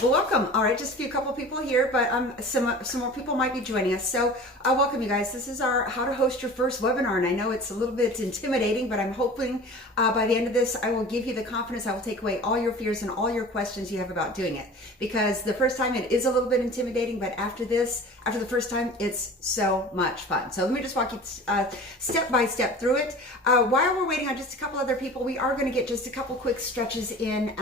Well, welcome. All right, just a few couple people here, but some more people might be joining us. So welcome, you guys. This is our how to host your first webinar, and I know it's a little bit intimidating, but I'm hoping by the end of this, I will give you the confidence. I will take away all your fears and all your questions you have about doing it. Because the first time it is a little bit intimidating, but after this, after the first time, it's so much fun. So let me just walk you step by step through it. While we're waiting on just a couple other people, we are going to get just a couple quick stretches in.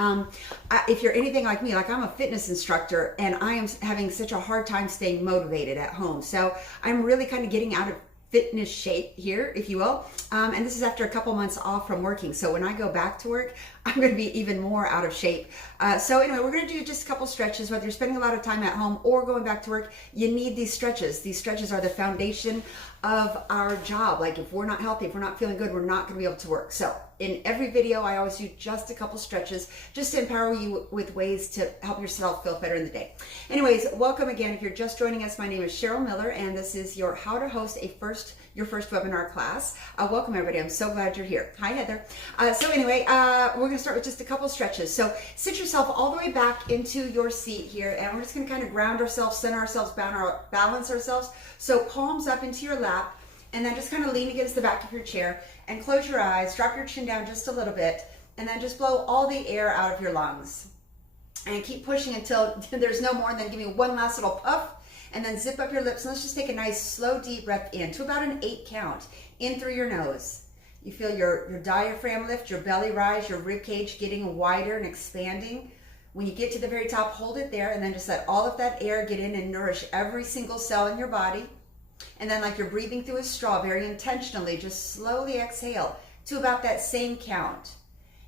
If you're anything like me, like I'm a fitness instructor and I am having such a hard time staying motivated at home. So I'm really kind of getting out of fitness shape here, if you will. And this is after a couple months off from working. So when I go back to work, I'm going to be even more out of shape. So anyway, we're going to do just a couple stretches. Whether you're spending a lot of time at home or going back to work, you need these stretches. These stretches are the foundation of our job. Like if we're not healthy, if we're not feeling good, we're not going to be able to work. So in every video, I always do just a couple stretches just to empower you with ways to help yourself feel better in the day. Anyways, welcome again. If you're just joining us, my name is Cheryl Miller, and this is your How to Host your first webinar class. Welcome everybody. I'm so glad you're here. Hi, Heather. So anyway, we're going to start with just a couple stretches. So sit yourself all the way back into your seat here, and we're just going to kind of ground ourselves, center ourselves, balance ourselves. So palms up into your lap, and then just kind of lean against the back of your chair and close your eyes, drop your chin down just a little bit, and then just blow all the air out of your lungs. And keep pushing until there's no more, and then give me one last little puff, and then zip up your lips. And let's just take a nice slow deep breath in to about an 8 count in through your nose. You feel your diaphragm lift, your belly rise, your rib cage getting wider and expanding. When you get to the very top, hold it there, and then just let all of that air get in and nourish every single cell in your body. And then like you're breathing through a straw, very intentionally, just slowly exhale to about that same count.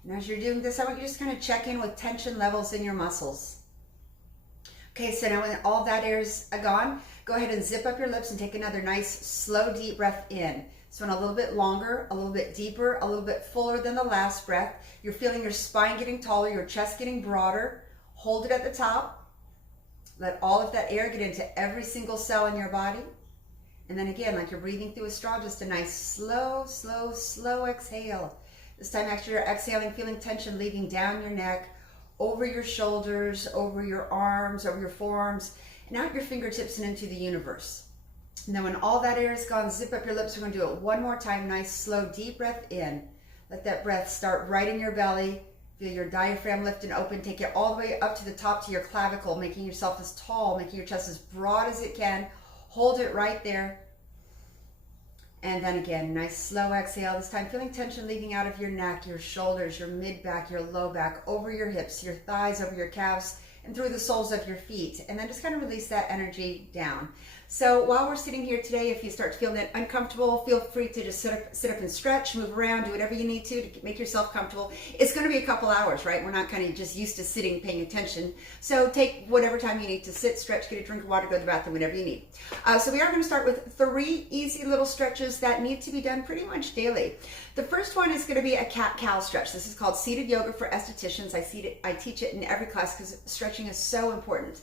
And as you're doing this, I want you to just kind of check in with tension levels in your muscles. Okay, so now when all that air is gone, go ahead and zip up your lips and take another nice, slow, deep breath in. So in a little bit longer, a little bit deeper, a little bit fuller than the last breath. You're feeling your spine getting taller, your chest getting broader. Hold it at the top. Let all of that air get into every single cell in your body. And then again, like you're breathing through a straw, just a nice slow, slow, slow exhale. This time after you're exhaling, feeling tension leaving down your neck, over your shoulders, over your arms, over your forearms, and out your fingertips and into the universe. And then when all that air is gone, zip up your lips. We're going to do it one more time. Nice, slow, deep breath in. Let that breath start right in your belly. Feel your diaphragm lift and open. Take it all the way up to the top to your clavicle, making yourself as tall, making your chest as broad as it can. Hold it right there. And then again, nice slow exhale. This time feeling tension leaving out of your neck, your shoulders, your mid-back, your low back, over your hips, your thighs, over your calves, and through the soles of your feet. And then just kind of release that energy down. So while we're sitting here today, if you start to feel uncomfortable, feel free to just sit up and stretch, move around, do whatever you need to make yourself comfortable. It's going to be a couple hours, right? We're not kind of just used to sitting, paying attention. So take whatever time you need to sit, stretch, get a drink of water, go to the bathroom, whatever you need. So we are going to start with 3 easy little stretches that need to be done pretty much daily. The first one is going to be a cat-cow stretch. This is called seated yoga for estheticians. I teach it in every class because stretching is so important.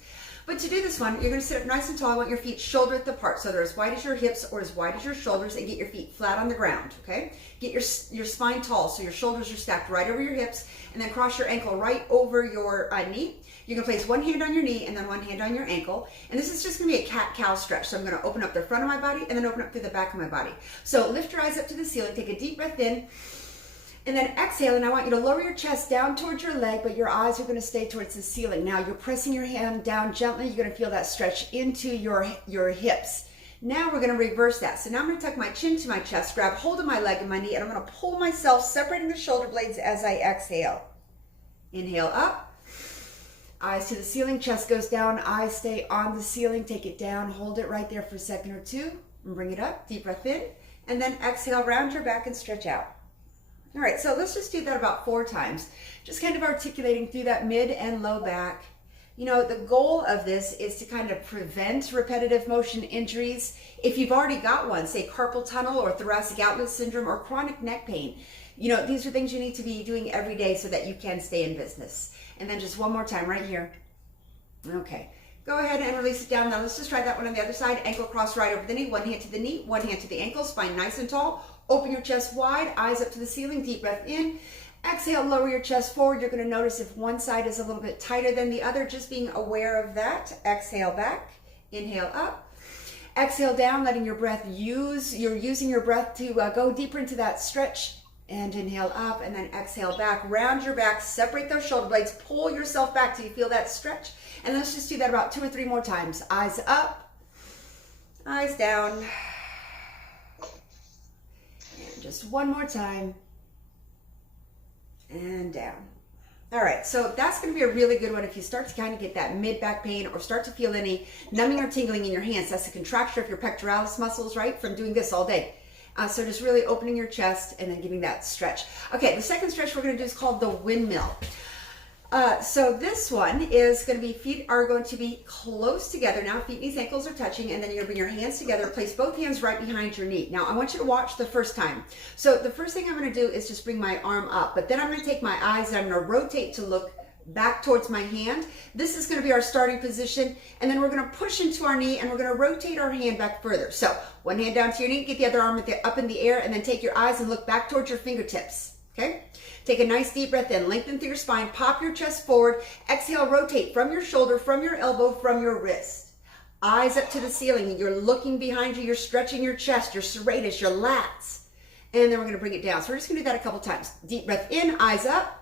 But to do this one, you're going to sit up nice and tall. I want your feet shoulder width apart. So they're as wide as your hips or as wide as your shoulders, and get your feet flat on the ground, okay? Get your spine tall so your shoulders are stacked right over your hips, and then cross your ankle right over your knee. You're going to place one hand on your knee and then one hand on your ankle. And this is just going to be a cat-cow stretch. So I'm going to open up the front of my body and then open up through the back of my body. So lift your eyes up to the ceiling. Take a deep breath in. And then exhale, and I want you to lower your chest down towards your leg, but your eyes are going to stay towards the ceiling. Now you're pressing your hand down gently. You're going to feel that stretch into your hips. Now we're going to reverse that. So now I'm going to tuck my chin to my chest, grab hold of my leg and my knee, and I'm going to pull myself, separating the shoulder blades as I exhale. Inhale up. Eyes to the ceiling, chest goes down, eyes stay on the ceiling. Take it down, hold it right there for a second or two, and bring it up. Deep breath in, and then exhale, round your back and stretch out. All right, so let's just do that about 4 times. Just kind of articulating through that mid and low back. You know, the goal of this is to kind of prevent repetitive motion injuries. If you've already got one, say carpal tunnel or thoracic outlet syndrome or chronic neck pain, you know, these are things you need to be doing every day so that you can stay in business. And then just one more time right here. Okay, go ahead and release it down. Now let's just try that one on the other side. Ankle cross right over the knee, one hand to the knee, one hand to the ankle, spine nice and tall. Open your chest wide, eyes up to the ceiling, deep breath in. Exhale, lower your chest forward. You're going to notice if one side is a little bit tighter than the other, just being aware of that. Exhale back, inhale up. Exhale down, letting your breath you're using your breath to go deeper into that stretch. And inhale up, and then exhale back. Round your back, separate those shoulder blades, pull yourself back till you feel that stretch. And let's just do that about 2 or 3 more times. Eyes up, eyes down. And just one more time. And down. All right, so that's going to be a really good one if you start to kind of get that mid-back pain or start to feel any numbing or tingling in your hands. That's a contraction of your pectoralis muscles, right, from doing this all day. So just really opening your chest and then getting that stretch. Okay, the second stretch we're going to do is called the windmill. So this one is going to be, feet are going to be close together. Now feet, knees, ankles are touching, and then you're going to bring your hands together, place both hands right behind your knee. Now I want you to watch the first time. So the first thing I'm going to do is just bring my arm up, but then I'm going to take my eyes and I'm going to rotate to look back towards my hand. This is going to be our starting position, and then we're going to push into our knee and we're going to rotate our hand back further. So one hand down to your knee, get the other arm up in the air, and then take your eyes and look back towards your fingertips. Okay? Take a nice deep breath in, lengthen through your spine, pop your chest forward, exhale, rotate from your shoulder, from your elbow, from your wrist. Eyes up to the ceiling, you're looking behind you, you're stretching your chest, your serratus, your lats. And then we're gonna bring it down. So we're just gonna do that a couple times. Deep breath in, eyes up.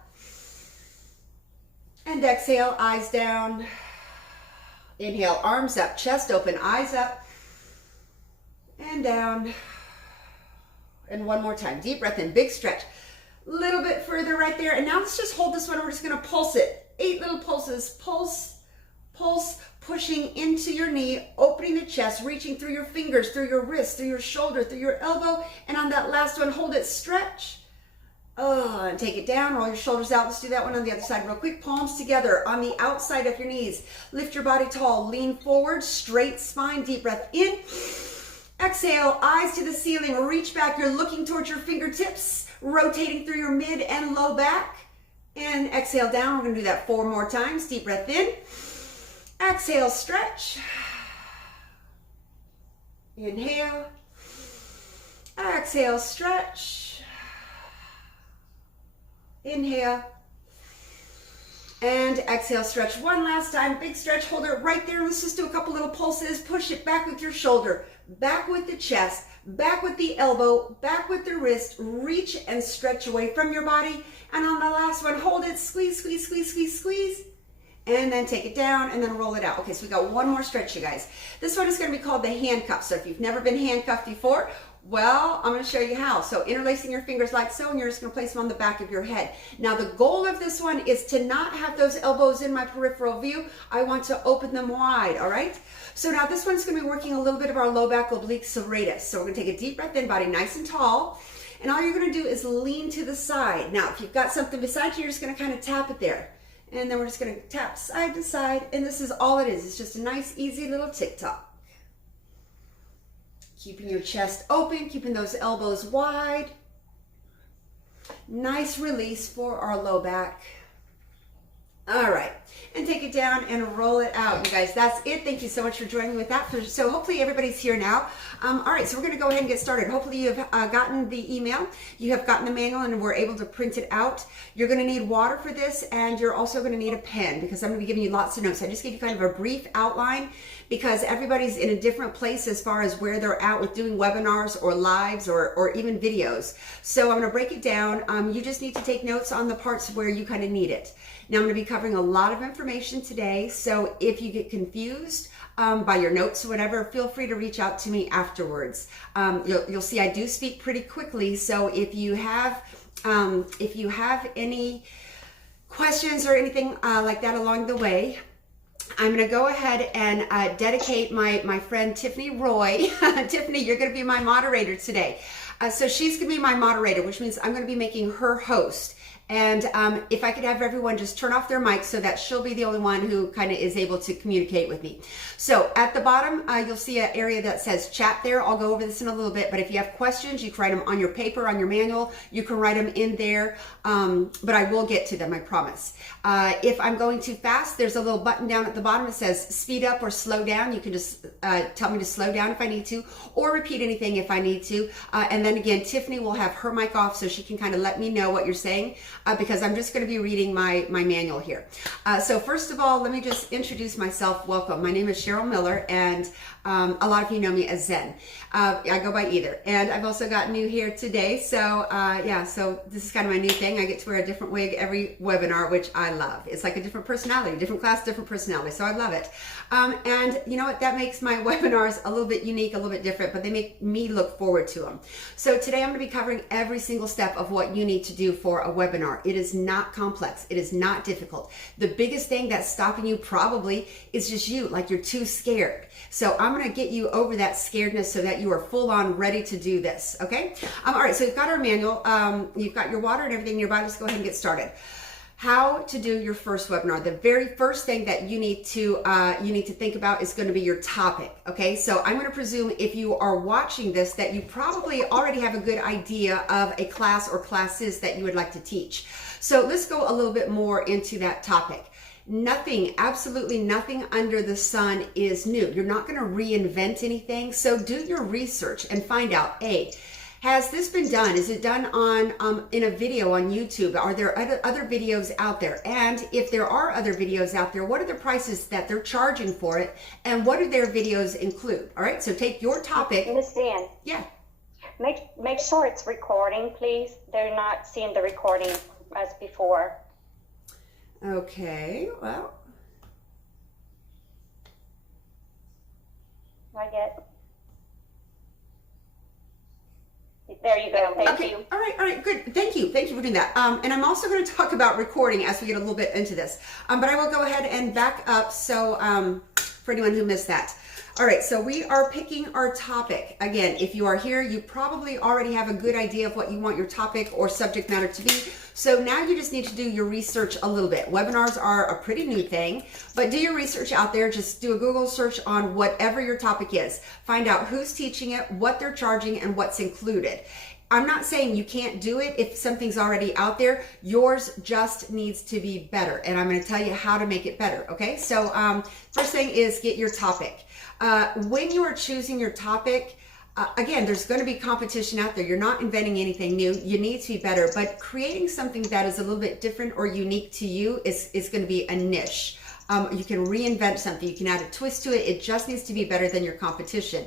And exhale, eyes down. Inhale, arms up, chest open, eyes up. And down. And one more time, deep breath in, big stretch. Little bit further right there, and now let's just hold this one. We're just going to pulse it. 8 little pulses. Pulse, pulse, pushing into your knee, opening the chest, reaching through your fingers, through your wrist, through your shoulder, through your elbow, and on that last one, hold it, stretch. Oh, and take it down, roll your shoulders out. Let's do that one on the other side real quick. Palms together on the outside of your knees. Lift your body tall, lean forward, straight spine, deep breath in. Exhale, eyes to the ceiling, reach back. You're looking towards your fingertips, rotating through your mid and low back. And exhale down. We're going to do that 4 more times. Deep breath in. Exhale, stretch. Inhale. Exhale, stretch. Inhale. And exhale, stretch one last time. Big stretch, hold it right there. Let's just do a couple little pulses. Push it back with your shoulder, back with the chest, back with the elbow, back with the wrist. Reach and stretch away from your body. And on the last one, hold it, squeeze, squeeze, squeeze, squeeze, squeeze. And then take it down and then roll it out. Okay, so we got one more stretch, you guys. This one is going to be called the handcuff. So if you've never been handcuffed before, well, I'm going to show you how. So interlacing your fingers like so, and you're just going to place them on the back of your head. Now the goal of this one is to not have those elbows in my peripheral view. I want to open them wide, all right? So now this one's going to be working a little bit of our low back oblique serratus. So we're going to take a deep breath in, body nice and tall. And all you're going to do is lean to the side. Now, if you've got something beside you, you're just going to kind of tap it there. And then we're just going to tap side to side. And this is all it is. It's just a nice, easy little tick-tock. Keeping your chest open, keeping those elbows wide. Nice release for our low back. All right, and take it down and roll it out, you guys. That's it. Thank you so much for joining me with that. So hopefully everybody's here now. All right, so we're going to go ahead and get started. Hopefully you have gotten the email, you have gotten the manual, and we're able to print it out. You're going to need water for this, and you're also going to need a pen because I'm going to be giving you lots of notes. I just gave you kind of a brief outline because everybody's in a different place as far as where they're at with doing webinars or lives or even videos. So I'm going to break it down. You just need to take notes on the parts where you kind of need it. Now I'm going to be covering a lot of information today, so if you get confused by your notes or whatever, feel free to reach out to me afterwards. You'll see I do speak pretty quickly, so if you have any questions or anything like that along the way, I'm going to go ahead and dedicate my friend Tiffany Roy. Tiffany, you're going to be my moderator today. So she's going to be my moderator, which means I'm going to be making her host. And if I could have everyone just turn off their mics so that she'll be the only one who kind of is able to communicate with me. So at the bottom, you'll see an area that says chat there. I'll go over this in a little bit, but if you have questions, you can write them on your paper, on your manual. You can write them in there, but I will get to them, I promise. If I'm going too fast, there's a little button down at the bottom that says speed up or slow down. You can just tell me to slow down if I need to, or repeat anything if I need to. And then again, Tiffany will have her mic off so she can kind of let me know what you're saying. because I'm just going to be reading my manual here. So first of all, let me just introduce myself. Welcome. My name is Cheryl Miller, and a lot of you know me as Zen. I go by either. And I've also got new here today. So yeah, so this is kind of my new thing. I get to wear a different wig every webinar, which I love. It's like a different personality, different class, different personality. So I love it. And you know what? That makes my webinars a little bit unique, a little bit different, but they make me look forward to them. So today I'm going to be covering every single step of what you need to do for a webinar. It is not complex. It is not difficult. The biggest thing that's stopping you probably is just you, like you're too scared. So I'm going to get you over that scaredness so that you are full on ready to do this. Okay. All right. So you've got our manual. You've got your water and everything nearby. Let's go ahead and get started. How to do your first webinar. The very first thing that you need to think about is going to be your topic. Okay, so I'm going to presume if you are watching this that you probably already have a good idea of a class or classes that you would like to teach. So let's go a little bit more into that topic. Nothing, absolutely nothing under the sun is new. You're not going to reinvent anything. So do your research and find out, has this been done? Is it done on in a video on YouTube? Are there other videos out there? And if there are other videos out there, what are the prices that they're charging for it? And what do their videos include? All right, so take your topic. Miss Dan. Yeah. Make sure it's recording, please. They're not seeing the recording as before. Okay, well. Not yet. There you go. Thank you. All right, good. Thank you for doing that. And I'm also going to talk about recording as we get a little bit into this. But I will go ahead and back up so for anyone who missed that. All right, so we are picking our topic. Again, if you are here, you probably already have a good idea of what you want your topic or subject matter to be. So now you just need to do your research a little bit. Webinars are a pretty new thing, but do your research out there. Just do a Google search on whatever your topic is. Find out who's teaching it, what they're charging, and what's included. I'm not saying you can't do it if something's already out there. Yours just needs to be better, and I'm going to tell you how to make it better, okay? So first thing is get your topic. When you are choosing your topic, again, there's going to be competition out there. You're not inventing anything new. You need to be better, but creating something that is a little bit different or unique to you is going to be a niche. You can reinvent something. You can add a twist to it. It just needs to be better than your competition.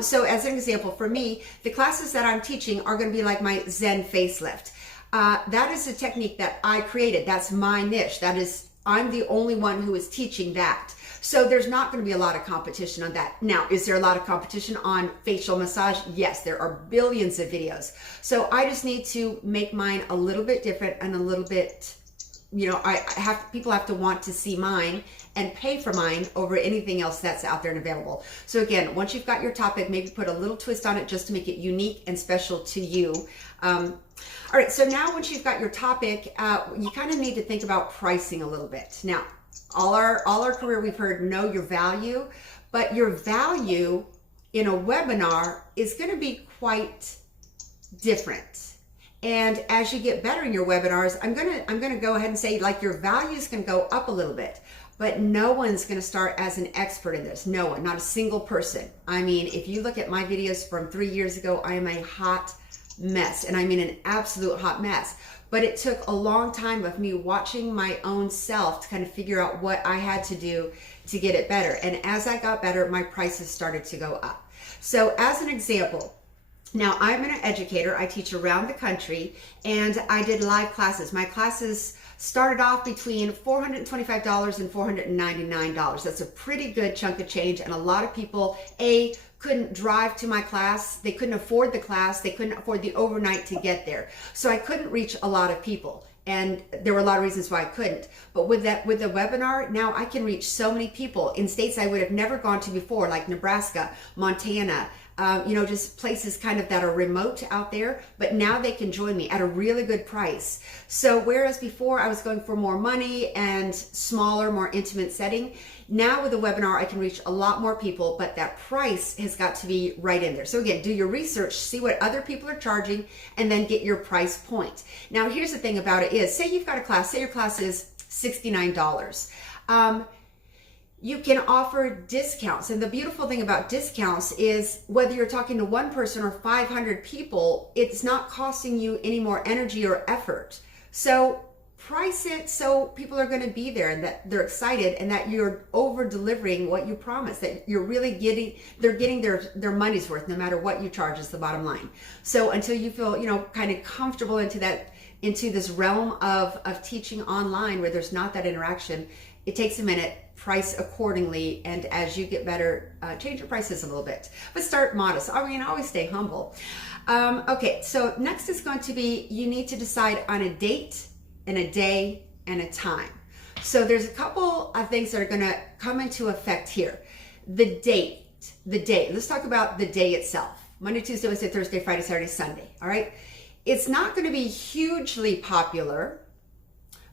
So as an example, for me, the classes that I'm teaching are going to be like my Zen facelift. That is a technique that I created. That's my niche. I'm the only one who is teaching that. So there's not going to be a lot of competition on that. Now, is there a lot of competition on facial massage? Yes, there are billions of videos. So I just need to make mine a little bit different and a little bit, people have to want to see mine and pay for mine over anything else that's out there and available. So again, once you've got your topic, maybe put a little twist on it just to make it unique and special to you. All right, so now once you've got your topic, you kind of need to think about pricing a little bit. Now, all our career we've heard know your value, but your value in a webinar is going to be quite different. And as you get better in your webinars, I'm gonna go ahead and say, like, your value is going to go up a little bit, but no one's going to start as an expert in this. No one, not a single person. I mean, if you look at my videos from 3 years ago, I am a hot mess, and I mean an absolute hot mess. But it took a long time of me watching my own self to kind of figure out what I had to do to get it better. And as I got better, my prices started to go up. So as an example, now I'm an educator. I teach around the country, and I did live classes. My classes started off between $425 and $499. That's a pretty good chunk of change, and a lot of people, couldn't drive to my class. They couldn't afford the class. They couldn't afford the overnight to get there. So I couldn't reach a lot of people. And there were a lot of reasons why I couldn't. But with the webinar, now I can reach so many people in states I would have never gone to before, like Nebraska, Montana, just places kind of that are remote out there, but now they can join me at a really good price. So whereas before I was going for more money and smaller, more intimate setting, now with a webinar, I can reach a lot more people, but that price has got to be right in there. So again, do your research, see what other people are charging, and then get your price point. Now, here's the thing about it is, say you've got a class, say your class is $69. You can offer discounts. And the beautiful thing about discounts is whether you're talking to one person or 500 people, it's not costing you any more energy or effort So price it so people are going to be there and that they're excited and that you're over delivering what you promised, that you're really they're getting their money's worth no matter what you charge is the bottom line. So until you feel, kind of comfortable into this realm of teaching online where there's not that interaction, it takes a minute. Price accordingly, and as you get better, change your prices a little bit, but start modest. Always stay humble. Okay, so next is going to be, you need to decide on a date and a day and a time. So there's a couple of things that are going to come into effect here. The day. Let's talk about the day itself. Monday, Tuesday, Wednesday, Thursday, Friday, Saturday, Sunday. All right. It's not going to be hugely popular,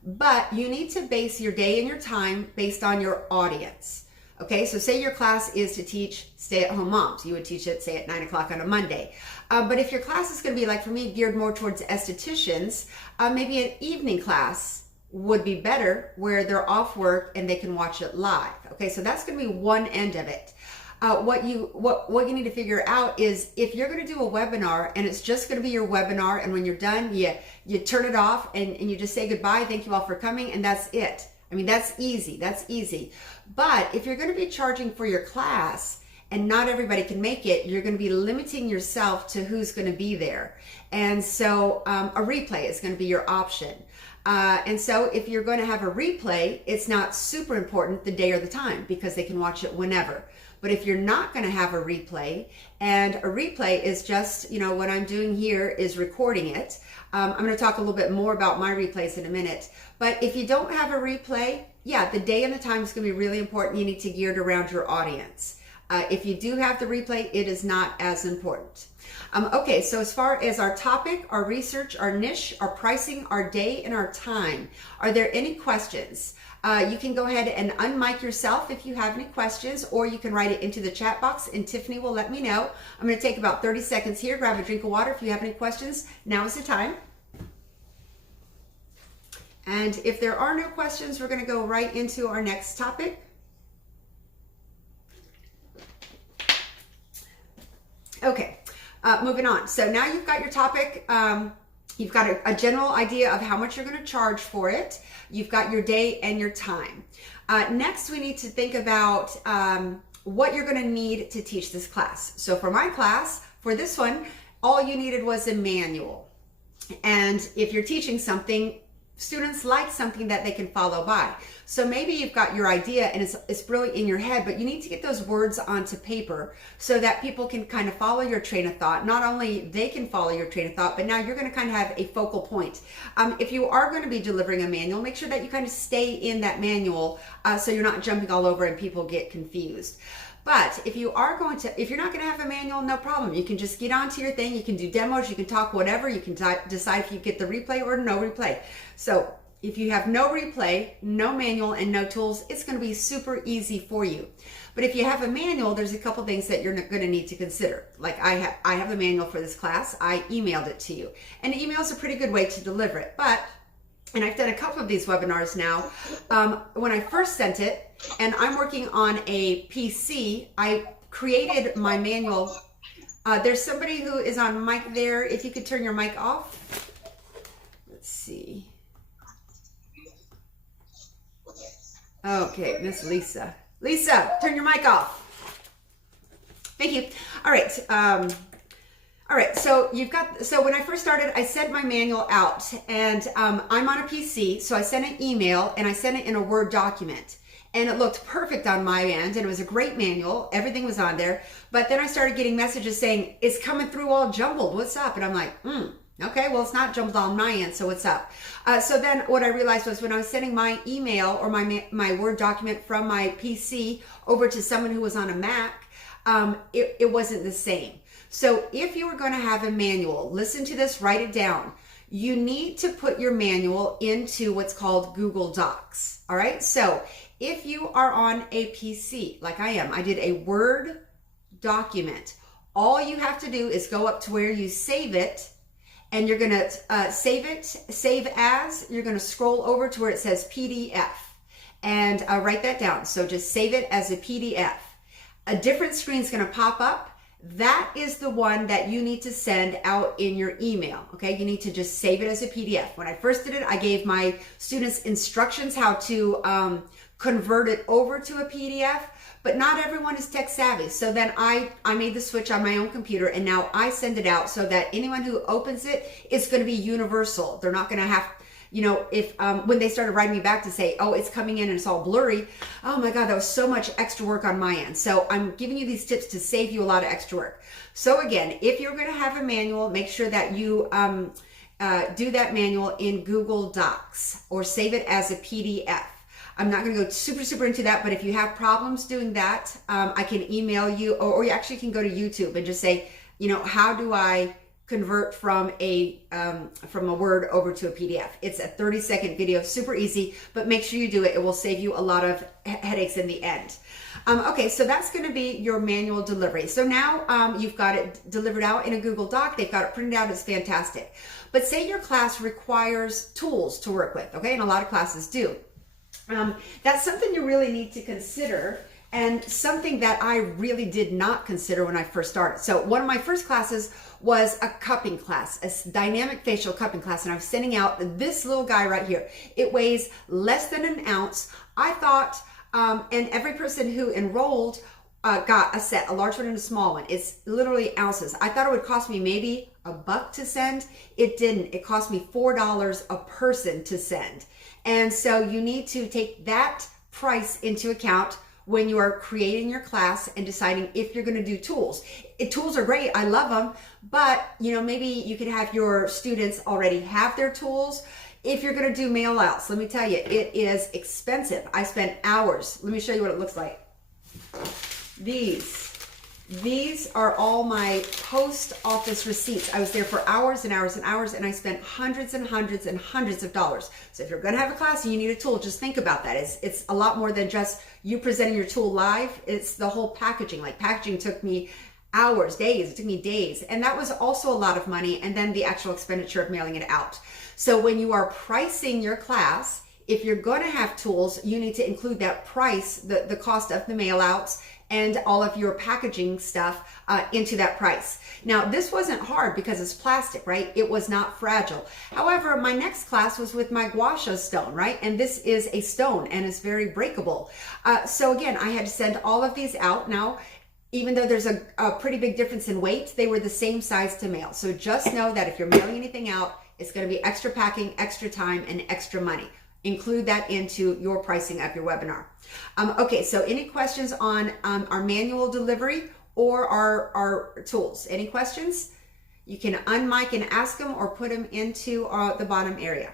but you need to base your day and your time based on your audience. Okay, so say your class is to teach stay-at-home moms. You would teach it, say, at 9 o'clock on a Monday. But if your class is going to be, like for me, geared more towards estheticians, maybe an evening class would be better where they're off work and they can watch it live. Okay, so that's going to be one end of it. What you need to figure out is if you're going to do a webinar and it's just going to be your webinar, and when you're done, you turn it off and you just say goodbye, thank you all for coming, and that's it. That's easy. But if you're going to be charging for your class and not everybody can make it, you're going to be limiting yourself to who's going to be there. And so a replay is going to be your option. And so if you're going to have a replay, it's not super important the day or the time because they can watch it whenever. But if you're not going to have a replay, and a replay is just, what I'm doing here is recording it. I'm going to talk a little bit more about my replays in a minute. But if you don't have a replay, the day and the time is going to be really important. You need to gear it around your audience. If you do have the replay, it is not as important. Okay, so as far as our topic, our research, our niche, our pricing, our day, and our time, are there any questions? You can go ahead and unmic yourself if you have any questions, or you can write it into the chat box and Tiffany will let me know. I'm going to take about 30 seconds here, grab a drink of water. If you have any questions, now is the time. And if there are no questions, we're going to go right into our next topic. Okay, moving on. So now you've got your topic. You've got a general idea of how much you're going to charge for it. You've got your day and your time. Next, we need to think about what you're going to need to teach this class. So for my class, for this one, all you needed was a manual. And if you're teaching something, students like something that they can follow by. So maybe you've got your idea and it's really in your head, but you need to get those words onto paper so that people can kind of follow your train of thought. Not only they can follow your train of thought, but now you're going to kind of have a focal point. If you are going to be delivering a manual, make sure that you kind of stay in that manual so you're not jumping all over and people get confused. But if you're not going to have a manual, no problem. You can just get onto your thing. You can do demos. You can talk whatever. You can decide if you get the replay or no replay. So if you have no replay, no manual, and no tools, it's going to be super easy for you. But if you have a manual, there's a couple things that you're going to need to consider. Like I have a manual for this class. I emailed it to you. And email is a pretty good way to deliver it. And I've done a couple of these webinars now. When I first sent it, and I'm working on a PC, I created my manual. There's somebody who is on mic there. If you could turn your mic off. Let's see. Okay, Miss Lisa. Lisa, turn your mic off. Thank you. All right. All right, so when I first started, I sent my manual out, and I'm on a PC, so I sent an email and I sent it in a Word document, and it looked perfect on my end, and it was a great manual. Everything was on there, but then I started getting messages saying, it's coming through all jumbled. What's up? And I'm like, okay, well, it's not jumbled on my end, so what's up? So then what I realized was when I was sending my email or my Word document from my PC over to someone who was on a Mac, it wasn't the same. So if you are going to have a manual, listen to this, write it down. You need to put your manual into what's called Google Docs. All right. So if you are on a PC, like I am, I did a Word document. All you have to do is go up to where you save it, and you're going to save as, you're going to scroll over to where it says PDF and write that down. So just save it as a PDF. A different screen is going to pop up. that is the one that you need to send out in your email. Okay, you need to just save it as a PDF. When I first did it, I gave my students instructions how to convert it over to a PDF, but not everyone is tech savvy. So then I made the switch on my own computer, and now I send it out so that anyone who opens it is going to be universal. They're not going to have, you know, if when they started writing me back to say, oh, it's coming in and it's all blurry, oh my God, that was so much extra work on my end. So I'm giving you these tips to save you a lot of extra work. So again, if you're going to have a manual, make sure that you do that manual in Google Docs or save it as a PDF. I'm not going to go super into that, but if you have problems doing that, I can email you, or you actually can go to YouTube and just say, you know, how do I convert from a Word over to a PDF? It's a 30-second video, super easy, but make sure you do it. It will save you a lot of headaches in the end. Okay, so that's going to be your manual delivery. So now you've got it delivered out in a Google Doc. They've got it printed out. It's fantastic. But say your class requires tools to work with, okay? And a lot of classes do. That's something you really need to consider, and something that I really did not consider when I first started. So one of my first classes was a cupping class, a dynamic facial cupping class, and I was sending out this little guy right here. It weighs less than an ounce. I thought, and every person who enrolled got a set, a large one and a small one. It's literally ounces. I thought it would cost me maybe $1 to send. It didn't. It cost me $4 a person to send. And so you need to take that price into account when you are creating your class and deciding if you're going to do tools. Tools are great. I love them. But, you know, maybe you could have your students already have their tools. If you're going to do mail outs, let me tell you, it is expensive. I spent hours. Let me show you what it looks like. These are all my post office receipts. I was there for hours and hours and hours, and I spent hundreds and hundreds and hundreds of dollars. So if you're going to have a class and you need a tool, just think about that. It's a lot more than just you presenting your tool live. It's the whole packaging. Like, packaging took me hours, days. It took me days. And that was also a lot of money. And then the actual expenditure of mailing it out. So when you are pricing your class, if you're going to have tools, you need to include that price, the cost of the mail outs, and all of your packaging stuff into that price. Now, this wasn't hard because it's plastic, right? It was not fragile. However, my next class was with my gua sha stone, right? And this is a stone and it's very breakable. So again, I had to send all of these out. Now, even though there's a pretty big difference in weight, they were the same size to mail. So just know that if you're mailing anything out, it's gonna be extra packing, extra time, and extra money. Include that into your pricing of your webinar. Okay, so any questions on our manual delivery or our tools? Any questions? You can unmic and ask them or put them into the bottom area.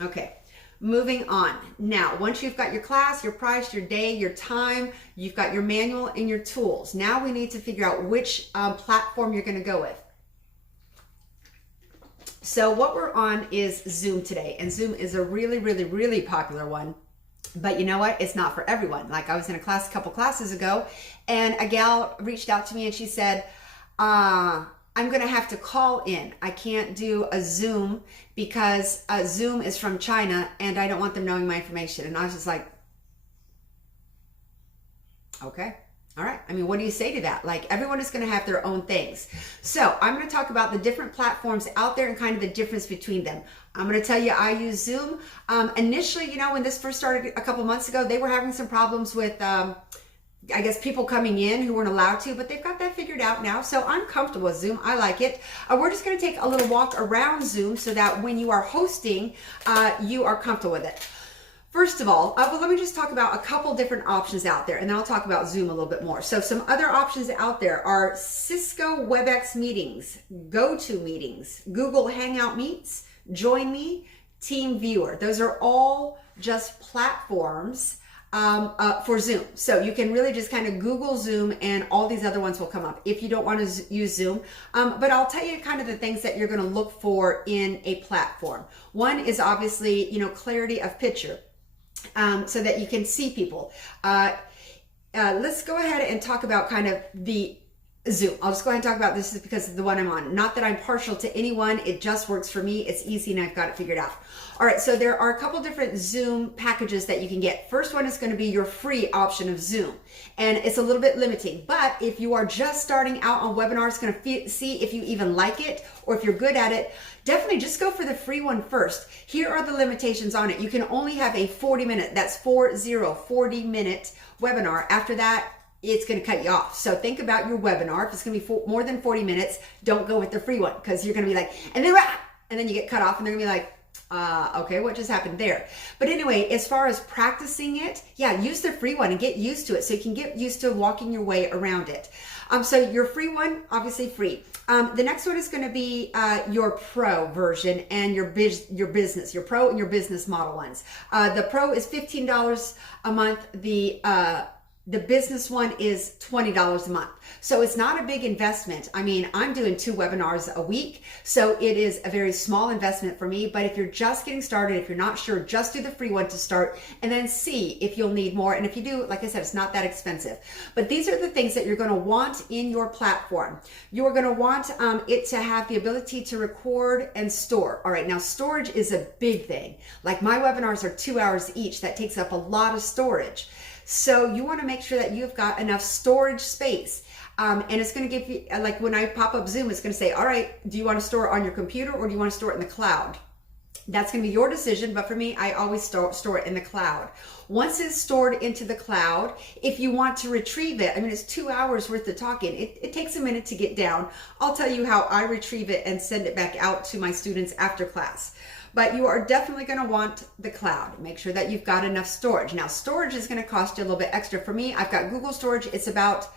Okay, moving on. Now, once you've got your class, your price, your day, your time, you've got your manual and your tools. Now we need to figure out which platform you're gonna go with. So what we're on is Zoom today, and Zoom is a really popular one. But you know what? It's not for everyone. Like, I was in a class a couple classes ago, and a gal reached out to me and she said, I'm gonna have to call in. I can't do a Zoom because Zoom is from China and I don't want them knowing my information. And I was just like, okay. All right. I mean, what do you say to that? Like, everyone is going to have their own things. So I'm going to talk about the different platforms out there and kind of the difference between them. I'm going to tell you, I use Zoom. Initially, you know, when this first started a couple months ago, they were having some problems with, I guess, people coming in who weren't allowed to, but they've got that figured out now. So I'm comfortable with Zoom. I like it. We're just going to take a little walk around Zoom so that when you are hosting, you are comfortable with it. First of all, well, let me just talk about a couple different options out there, and then I'll talk about Zoom a little bit more. So some other options out there are Cisco WebEx Meetings, GoToMeetings, Google Hangout Meets, Join Me, TeamViewer. Those are all just platforms for Zoom. So you can really just kind of Google Zoom and all these other ones will come up if you don't want to use Zoom. But I'll tell you kind of the things that you're going to look for in a platform. One is obviously, you know, clarity of picture. So that you can see people. Let's go ahead and talk about kind of the Zoom. I'll just go ahead and talk about this because of the one I'm on. Not that I'm partial to anyone. It just works for me. It's easy and I've got it figured out. All right, so there are a couple different Zoom packages that you can get. First one is going to be your free option of Zoom. And it's a little bit limiting. But if you are just starting out on webinars, going to see if you even like it or if you're good at it, definitely just go for the free one first. Here are the limitations on it. You can only have a 40-minute, that's 40-minute webinar. After that, it's going to cut you off. So think about your webinar. If it's going to be more than 40 minutes, don't go with the free one because you're going to be like, and then you get cut off and they're going to be like, okay, what just happened there? But anyway, as far as practicing it, yeah, use the free one and get used to it so you can get used to walking your way around it. So your free one, obviously free. The next one is going to be your pro version and your business, your pro and your business model ones. The pro is $15 a month. The business one is $20 a month. So it's not a big investment. I mean, I'm doing 2 webinars a week, so it is a very small investment for me. But if you're just getting started, if you're not sure, just do the free one to start and then see if you'll need more. And if you do, like I said, it's not that expensive. But these are the things that you're going to want in your platform. You're going to want it to have the ability to record and store. All right, now storage is a big thing. Like my webinars are 2 hours each. That takes up a lot of storage. So you want to make sure that you've got enough storage space. And it's going to give you, like when I pop up Zoom, it's going to say, all right, do you want to store it on your computer or do you want to store it in the cloud? That's going to be your decision. But for me, I always store it in the cloud. Once it's stored into the cloud, if you want to retrieve it, I mean, it's 2 hours worth of talking. It takes a minute to get down. I'll tell you how I retrieve it and send it back out to my students after class. But you are definitely going to want the cloud. Make sure that you've got enough storage. Now, storage is going to cost you a little bit extra. For me, I've got Google storage. It's about,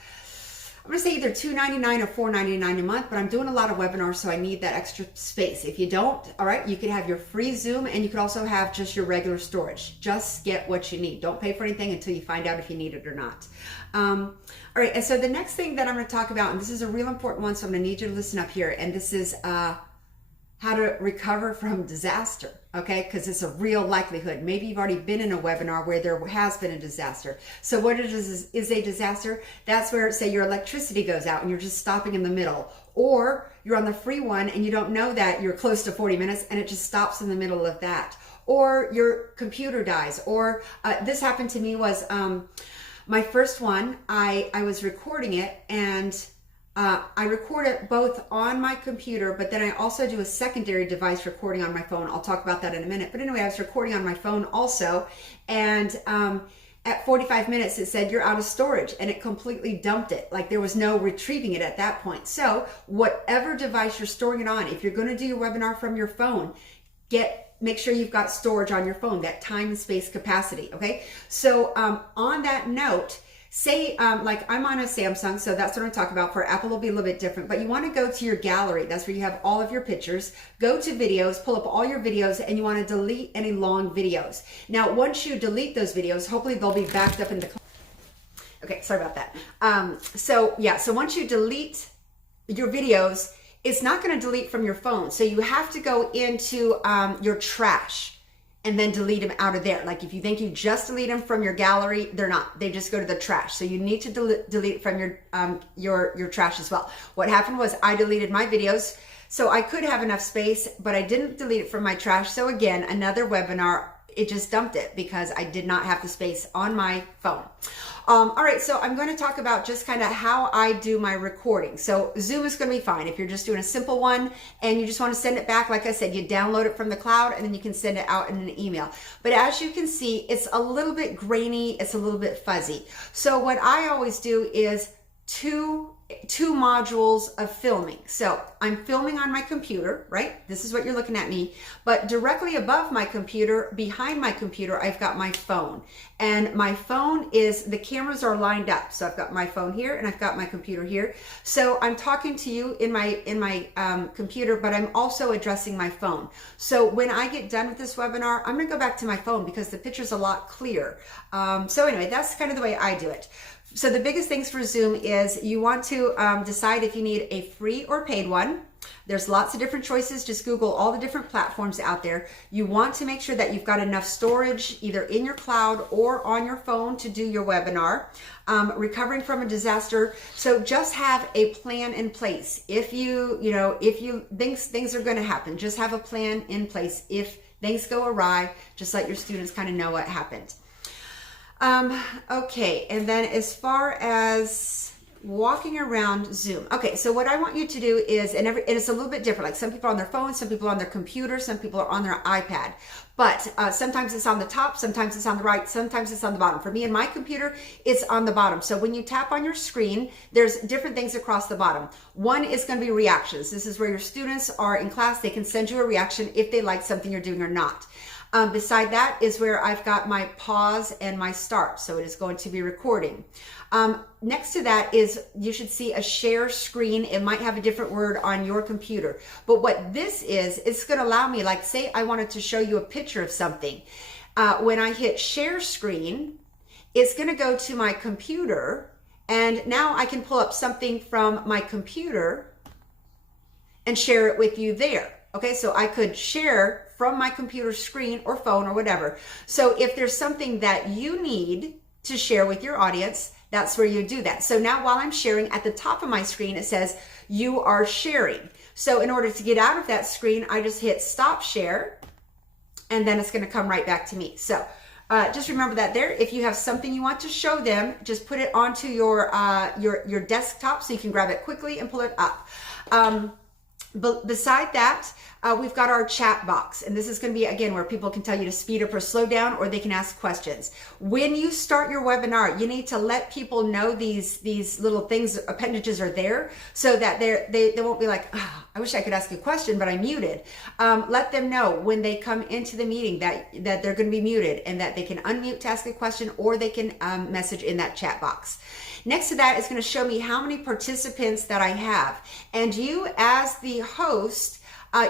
I'm going to say either $2.99 or $4.99 a month, but I'm doing a lot of webinars, so I need that extra space. If you don't, all right, you could have your free Zoom and you could also have just your regular storage. Just get what you need. Don't pay for anything until you find out if you need it or not. All right, and so the next thing that I'm going to talk about, and this is a real important one, so I'm going to need you to listen up here, and this is how to recover from disaster, okay? Because it's a real likelihood. Maybe you've already been in a webinar where there has been a disaster. So what is a disaster? That's where, say, your electricity goes out and you're just stopping in the middle. Or you're on the free one and you don't know that you're close to 40 minutes and it just stops in the middle of that. Or your computer dies. Or this happened to me was my first one, I was recording it and I record it both on my computer, but then I also do a secondary device recording on my phone. I'll talk about that in a minute. But anyway, I was recording on my phone also. And at 45 minutes, it said, you're out of storage. And it completely dumped it. Like there was no retrieving it at that point. So whatever device you're storing it on, if you're going to do your webinar from your phone, make sure you've got storage on your phone, that time and space capacity. Okay. So on that note, say, like I'm on a Samsung, so that's what I'm talking about. For Apple, it'll be a little bit different, but you want to go to your gallery. That's where you have all of your pictures. Go to videos, pull up all your videos, and you want to delete any long videos. Now, once you delete those videos, hopefully they'll be backed up in the cloud. Okay, sorry about that. So once you delete your videos, it's not going to delete from your phone. So you have to go into your trash and then delete them out of there. Like if you think you just delete them from your gallery, they're not. They just go to the trash. So you need to delete from your trash as well. What happened was I deleted my videos, so I could have enough space, but I didn't delete it from my trash. So again, another webinar, it just dumped it because I did not have the space on my phone. All right, so I'm going to talk about just kind of how I do my recording. So Zoom is going to be fine if you're just doing a simple one and you just want to send it back. Like I said, you download it from the cloud and then you can send it out in an email. But as you can see, it's a little bit grainy. It's a little bit fuzzy. So what I always do is two modules of filming. So I'm filming on my computer, right? This is what you're looking at me, but directly above my computer, behind my computer, I've got my phone, and my phone the cameras are lined up. So I've got my phone here and I've got my computer here. So I'm talking to you in my computer, but I'm also addressing my phone. So when I get done with this webinar, I'm going to go back to my phone because the picture's a lot clearer. So anyway, that's kind of the way I do it. So the biggest things for Zoom is you want to decide if you need a free or paid one. There's lots of different choices. Just Google all the different platforms out there. You want to make sure that you've got enough storage either in your cloud or on your phone to do your webinar. Recovering from a disaster. So just have a plan in place. If things are going to happen, just have a plan in place. If things go awry, just let your students kind of know what happened. Okay, and then as far as walking around Zoom. Okay, so what I want you to do is, and it's a little bit different. Like some people are on their phone, some people are on their computer, some people are on their iPad. But sometimes it's on the top, sometimes it's on the right, sometimes it's on the bottom. For me and my computer, it's on the bottom. So when you tap on your screen, there's different things across the bottom. One is going to be reactions. This is where your students are in class. They can send you a reaction if they like something you're doing or not. Beside that is where I've got my pause and my start. So it is going to be recording. Next to that is, you should see a share screen. It might have a different word on your computer. But what this is, it's going to allow me, like say I wanted to show you a picture of something. When I hit share screen, it's going to go to my computer. And now I can pull up something from my computer and share it with you there. Okay, so I could share from my computer screen or phone or whatever. So if there's something that you need to share with your audience, that's where you do that. So now while I'm sharing, at the top of my screen, it says you are sharing. So in order to get out of that screen, I just hit stop share, and then it's going to come right back to me. So just remember that there. If you have something you want to show them, just put it onto your desktop so you can grab it quickly and pull it up. But beside that, we've got our chat box, and this is going to be, again, where people can tell you to speed up or slow down, or they can ask questions. When you start your webinar, you need to let people know these little things, appendages are there, so that they won't be like, oh, I wish I could ask a question, but I'm muted. Let them know when they come into the meeting that they're going to be muted, and that they can unmute to ask a question, or they can message in that chat box. Next to that is going to show me how many participants that I have. And you, as the host,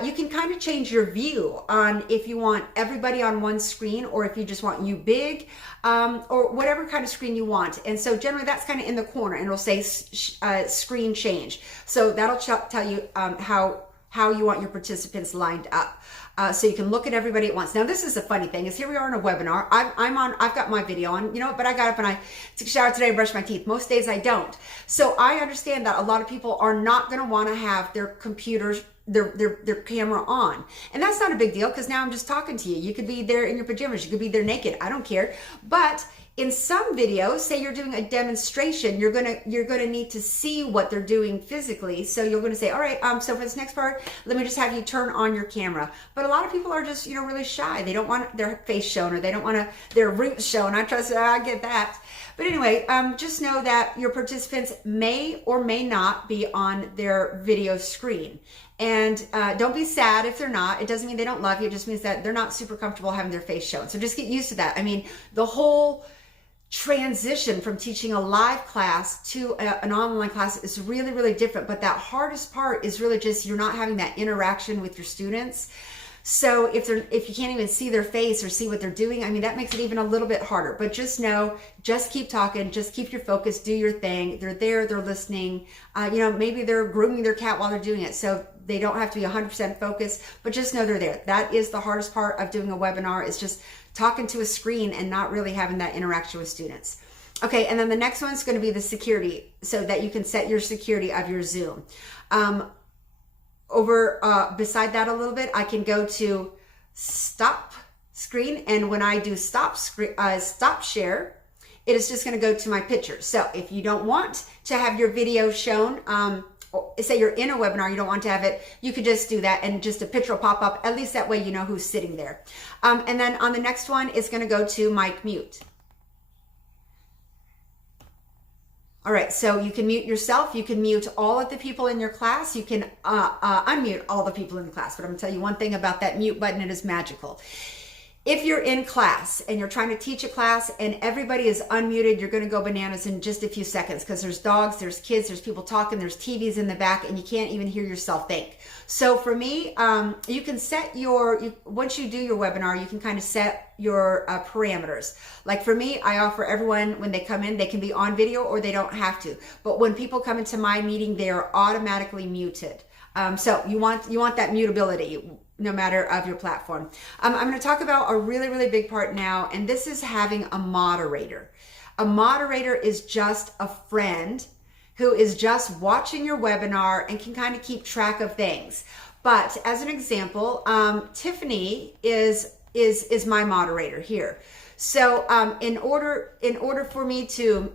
you can kind of change your view on if you want everybody on one screen, or if you just want you big, or whatever kind of screen you want. And so generally that's kind of in the corner, and it'll say screen change. So that'll tell you how you want your participants lined up. So you can look at everybody at once. Now, this is a funny thing, is here we are in a webinar. I've got my video on, but I got up and I took a shower today and brushed my teeth. Most days I don't. So I understand that a lot of people are not going to want to have their computers, their camera on. And that's not a big deal, because now I'm just talking to you. You could be there in your pajamas. You could be there naked. I don't care. But in some videos, say you're doing a demonstration, you're gonna need to see what they're doing physically. So you're gonna say, all right, so for this next part, let me just have you turn on your camera. But a lot of people are just, really shy. They don't want their face shown, or they don't want their roots shown. I get that. But anyway, just know that your participants may or may not be on their video screen. And don't be sad if they're not. It doesn't mean they don't love you. It just means that they're not super comfortable having their face shown. So just get used to that. I mean, the whole transition from teaching a live class to an online class is really, really different. But that hardest part is really just you're not having that interaction with your students. So if you can't even see their face or see what they're doing, I mean, that makes it even a little bit harder. But just know, just keep talking, just keep your focus, do your thing. They're there, they're listening. Maybe they're grooming their cat while they're doing it, so they don't have to be 100% focused, but just know they're there. That is the hardest part of doing a webinar, is just talking to a screen and not really having that interaction with students. Okay, and then the next one's going to be the security, so that you can set your security of your Zoom. Beside that a little bit, I can go to stop screen, and when I do stop share, it is just going to go to my picture. So if you don't want to have your video shown, say you're in a webinar, you don't want to have it, you could just do that, and just a picture will pop up. At least that way you know who's sitting there. And then on the next one, it's going to go to mic mute. All right, so you can mute yourself, you can mute all of the people in your class, you can unmute all the people in the class. But I'm gonna tell you one thing about that mute button, it is magical. if you're in class and you're trying to teach a class and everybody is unmuted, you're going to go bananas in just a few seconds because there's dogs, there's kids, there's people talking, there's TVs in the back, and you can't even hear yourself think. So for me, you can set once you do your webinar, you can kind of set your parameters. Like for me, I offer everyone when they come in, they can be on video or they don't have to. But when people come into my meeting, they are automatically muted. So you want that mutability no matter of your platform. I'm going to talk about a really, really big part now, and this is having a moderator. A moderator is just a friend who is just watching your webinar and can kind of keep track of things. But as an example, Tiffany is my moderator here. So in order for me to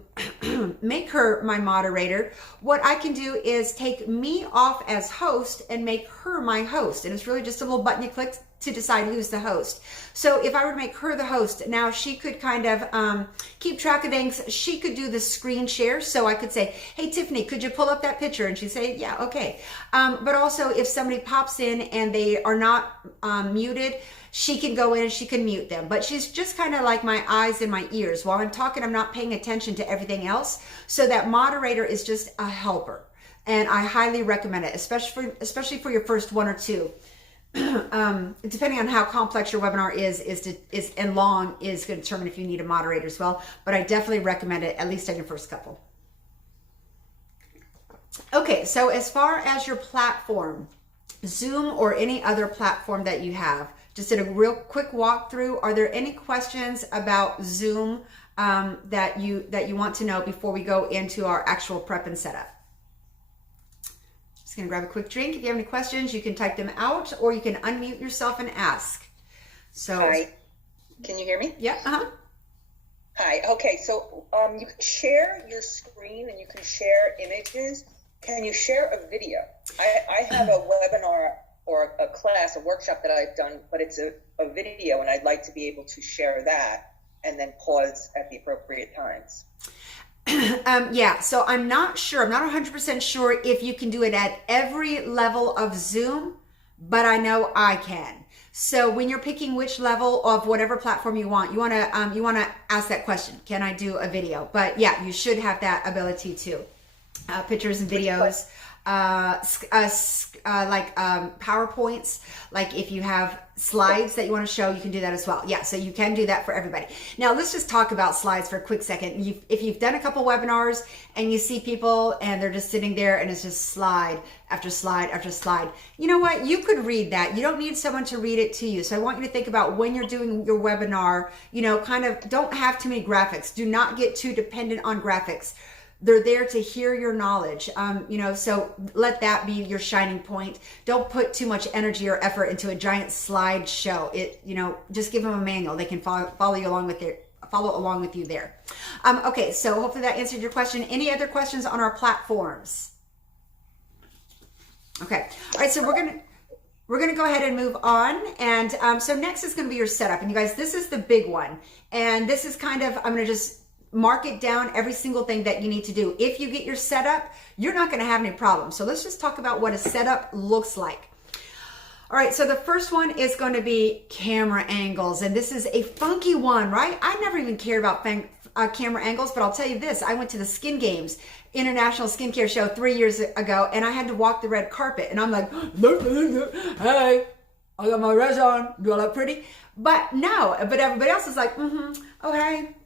make her my moderator, what I can do is take me off as host and make her my host. And it's really just a little button you click to decide who's the host. So if I were to make her the host, now she could kind of keep track of things. She could do the screen share. So I could say, hey, Tiffany, could you pull up that picture? And she'd say, yeah, okay. But also if somebody pops in and they are not muted, she can go in and she can mute them. But she's just kind of like my eyes and my ears. While I'm talking, I'm not paying attention to everything else. So that moderator is just a helper. And I highly recommend it, especially for your first one or two. Depending on how complex your webinar is and long is going to determine if you need a moderator as well. But I definitely recommend it, at least on your first couple. Okay, so as far as your platform, Zoom or any other platform that you have, just did a real quick walkthrough. Are there any questions about Zoom that you want to know before we go into our actual prep and setup? Just gonna grab a quick drink. If you have any questions, you can type them out or you can unmute yourself and ask. So, hi, can you hear me? Yeah. Hi. Okay. So you can share your screen and you can share images. Can you share a video? I have a webinar or a class, a workshop that I've done, but it's a video, and I'd like to be able to share that and then pause at the appropriate times. Yeah, so I'm not 100% sure if you can do it at every level of Zoom, but I know I can. So when you're picking which level of whatever platform you want to ask that question. Can I do a video? But yeah, you should have that ability too. Pictures and videos, like PowerPoints, like if you have slides that you want to show, you can do that as well. Yeah, so you can do that for everybody. Now let's just talk about slides for a quick second. If you've done a couple webinars and you see people and they're just sitting there and it's just slide after slide after slide, you know what? You could read that. You don't need someone to read it to you. So I want you to think about when you're doing your webinar, kind of don't have too many graphics. Do not get too dependent on graphics. They're there to hear your knowledge, so let that be your shining point. Don't put too much energy or effort into a giant slideshow. Just give them a manual. They can follow along with you there. Okay, so hopefully that answered your question. Any other questions on our platforms? Okay, all right, so we're gonna go ahead and move on. And so next is gonna be your setup. And you guys, this is the big one. And this is I'm gonna just mark it down, every single thing that you need to do. If you get your setup, you're not going to have any problems. So let's just talk about what a setup looks like. All right, so the first one is going to be camera angles, and this is a funky one, right? I never even cared about camera angles, but I'll tell you this. I went to the Skin Games International Skincare Show 3 years ago, and I had to walk the red carpet, and I'm like, hey, I got my res on. Do I look pretty? But no, but everybody else is like, oh, hey.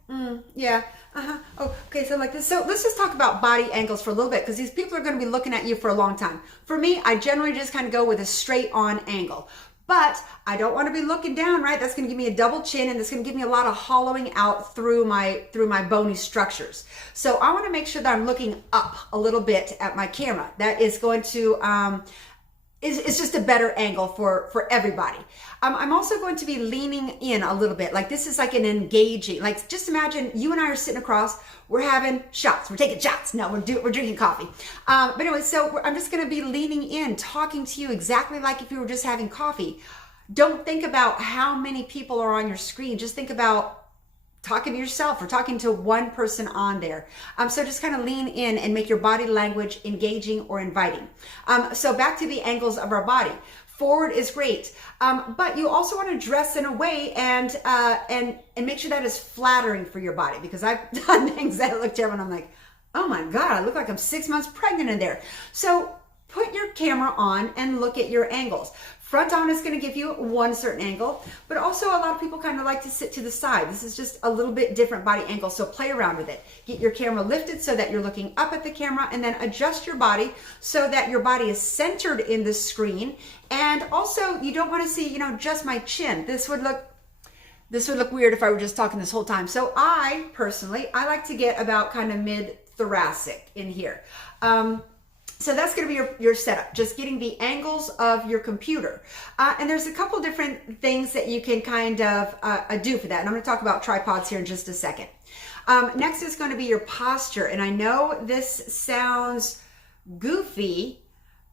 Yeah. Oh, okay. So I'm like this. So let's just talk about body angles for a little bit, because these people are going to be looking at you for a long time. For me, I generally just kind of go with a straight on angle, but I don't want to be looking down, right? That's going to give me a double chin, and that's going to give me a lot of hollowing out through my bony structures. So I want to make sure that I'm looking up a little bit at my camera. That is going to, is just a better angle for everybody. I'm also going to be leaning in a little bit. Like this is like an engaging, like just imagine you and I are sitting across, we're having shots, we're taking shots. No, we're drinking coffee. But anyway, so I'm just gonna be leaning in, talking to you exactly like if you were just having coffee. Don't think about how many people are on your screen. Just think about talking to yourself or talking to one person on there. So just kind of lean in and make your body language engaging or inviting. So back to the angles of our body. Forward is great, but you also want to dress in a way and make sure that is flattering for your body, because I've done things that look terrible and I'm like, oh my God, I look like I'm 6 months pregnant in there. So put your camera on and look at your angles. Front on is going to give you one certain angle, but also a lot of people kind of like to sit to the side. This is just a little bit different body angle, so play around with it. Get your camera lifted so that you're looking up at the camera, and then adjust your body so that your body is centered in the screen. And also, you don't want to see, just my chin. This would look weird if I were just talking this whole time. So I personally like to get about kind of mid-thoracic in here. So that's going to be your setup, just getting the angles of your computer. And there's a couple different things that you can kind of do for that. And I'm going to talk about tripods here in just a second. Next is going to be your posture. And I know this sounds goofy,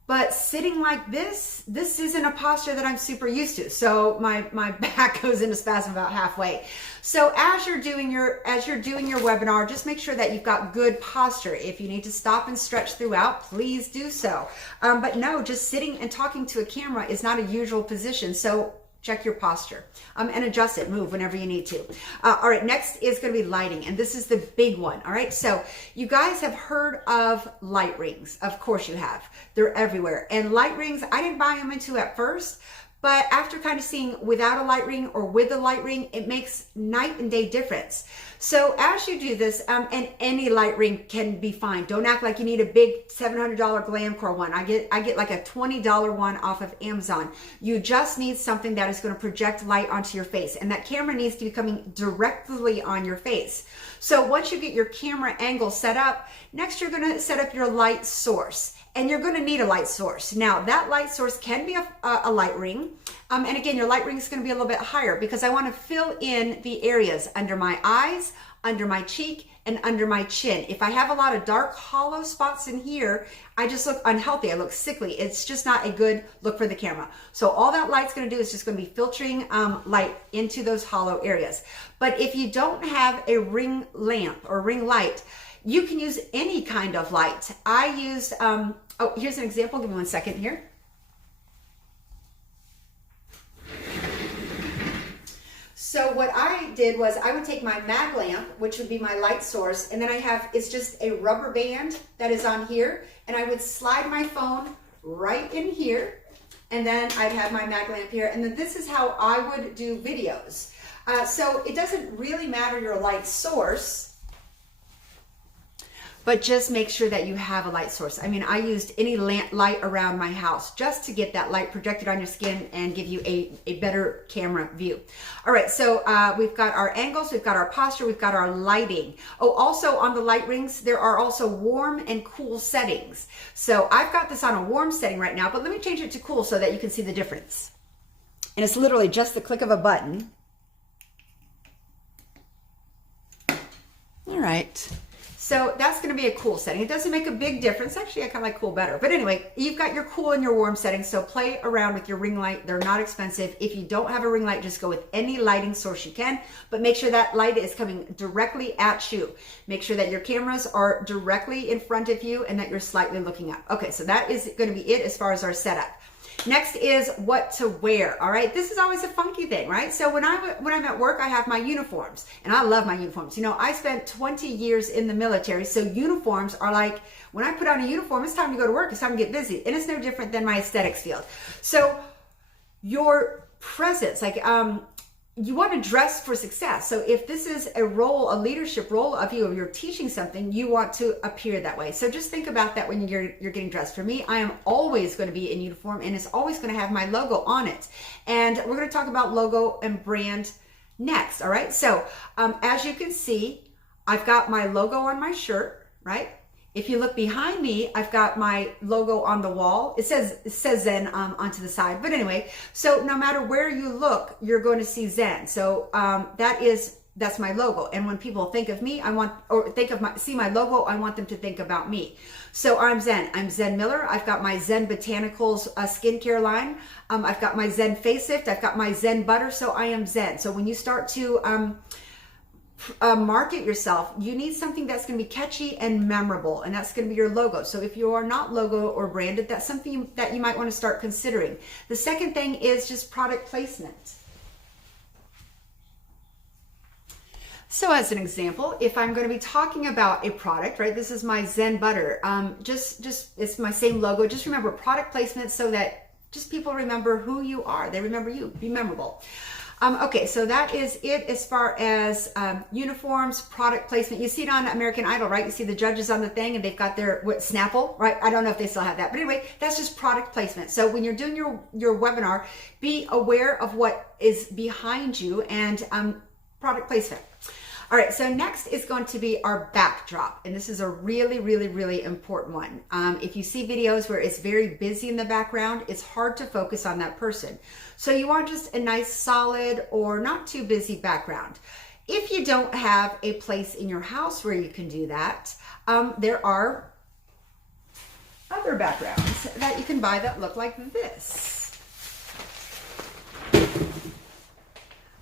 but sitting like this isn't a posture that I'm super used to. So my back goes into spasm about halfway. So as you're doing your webinar, just make sure that you've got good posture. If you need to stop and stretch throughout, please do so. But no, just sitting and talking to a camera is not a usual position. So check your posture and adjust it, move whenever you need to. All right, next is going to be lighting, and this is the big one. All right, so you guys have heard of light rings. Of course you have. They're everywhere. And light rings, I didn't buy them into at first, but after kind of seeing without a light ring or with a light ring, it makes night and day difference. So as you do this, and any light ring can be fine. Don't act like you need a big $700 Glamcor one. I get like a $20 one off of Amazon. You just need something that is going to project light onto your face, and that camera needs to be coming directly on your face. So once you get your camera angle set up, next you're going to set up your light source. And you're going to need a light source. Now, that light source can be a light ring. And again, your light ring is going to be a little bit higher, because I want to fill in the areas under my eyes, under my cheek, and under my chin. If I have a lot of dark, hollow spots in here, I just look unhealthy. I look sickly. It's just not a good look for the camera. So all that light's going to do is just going to be filtering light into those hollow areas. But if you don't have a ring lamp or ring light, you can use any kind of light. I used, here's an example. Give me 1 second here. So what I did was I would take my mag lamp, which would be my light source, and then it's just a rubber band that is on here, and I would slide my phone right in here, and then I'd have my mag lamp here, and then this is how I would do videos. So it doesn't really matter your light source, but just make sure that you have a light source. I mean, I used any light around my house just to get that light projected on your skin and give you a better camera view. All right, so we've got our angles, we've got our posture, we've got our lighting. Oh, also on the light rings, there are also warm and cool settings. So I've got this on a warm setting right now, but let me change it to cool so that you can see the difference. And it's literally just the click of a button. All right. So that's going to be a cool setting. It doesn't make a big difference. Actually, I kind of like cool better. But anyway, you've got your cool and your warm settings. So play around with your ring light. They're not expensive. If you don't have a ring light, just go with any lighting source you can. But make sure that light is coming directly at you. Make sure that your cameras are directly in front of you and that you're slightly looking up. Okay, so that is going to be it as far as our setup. Next is what to wear. All right, this is always a funky thing, right? So when I'm at work, I have my uniforms, and I love my uniforms. You know, I spent 20 years in the military, so uniforms are like, when I put on a uniform, it's time to go to work, it's time to get busy, and it's no different than my aesthetics field. So your presence, like you want to dress for success. So if this is a role, a leadership role of you, or you're teaching something, you want to appear that way. So just think about that when you're getting dressed. For me, I am always going to be in uniform, and it's always going to have my logo on it. And we're going to talk about logo and brand next. All right. So as you can see, I've got my logo on my shirt, right? If you look behind me, I've got my logo on the wall. It says Zen onto the side. But anyway, so no matter where you look, you're going to see Zen. So that's my logo. And when people think of me, see my logo, I want them to think about me. So I'm Zen. I'm Zen Miller. I've got my Zen Botanicals skincare line. I've got my Zen facelift. I've got my Zen butter. So I am Zen. So when you start to market yourself, you need something that's going to be catchy and memorable, and that's going to be your logo. So if you are not logo or branded, that's something that you might want to start considering. The second thing is just product placement. So as an example, if I'm going to be talking about a product, right, this is my Zen butter, just it's my same logo. Just remember product placement so that just people remember who you are. They remember you. Be memorable. Okay, so that is it as far as uniforms, product placement. You see it on American Idol, right? You see the judges on the thing and they've got their Snapple, right? I don't know if they still have that. But anyway, that's just product placement. So when you're doing your webinar, be aware of what is behind you and product placement. All right, so next is going to be our backdrop. And this is a really, really, really important one. If you see videos where it's very busy in the background, it's hard to focus on that person. So you want just a nice, solid, or not too busy background. If you don't have a place in your house where you can do that, there are other backgrounds that you can buy that look like this.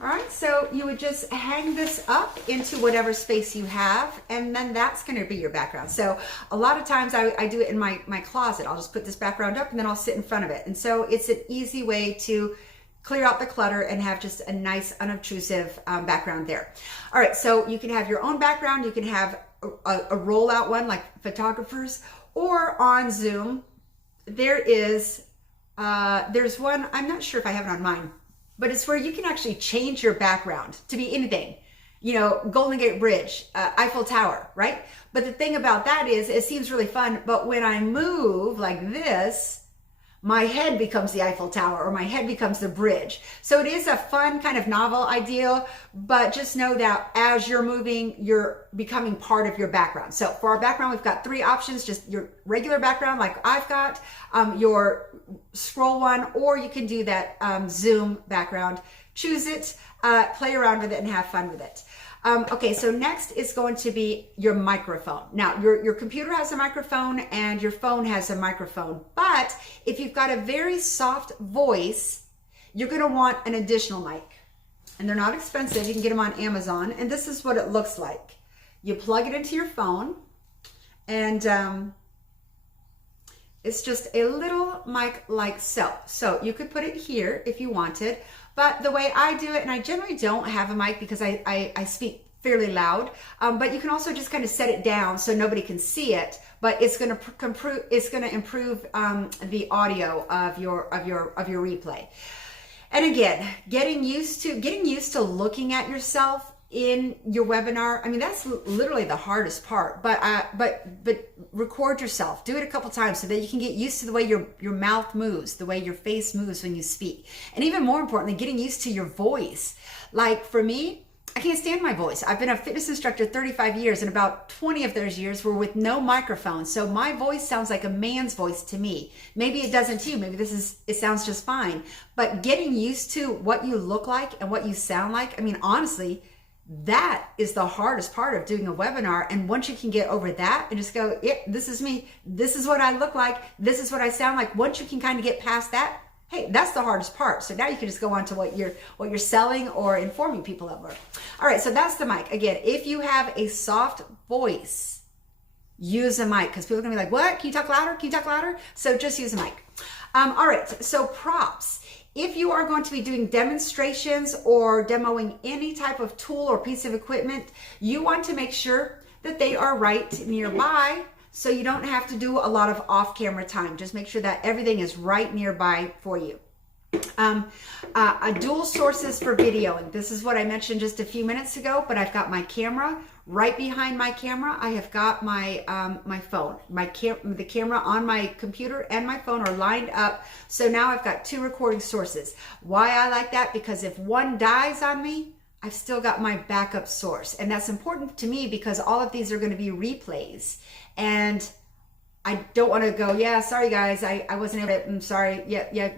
All right, so you would just hang this up into whatever space you have, and then that's going to be your background. So a lot of times I do it in my closet. I'll just put this background up and then I'll sit in front of it. And so it's an easy way to clear out the clutter and have just a nice, unobtrusive background there. All right, so you can have your own background. You can have a rollout one like photographers, or on Zoom, there's one, I'm not sure if I have it on mine, but it's where you can actually change your background to be anything. You know, Golden Gate Bridge, Eiffel Tower, right? But the thing about that is it seems really fun, but when I move like this, my head becomes the Eiffel Tower or my head becomes the bridge. So it is a fun kind of novel idea, but just know that as you're moving, you're becoming part of your background. So for our background, we've got 3 options: just your regular background like I've got, your scroll one, or you can do that Zoom background. Choose it, play around with it, and have fun with it. Okay, so next is going to be your microphone. Now, your computer has a microphone and your phone has a microphone, but if you've got a very soft voice, you're going to want an additional mic. And they're not expensive. You can get them on Amazon, and this is what it looks like. You plug it into your phone, and it's just a little mic like so. So you could put it here if you wanted. But the way I do it, and I generally don't have a mic because I speak fairly loud, but you can also just kind of set it down so nobody can see it, but it's going to improve the audio of your replay. And again, getting used to looking at yourself in your webinar. I mean, that's literally the hardest part, but record yourself, do it a couple times so that you can get used to the way your mouth moves, the way your face moves when you speak. And even more importantly, getting used to your voice. Like for me, I can't stand my voice. I've been a fitness instructor 35 years, and about 20 of those years were with no microphone. So my voice sounds like a man's voice to me. Maybe it doesn't to you. Maybe it sounds just fine. But getting used to what you look like and what you sound like, I mean, honestly, that is the hardest part of doing a webinar. And once you can get over that and just go, yeah, this is me, this is what I look like, this is what I sound like. Once you can kind of get past that, hey, that's the hardest part. So now you can just go on to what you're selling or informing people of. All right, so that's the mic. Again, if you have a soft voice, use a mic, because people are gonna be like, what? Can you talk louder? Can you talk louder? So just use a mic. All right, so props. If you are going to be doing demonstrations or demoing any type of tool or piece of equipment, you want to make sure that they are right nearby so you don't have to do a lot of off-camera time. Just make sure that everything is right nearby for you. Dual sources for video, and this is what I mentioned just a few minutes ago, but I've got my camera. Right behind my camera, I have got my my phone. The camera on my computer and my phone are lined up. So now I've got 2 recording sources. Why I like that? Because if one dies on me, I've still got my backup source. And that's important to me because all of these are going to be replays. And I don't want to go, yeah, sorry guys, I wasn't able to, I'm sorry, yeah.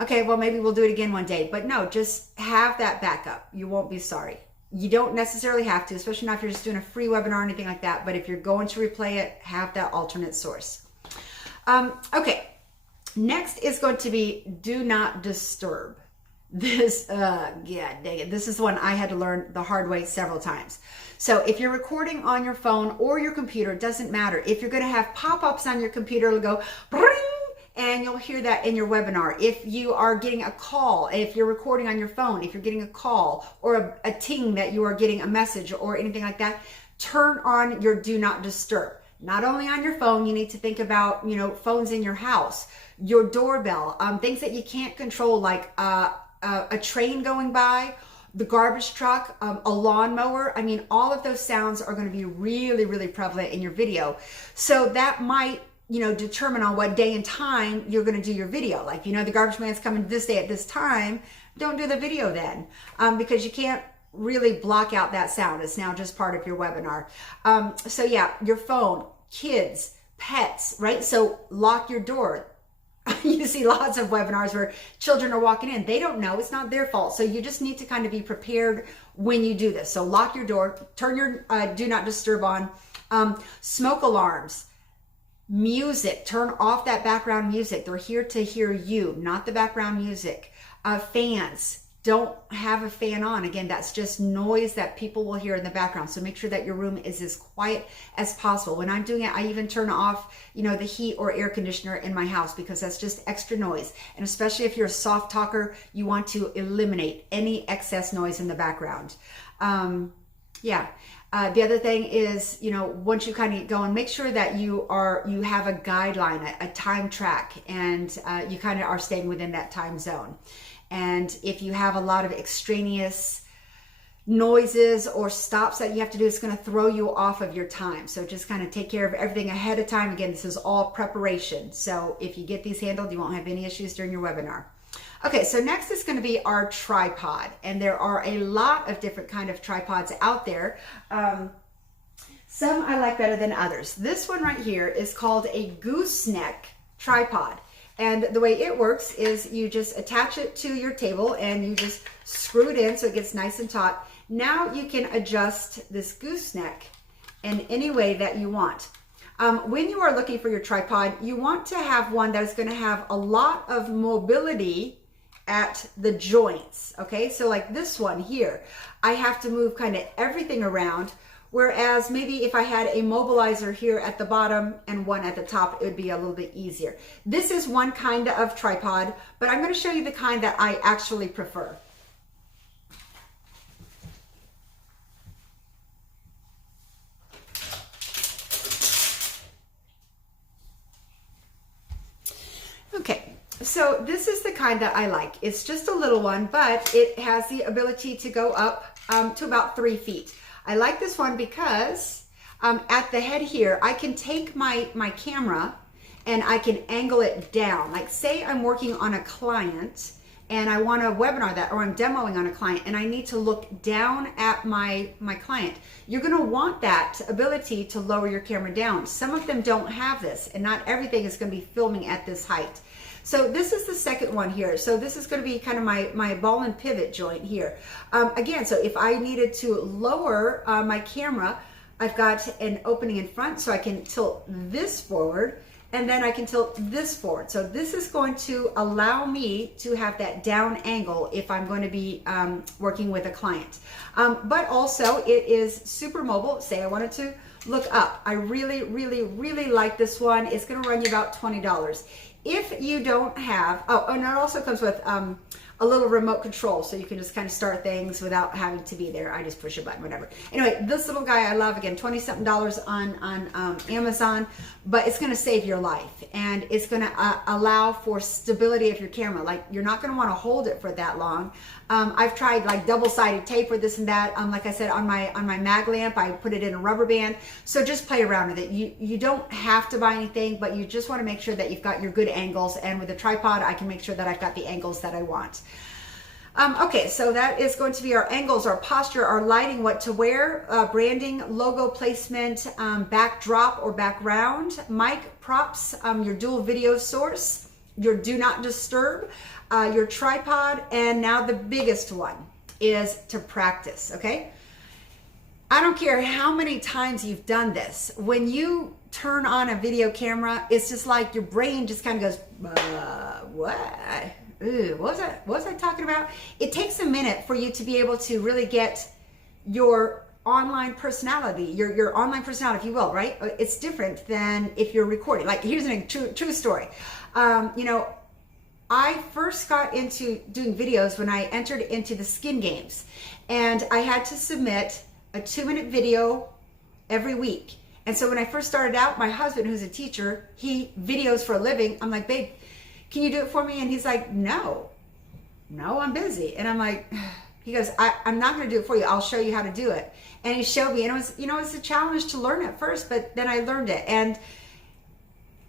Okay, well, maybe we'll do it again one day. But no, just have that backup. You won't be sorry. You don't necessarily have to, especially not if you're just doing a free webinar or anything like that. But if you're going to replay it, have that alternate source. Okay, next is going to be do not disturb. This, yeah, dang it. This is one I had to learn the hard way several times. So if you're recording on your phone or your computer, it doesn't matter. If you're going to have pop-ups on your computer, it'll go bring, and you'll hear that in your webinar. If you are getting a call, if you're recording on your phone, if you're getting a call or a ting that you are getting a message or anything like that, turn on your do not disturb. Not only on your phone, you need to think about, phones in your house, your doorbell, things that you can't control, like a train going by, the garbage truck, a lawnmower. I mean, all of those sounds are going to be really, really prevalent in your video. So that might, determine on what day and time you're going to do your video. Like, the garbage man's coming this day at this time, don't do the video then, because you can't really block out that sound. It's now just part of your webinar. So yeah, your phone, kids, pets, right? So lock your door. You see lots of webinars where children are walking in. They don't know. It's not their fault. So you just need to kind of be prepared when you do this. So lock your door, turn your do not disturb on, smoke alarms, music, turn off that background music. They're here to hear you, not the background music. Fans, don't have a fan on. Again, that's just noise that people will hear in the background. So make sure that your room is as quiet as possible. When I'm doing it, I even turn off, the heat or air conditioner in my house, because that's just extra noise. And especially if you're a soft talker, you want to eliminate any excess noise in the background. The other thing is, once you kind of get going, make sure that you have a guideline, a time track, and you kind of are staying within that time zone. And if you have a lot of extraneous noises or stops that you have to do, it's going to throw you off of your time. So just kind of take care of everything ahead of time. Again, this is all preparation. So if you get these handled, you won't have any issues during your webinar. Okay, so next is going to be our tripod. And there are a lot of different kind of tripods out there. Some I like better than others. This one right here is called a gooseneck tripod. And the way it works is you just attach it to your table and you just screw it in so it gets nice and taut. Now you can adjust this gooseneck in any way that you want. When you are looking for your tripod, you want to have one that is going to have a lot of mobility at the joints. Okay, so like this one here, I have to move kind of everything around. Whereas maybe if I had a mobilizer here at the bottom and one at the top, it would be a little bit easier. This is one kind of tripod, but I'm going to show you the kind that I actually prefer. Okay, so this is the kind that I like. It's just a little one, but it has the ability to go up to about 3 feet. I like this one because at the head here, I can take my camera and I can angle it down. Like say I'm working on a client and I want to webinar that, or I'm demoing on a client and I need to look down at my client. You're going to want that ability to lower your camera down. Some of them don't have this, and not everything is going to be filming at this height. So this is the second one here. So this is going to be kind of my ball and pivot joint here. Again, so if I needed to lower my camera, I've got an opening in front so I can tilt this forward, and then I can tilt this forward. So this is going to allow me to have that down angle if I'm going to be working with a client. But also it is super mobile. Say I wanted to look up. I really, really, really like this one. It's going to run you about $20. If you don't have, and it also comes with a little remote control, so you can just kind of start things without having to be there. I just push a button, whatever. Anyway, this little guy I love, again, $20-something on Amazon, but it's going to save your life, and it's going to allow for stability of your camera. Like, you're not going to want to hold it for that long. I've tried like double-sided tape or this and that. Like I said, on my mag lamp, I put it in a rubber band. So just play around with it. You don't have to buy anything, but you just want to make sure that you've got your good angles. And with a tripod, I can make sure that I've got the angles that I want. Okay, so that is going to be our angles, our posture, our lighting, what to wear, branding, logo placement, backdrop or background, mic, props, your dual video source, your do not disturb, your tripod, and now the biggest one is to practice, okay? I don't care how many times you've done this. When you turn on a video camera, it's just like your brain just kind of goes, what? what was I talking about? It takes a minute for you to be able to really get your online personality, your online personality, if you will, right? It's different than if you're recording. Like, here's a true story. I first got into doing videos when I entered into the skin games, and I had to submit a 2-minute video every week. And so when I first started out, my husband, who's a teacher, he videos for a living. I'm like, babe, can you do it for me? And he's like, no, I'm busy. And I'm like, he goes, I'm not going to do it for you. I'll show you how to do it. And he showed me, and it was, it's a challenge to learn at first, but then I learned it. And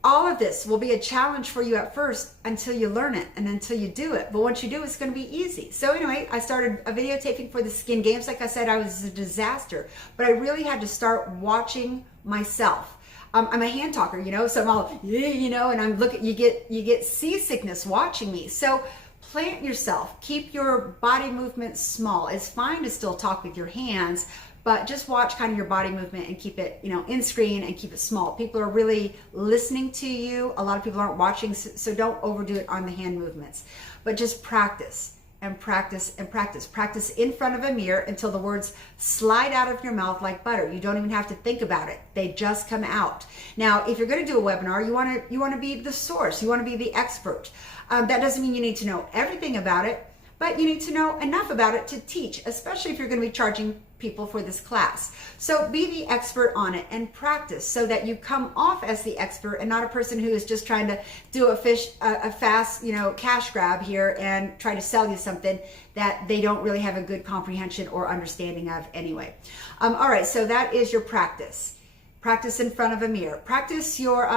all of this will be a challenge for you at first until you learn it and until you do it. But once you do, it's going to be easy. So anyway, I started a videotaping for the skin games. Like I said, I was a disaster, but I really had to start watching myself. I'm a hand talker, so I'm all, and I'm looking, you get seasickness watching me. So plant yourself, keep your body movement small. It's fine to still talk with your hands, but just watch kind of your body movement and keep it, in screen, and keep it small. People are really listening to you. A lot of people aren't watching, so don't overdo it on the hand movements. But just practice and practice and practice. Practice in front of a mirror until the words slide out of your mouth like butter. You don't even have to think about it. They just come out. Now, if you're going to do a webinar, you want to be the source. You want to be the expert. That doesn't mean you need to know everything about it, but you need to know enough about it to teach, especially if you're going to be charging people for this class. So be the expert on it and practice so that you come off as the expert and not a person who is just trying to do a fast, cash grab here and try to sell you something that they don't really have a good comprehension or understanding of anyway. All right, so that is your practice. Practice in front of a mirror. Practice your,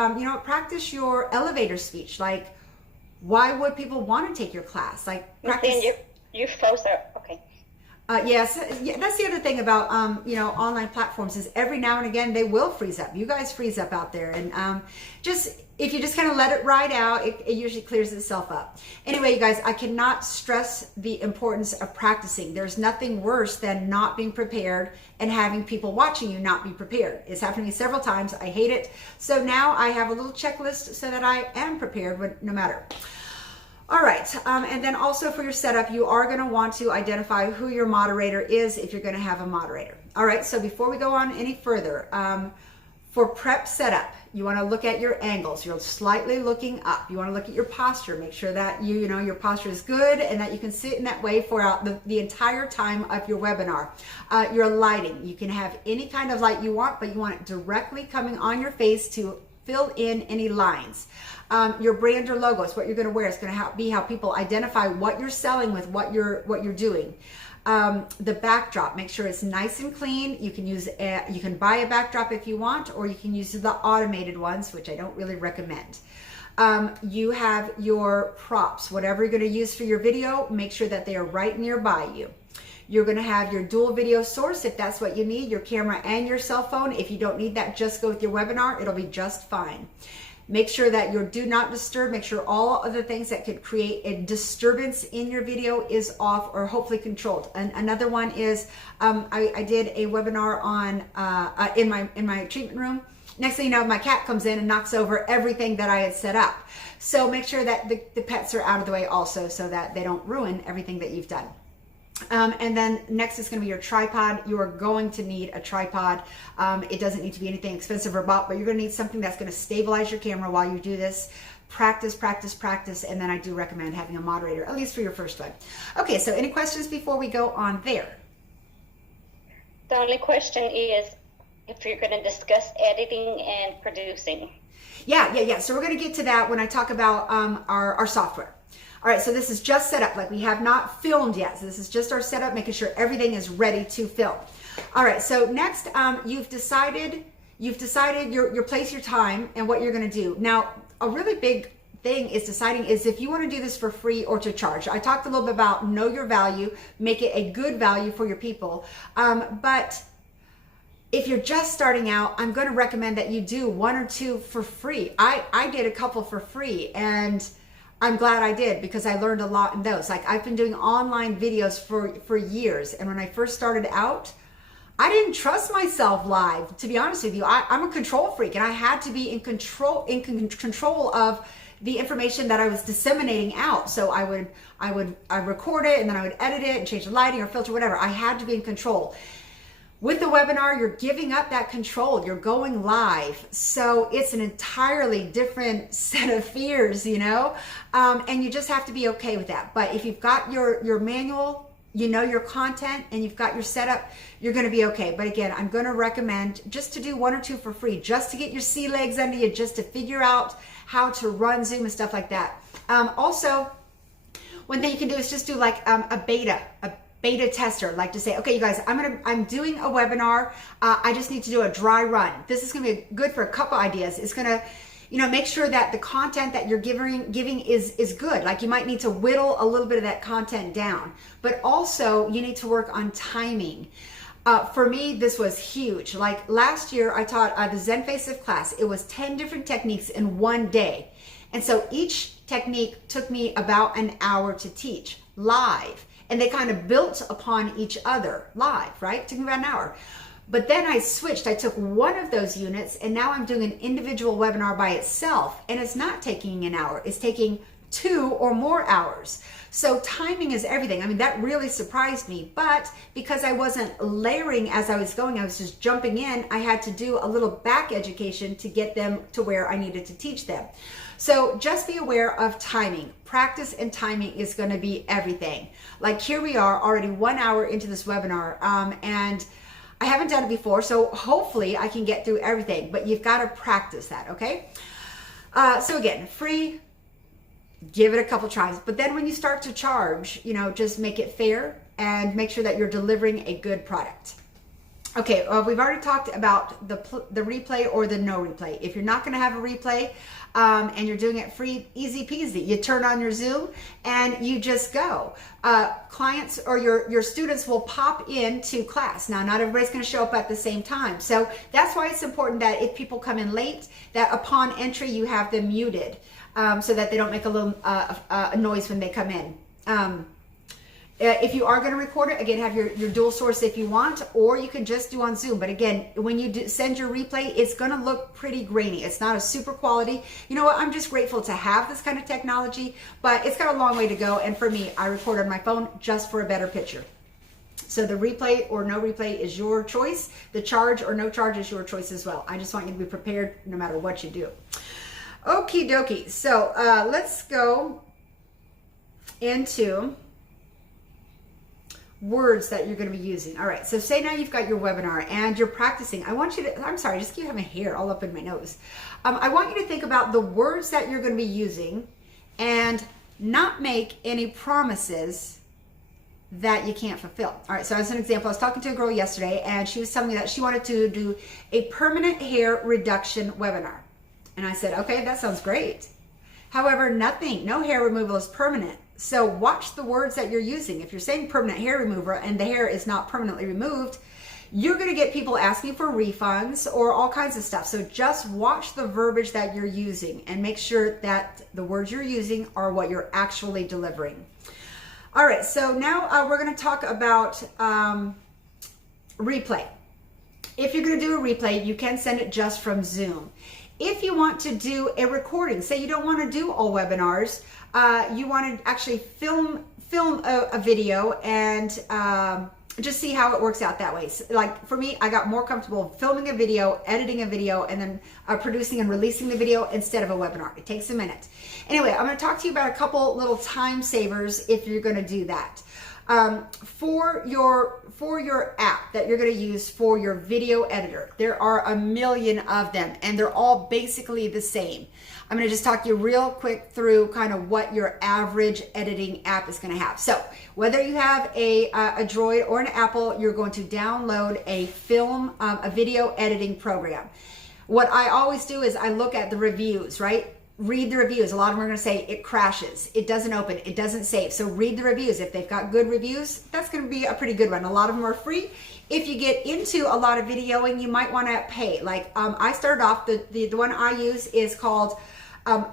practice your elevator speech. Like, why would people want to take your class? Like, practice. You froze there. Okay. Yes, that's the other thing about online platforms is every now and again they will freeze up. You guys freeze up out there, and if you just kind of let it ride out, it usually clears itself up. Anyway, you guys, I cannot stress the importance of practicing. There's nothing worse than not being prepared and having people watching you not be prepared. It's happened to me several times. I hate it. So now I have a little checklist so that I am prepared no matter. All right, and then also for your setup, you are going to want to identify who your moderator is if you're going to have a moderator. All right, so before we go on any further, for prep setup, you want to look at your angles. You're slightly looking up. You want to look at your posture. Make sure that your posture is good and that you can sit in that way for the entire time of your webinar. Your lighting, you can have any kind of light you want, but you want it directly coming on your face to fill in any lines. Your brand or logo is what you're going to wear. It's going to be how people identify what you're selling with what you're doing. The backdrop, make sure it's nice and clean. You can buy a backdrop if you want, or you can use the automated ones, which I don't really recommend. You have your props, whatever you're going to use for your video, make sure that they are right nearby you. You're going to have your dual video source if that's what you need, your camera and your cell phone. If you don't need that, just go with your webinar. It'll be just fine. Make sure that your do not disturb, make sure all of the things that could create a disturbance in your video is off or hopefully controlled. And another one is, I did a webinar on in my treatment room. Next thing you know, my cat comes in and knocks over everything that I had set up. So make sure that the pets are out of the way also so that they don't ruin everything that you've done. And then next is going to be your tripod. You are going to need a tripod. It doesn't need to be anything expensive or bought, but you're going to need something that's going to stabilize your camera while you do this. Practice, practice, practice, and then I do recommend having a moderator, at least for your first one. Okay, so any questions before we go on there? The only question is if you're going to discuss editing and producing. Yeah. So we're going to get to that when I talk about our software. All right, so this is just set up. Like, we have not filmed yet. So this is just our setup, making sure everything is ready to film. All right, so next, you've decided your place, your time, and what you're going to do. Now, a really big thing is deciding is if you want to do this for free or to charge. I talked a little bit about know your value, make it a good value for your people. But if you're just starting out, I'm going to recommend that you do one or two for free. I did a couple for free, and I'm glad I did because I learned a lot in those. Like, I've been doing online videos for years, and when I first started out, I didn't trust myself live. To be honest with you, I'm a control freak, and I had to be in control of the information that I was disseminating out. So I would record it and then I would edit it and change the lighting or filter, whatever. I had to be in control. With the webinar, you're giving up that control. You're going live. So it's an entirely different set of fears, you know? And you just have to be okay with that. But if you've got your manual, you know your content, and you've got your setup, you're going to be okay. But again, I'm going to recommend just to do 1 or 2 for free, just to get your sea legs under you, just to figure out how to run Zoom and stuff like that. Also, one thing you can do is just do like a beta tester, like to say, okay, you guys, I'm doing a webinar. I just need to do a dry run. This is going to be good for a couple ideas. It's going to, you know, make sure that the content that you're giving is good. Like you might need to whittle a little bit of that content down, but also you need to work on timing. For me, this was huge. Like last year, I taught the Zen Facelift class. It was 10 different techniques in one day. And so each technique took me about an hour to teach live. And they kind of built upon each other live, right? It took me about an hour. But then I switched. I took one of those units and now I'm doing an individual webinar by itself. And it's not taking an hour. It's taking 2 or more hours. So timing is everything. I mean, that really surprised me. But because I wasn't layering as I was going, I was just jumping in, I had to do a little back education to get them to where I needed to teach them. So just be aware of timing. Practice and timing is going to be everything. Like here we are already 1 hour into this webinar, and I haven't done it before, so hopefully I can get through everything, but you've got to practice that, okay? So again, free, give it a couple tries, but then when you start to charge, you know, just make it fair and make sure that you're delivering a good product. Okay, we've already talked about the replay or the no replay. If you're not going to have a replay and you're doing it free, easy peasy. You turn on your Zoom and you just go. Clients or your students will pop into class. Now, not everybody's going to show up at the same time. So that's why it's important that if people come in late, that upon entry you have them muted so that they don't make a little noise when they come in. If you are going to record it, again, have your dual source if you want, or you can just do on Zoom. But again, when you send your replay, it's going to look pretty grainy. It's not a super quality. You know what? I'm just grateful to have this kind of technology, but it's got a long way to go. And for me, I record on my phone just for a better picture. So the replay or no replay is your choice. The charge or no charge is your choice as well. I just want you to be prepared no matter what you do. Okie dokie. So let's go into words that you're going to be using. All right, so say now you've got your webinar and you're practicing. I want you to, I'm sorry, I just keep having hair all up in my nose. I want you to think about the words that you're going to be using and not make any promises that you can't fulfill. All right, so as an example, I was talking to a girl yesterday and she was telling me that she wanted to do a permanent hair reduction webinar. And I said, okay, that sounds great. However, no hair removal is permanent. So watch the words that you're using. If you're saying permanent hair remover and the hair is not permanently removed, you're going to get people asking for refunds or all kinds of stuff. So just watch the verbiage that you're using and make sure that the words you're using are what you're actually delivering. All right, so now we're going to talk about replay. If you're going to do a replay, you can send it just from Zoom. If you want to do a recording, say you don't want to do all webinars, you want to actually film a video and just see how it works out that way. So, like for me, I got more comfortable filming a video, editing a video, and then producing and releasing the video instead of a webinar. It takes a minute. Anyway, I'm going to talk to you about a couple little time savers if you're going to do that. For your app that you're going to use for your video editor, there are a million of them and they're all basically the same. I'm going to just talk you real quick through kind of what your average editing app is going to have. So whether you have a Droid or an Apple, you're going to download a video editing program. What I always do is I look at the reviews, right? Read the reviews. A lot of them are going to say it crashes, it doesn't open, it doesn't save. So read the reviews. If they've got good reviews, that's going to be a pretty good one. A lot of them are free. If you get into a lot of videoing, you might want to pay. Like I started off, the one I use is called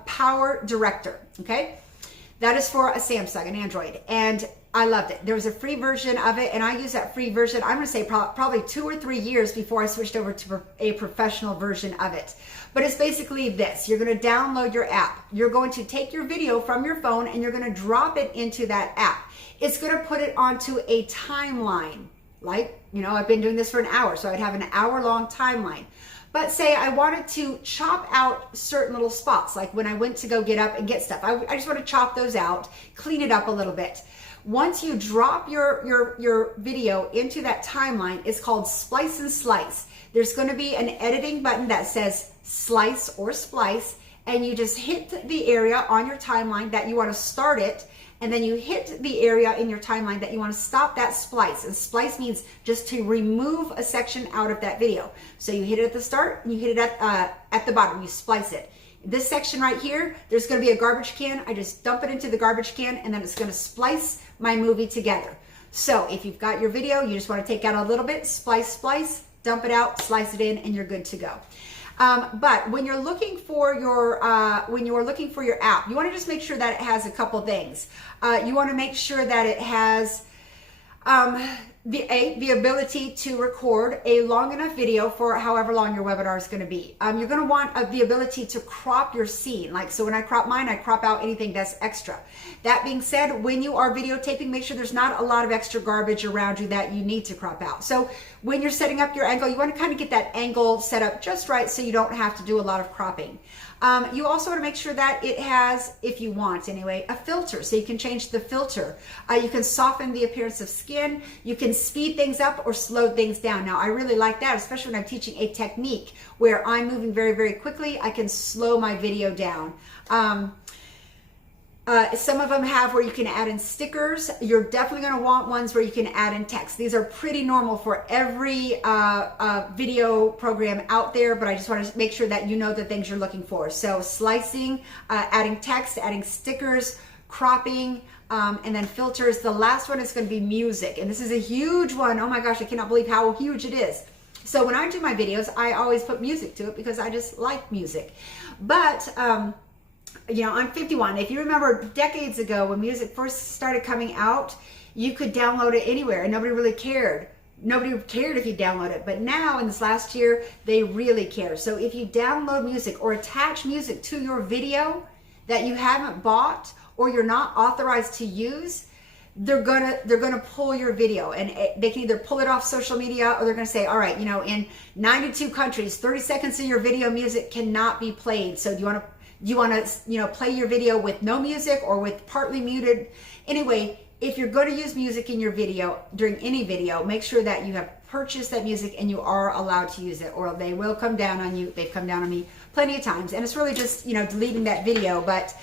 Power Director. Okay, that is for a Samsung, an Android, and I loved it. There was a free version of it, and I used that free version, I'm going to say probably 2 or 3 years before I switched over to a professional version of it. But it's basically this. You're going to download your app. You're going to take your video from your phone and you're going to drop it into that app. It's going to put it onto a timeline. Like, you know, I've been doing this for an hour, so I'd have an hour-long timeline. But say I wanted to chop out certain little spots, like when I went to go get up and get stuff. I just want to chop those out, clean it up a little bit. Once you drop your video into that timeline, it's called Splice and Slice. There's going to be an editing button that says Slice or Splice, and you just hit the area on your timeline that you want to start it, and then you hit the area in your timeline that you want to stop that splice. And splice means just to remove a section out of that video. So you hit it at the start and you hit it at the bottom. You splice it. This section right here, there's going to be a garbage can. I just dump it into the garbage can, and then it's going to splice my movie together. So if you've got your video, you just want to take out a little bit, splice, dump it out, slice it in, and you're good to go. But when you're looking for your app, you want to just make sure that it has a couple things. You want to make sure that it has the ability to record a long enough video for however long your webinar is going to be. You're going to want the ability to crop your scene. Like, so when I crop mine, I crop out anything that's extra. That being said, when you are videotaping, make sure there's not a lot of extra garbage around you that you need to crop out. So when you're setting up your angle, you want to kind of get that angle set up just right so you don't have to do a lot of cropping. You also want to make sure that it has, if you want anyway, a filter, so you can change the filter. You can soften the appearance of skin. You can speed things up or slow things down. Now, I really like that, especially when I'm teaching a technique where I'm moving very, very quickly. I can slow my video down. Some of them have where you can add in stickers. You're definitely going to want ones where you can add in text. These are pretty normal for every video program out there, but I just want to make sure that you know the things you're looking for. So slicing, adding text, adding stickers, cropping, and then filters. The last one is going to be music, and this is a huge one. Oh my gosh, I cannot believe how huge it is. So when I do my videos, I always put music to it because I just like music. But you know, I'm 51. If you remember decades ago when music first started coming out, you could download it anywhere and nobody really cared. Nobody cared if you download it. But now in this last year, they really care. So if you download music or attach music to your video that you haven't bought or you're not authorized to use, they're gonna pull your video, and they can either pull it off social media or they're gonna say, all right, you know, in 92 countries, 30 seconds of your video music cannot be played. So do you want to, you know, play your video with no music or with partly muted? Anyway, if you're going to use music in your video, during any video, make sure that you have purchased that music and you are allowed to use it, or they will come down on you. They've come down on me plenty of times, and it's really just, you know, deleting that video. But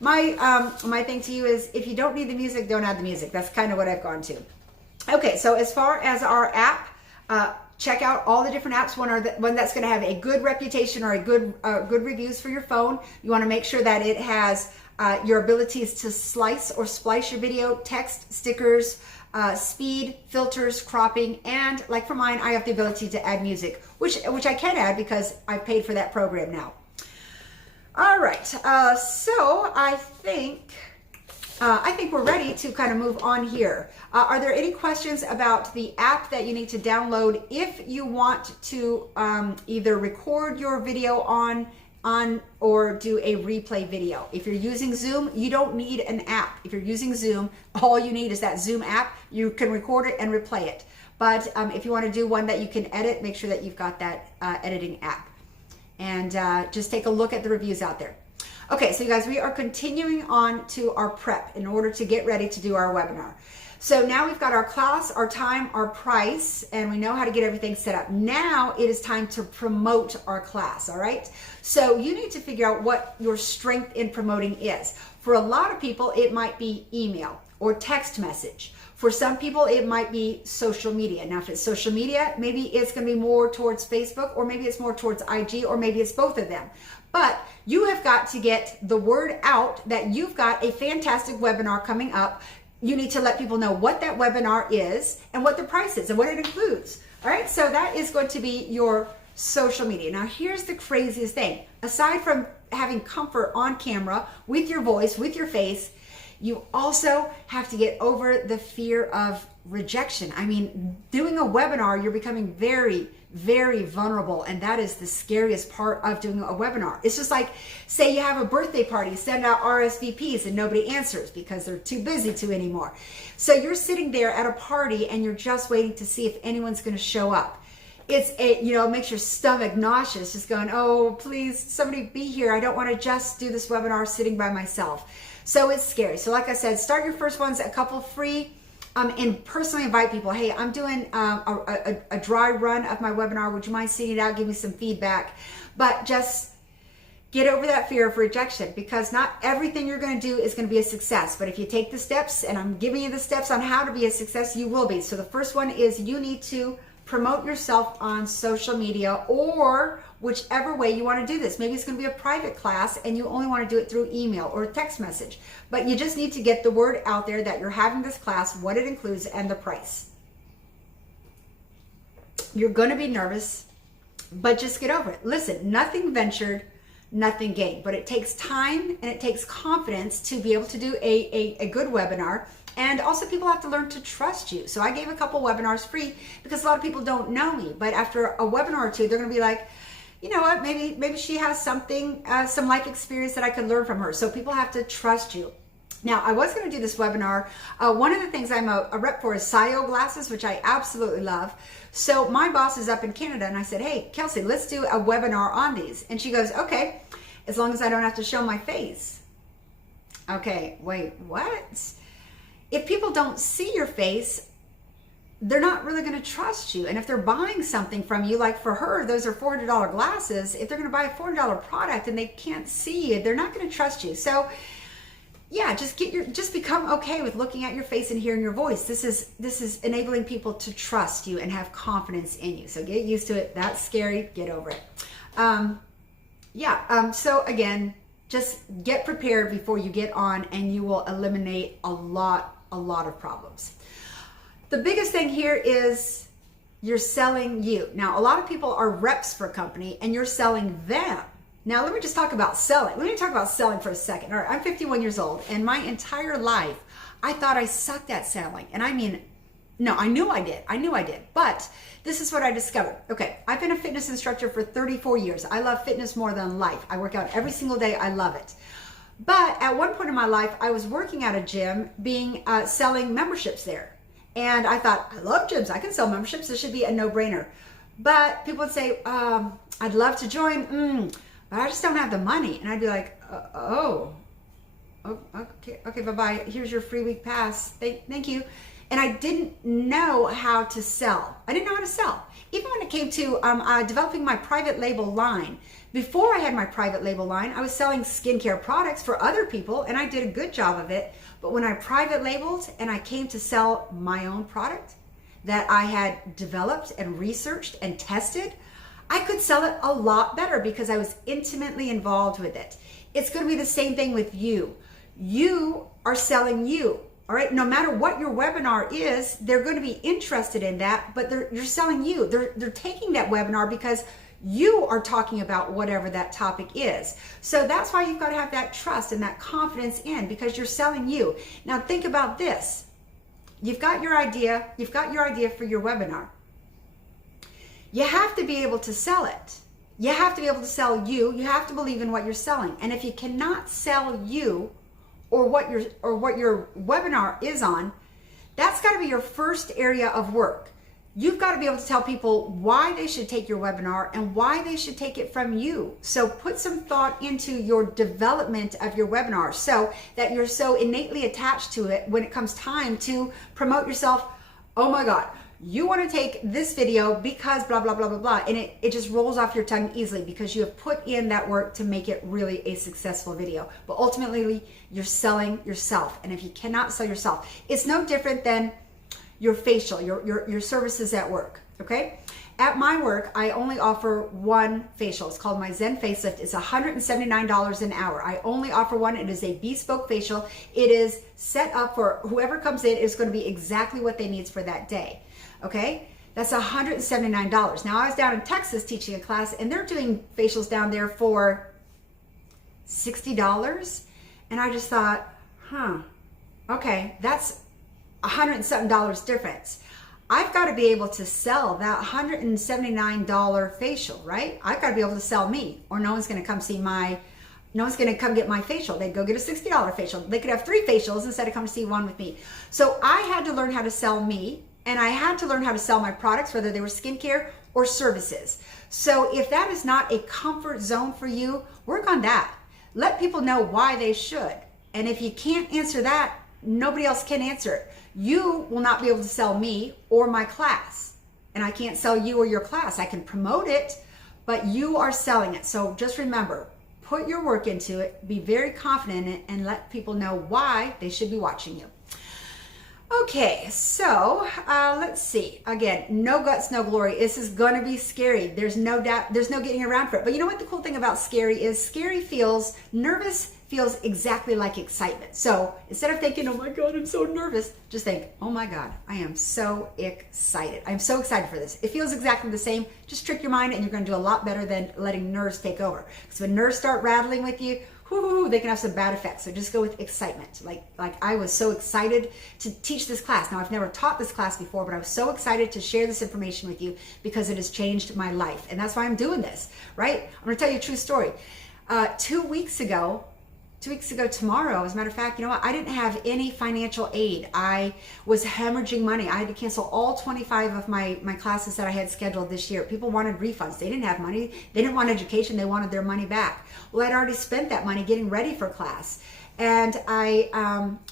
my thing to you is, if you don't need the music, don't add the music. That's kind of what I've gone to. Okay, so as far as our app, check out all the different apps. One that's going to have a good reputation or a good reviews for your phone. You want to make sure that it has your abilities to slice or splice your video, text, stickers, speed, filters, cropping, and like for mine, I have the ability to add music, which I can add because I paid for that program now. All right, so I think we're ready to kind of move on here. Are there any questions about the app that you need to download if you want to either record your video on or do a replay video? If you're using Zoom, you don't need an app. If you're using Zoom, all you need is that Zoom app. You can record it and replay it. But if you want to do one that you can edit, make sure that you've got that editing app. And just take a look at the reviews out there. Okay, so you guys, we are continuing on to our prep in order to get ready to do our webinar. So now we've got our class, our time, our price, and we know how to get everything set up. Now it is time to promote our class, all right? So you need to figure out what your strength in promoting is. For a lot of people, it might be email or text message. For some people, it might be social media. Now, if it's social media, maybe it's going to be more towards Facebook, or maybe it's more towards IG, or maybe it's both of them. But you have got to get the word out that you've got a fantastic webinar coming up. You need to let people know what that webinar is and what the price is and what it includes. All right, so that is going to be your social media. Now, here's the craziest thing. Aside from having comfort on camera with your voice, with your face, You also have to get over the fear of rejection. I mean, doing a webinar, you're becoming very, very vulnerable, and that is the scariest part of doing a webinar. It's just like, say you have a birthday party, send out RSVPs and nobody answers because they're too busy to anymore. So you're sitting there at a party and you're just waiting to see if anyone's going to show up. It's it makes your stomach nauseous, just going, oh, please, somebody be here. I don't want to just do this webinar sitting by myself. So it's scary. So like I said, start your first ones, a couple free, and personally invite people. Hey, I'm doing a dry run of my webinar. Would you mind seeing it out? Give me some feedback. But just get over that fear of rejection, because not everything you're going to do is going to be a success. But if you take the steps, and I'm giving you the steps on how to be a success, you will be. So the first one is you need to promote yourself on social media, or whichever way you want to do this. Maybe it's going to be a private class and you only want to do it through email or text message. But you just need to get the word out there that you're having this class, what it includes, and the price. You're going to be nervous, but just get over it. Listen, nothing ventured, nothing gained. But it takes time and it takes confidence to be able to do a good webinar. And also people have to learn to trust you. So I gave a couple webinars free because a lot of people don't know me. But after a webinar or two, they're going to be like, you know what, maybe she has something, some life experience that I could learn from her. So people have to trust you. Now, I was going to do this webinar. One of the things I'm a rep for is SIO glasses, which I absolutely love. So my boss is up in Canada and I said, hey, Kelsey, let's do a webinar on these. And she goes, okay, as long as I don't have to show my face. Okay, wait, what? If people don't see your face, they're not really going to trust you. And if they're buying something from you, like for her, those are $400 glasses. If they're going to buy a $400 product and they can't see you, they're not going to trust you. So yeah, just become okay with looking at your face and hearing your voice. This is enabling people to trust you and have confidence in you. So get used to it. That's scary. Get over it. So again, just get prepared before you get on, and you will eliminate a lot of problems. The biggest thing here is you're selling you. Now, a lot of people are reps for a company and you're selling them. Now, let me just talk about selling. Let me talk about selling for a second. All right, I'm 51 years old, and my entire life, I thought I sucked at selling. And I mean, no, I knew I did. But this is what I discovered. Okay, I've been a fitness instructor for 34 years. I love fitness more than life. I work out every single day. I love it. But at one point in my life, I was working at a gym selling memberships there. And I thought, I love gyms. I can sell memberships. This should be a no-brainer. But people would say, I'd love to join, but I just don't have the money. And I'd be like, okay, bye-bye. Here's your free week pass. Thank you. And I didn't know how to sell. I didn't know how to sell. Even when it came to developing my private label line. Before I had my private label line, I was selling skincare products for other people, and I did a good job of it. But when I private labeled and I came to sell my own product that I had developed and researched and tested, I could sell it a lot better because I was intimately involved with it. It's going to be the same thing with you. You are selling you. All right, no matter what your webinar is, they're going to be interested in that, but you're selling you. They're taking that webinar because you are talking about whatever that topic is. So that's why you've got to have that trust and that confidence in, because you're selling you. Now think about this. You've got your idea for your webinar. You have to be able to sell it. You have to be able to sell you. You have to believe in what you're selling. And if you cannot sell you, or what your webinar is on, that's got to be your first area of work. You've got to be able to tell people why they should take your webinar and why they should take it from you. So put some thought into your development of your webinar so that you're so innately attached to it when it comes time to promote yourself. Oh my God, you want to take this video because blah, blah, blah, blah, blah. And it just rolls off your tongue easily because you have put in that work to make it really a successful video. But ultimately, you're selling yourself. And if you cannot sell yourself, it's no different than your facial, your services at work, okay? At my work, I only offer one facial. It's called my Zen Facelift. It's $179 an hour. I only offer one. It is a bespoke facial. It is set up for whoever comes in is going to be exactly what they need for that day. Okay, that's $179. Now I was down in Texas teaching a class and they're doing facials down there for $60. And I just thought, Okay, that's $100 and something difference. I've got to be able to sell that $179 facial, right? I've got to be able to sell me, or no one's going to come no one's going to come get my facial. They'd go get a $60 facial. They could have 3 facials instead of coming to see one with me. So I had to learn how to sell me, and I had to learn how to sell my products, whether they were skincare or services. So if that is not a comfort zone for you, work on that. Let people know why they should. And if you can't answer that, nobody else can answer it. You will not be able to sell me or my class. And I can't sell you or your class. I can promote it, but you are selling it. So just remember, put your work into it, be very confident in it, and let people know why they should be watching you. Okay, so let's see. Again, no guts, no glory. This is going to be scary. There's no doubt. There's no getting around for it. But you know what the cool thing about scary is? Scary feels, nervous feels exactly like excitement. So instead of thinking, oh my God, I'm so nervous, just think, oh my God, I am so excited. I'm so excited for this. It feels exactly the same. Just trick your mind and you're going to do a lot better than letting nerves take over. Because when nerves start rattling with you, they can have some bad effects. So just go with excitement. Like I was so excited to teach this class. Now I've never taught this class before, but I was so excited to share this information with you because it has changed my life. And that's why I'm doing this, right? I'm going to tell you a true story. 2 weeks ago tomorrow, as a matter of fact, you know what? I didn't have any financial aid. I was hemorrhaging money. I had to cancel all 25 of my classes that I had scheduled this year. People wanted refunds. They didn't have money. They didn't want education. They wanted their money back. Well, I'd already spent that money getting ready for class. And I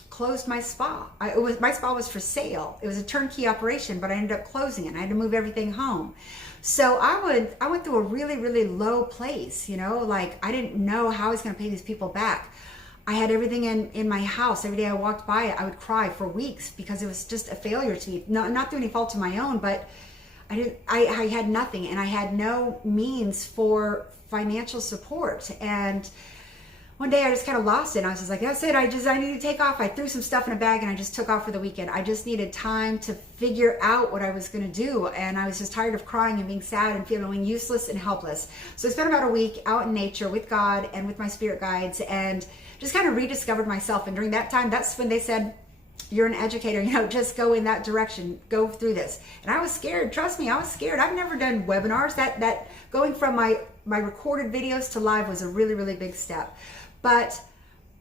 closed my spa. My spa was for sale. It was a turnkey operation, but I ended up closing it. I had to move everything home. So I went through a really, really low place, you know, like I didn't know how I was going to pay these people back. I had everything in my house. Every day I walked by it, I would cry for weeks because it was just a failure to me. Not through any fault of my own, but I had nothing, and I had no means for financial support. And one day I just kind of lost it. And I was just like, that's it. I need to take off. I threw some stuff in a bag and I just took off for the weekend. I just needed time to figure out what I was going to do. And I was just tired of crying and being sad and feeling useless and helpless. So I spent about a week out in nature with God and with my spirit guides and just kind of rediscovered myself. And during that time, that's when they said, you're an educator, you know, just go in that direction, go through this. And I was scared. Trust me, I was scared. I've never done webinars. That going from my recorded videos to live was a really, really big step. But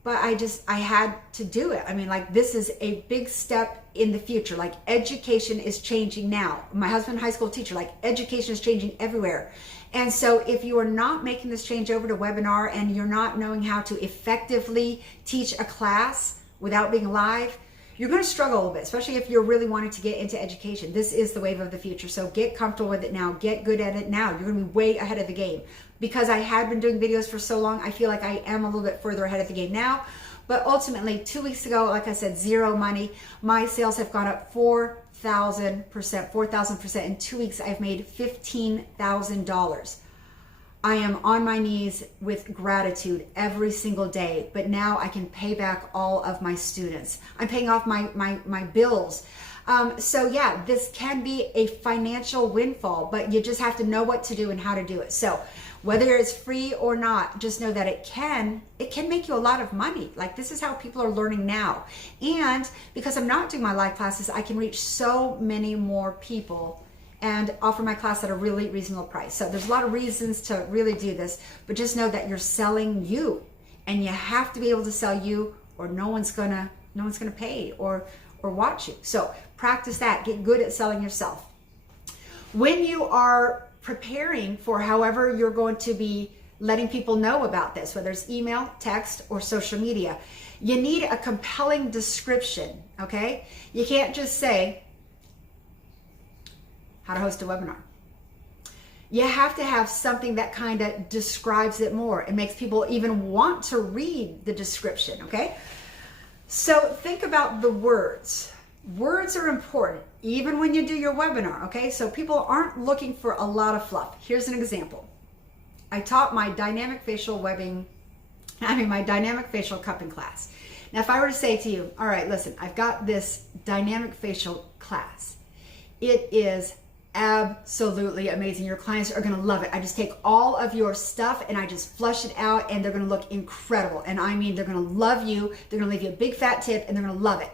I had to do it. I mean, like, this is a big step in the future. Like, education is changing now. My husband, high school teacher, like, education is changing everywhere. And so if you are not making this change over to webinar and you're not knowing how to effectively teach a class without being live, you're going to struggle a little bit, especially if you're really wanting to get into education. This is the wave of the future. So get comfortable with it now. Get good at it now. You're going to be way ahead of the game. Because I had been doing videos for so long, I feel like I am a little bit further ahead of the game now. But ultimately, 2 weeks ago, like I said, zero money. My sales have gone up 4,000%. In 2 weeks, I've made $15,000. I am on my knees with gratitude every single day, but now I can pay back all of my students. I'm paying off my bills. So yeah, this can be a financial windfall, but you just have to know what to do and how to do it. So whether it's free or not, just know that it can make you a lot of money. Like, this is how people are learning now. And because I'm not doing my live classes, I can reach so many more people and offer my class at a really reasonable price. So there's a lot of reasons to really do this, but just know that you're selling you, and you have to be able to sell you, or no one's gonna pay or watch you. So practice that. Get good at selling yourself. When you are preparing for however you're going to be letting people know about this, whether it's email, text, or social media, you need a compelling description, okay? You can't just say how to host a webinar. You have to have something that kind of describes it more. It makes people even want to read the description, okay? So think about the words. Words are important, even when you do your webinar, okay? So people aren't looking for a lot of fluff. Here's an example. I taught my dynamic facial cupping class. Now, if I were to say to you, all right, listen, I've got this dynamic facial class. It is absolutely amazing. Your clients are going to love it. I just take all of your stuff and I just flush it out, and they're going to look incredible. And I mean, they're going to love you. They're going to leave you a big fat tip, and they're going to love it.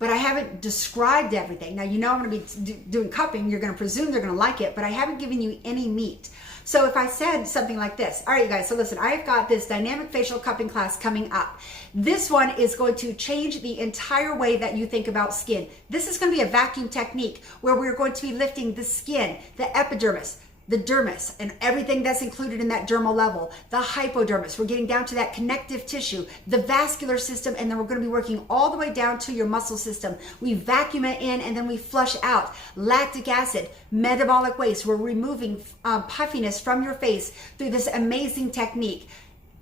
But I haven't described everything. Now, you know I'm going to be doing cupping. You're going to presume they're going to like it, but I haven't given you any meat. So if I said something like this, all right, you guys, so listen, I've got this dynamic facial cupping class coming up. This one is going to change the entire way that you think about skin. This is going to be a vacuum technique where we're going to be lifting the skin, the epidermis, the dermis, and everything that's included in that dermal level, the hypodermis. We're getting down to that connective tissue, the vascular system, and then we're going to be working all the way down to your muscle system. We vacuum it in and then we flush out lactic acid, metabolic waste. We're removing puffiness from your face through this amazing technique.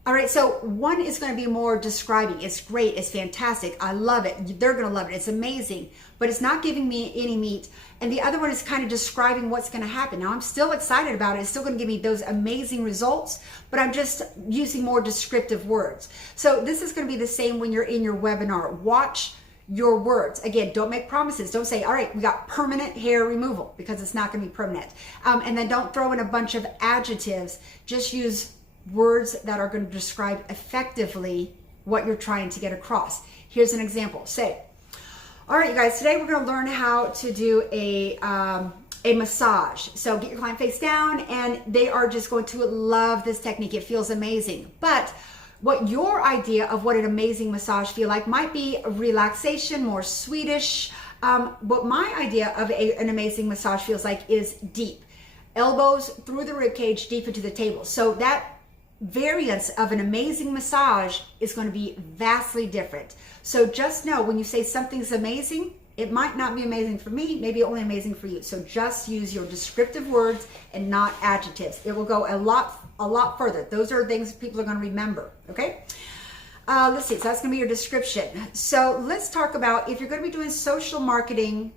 All right, so one is going to be more describing. It's great. It's fantastic. I love it. They're going to love it. It's amazing, but it's not giving me any meat. And the other one is kind of describing what's going to happen. Now, I'm still excited about it. It's still going to give me those amazing results, but I'm just using more descriptive words. So this is going to be the same when you're in your webinar. Watch your words. Again, don't make promises. Don't say, all right, we got permanent hair removal, because it's not going to be permanent. And then don't throw in a bunch of adjectives. Just use words that are going to describe effectively what you're trying to get across. Here's an example. Say, all right, you guys, today we're going to learn how to do a massage. So get your client face down, and they are just going to love this technique. It feels amazing. But what your idea of what an amazing massage feel like might be relaxation, more Swedish. What my idea of an amazing massage feels like is deep. Elbows through the rib cage, deep into the table. So that variance of an amazing massage is going to be vastly different. So just know, when you say something's amazing, it might not be amazing for me, maybe only amazing for you. So just use your descriptive words and not adjectives. It will go a lot further. Those are things people are going to remember. Okay. Let's see. So that's going to be your description. So let's talk about if you're going to be doing social marketing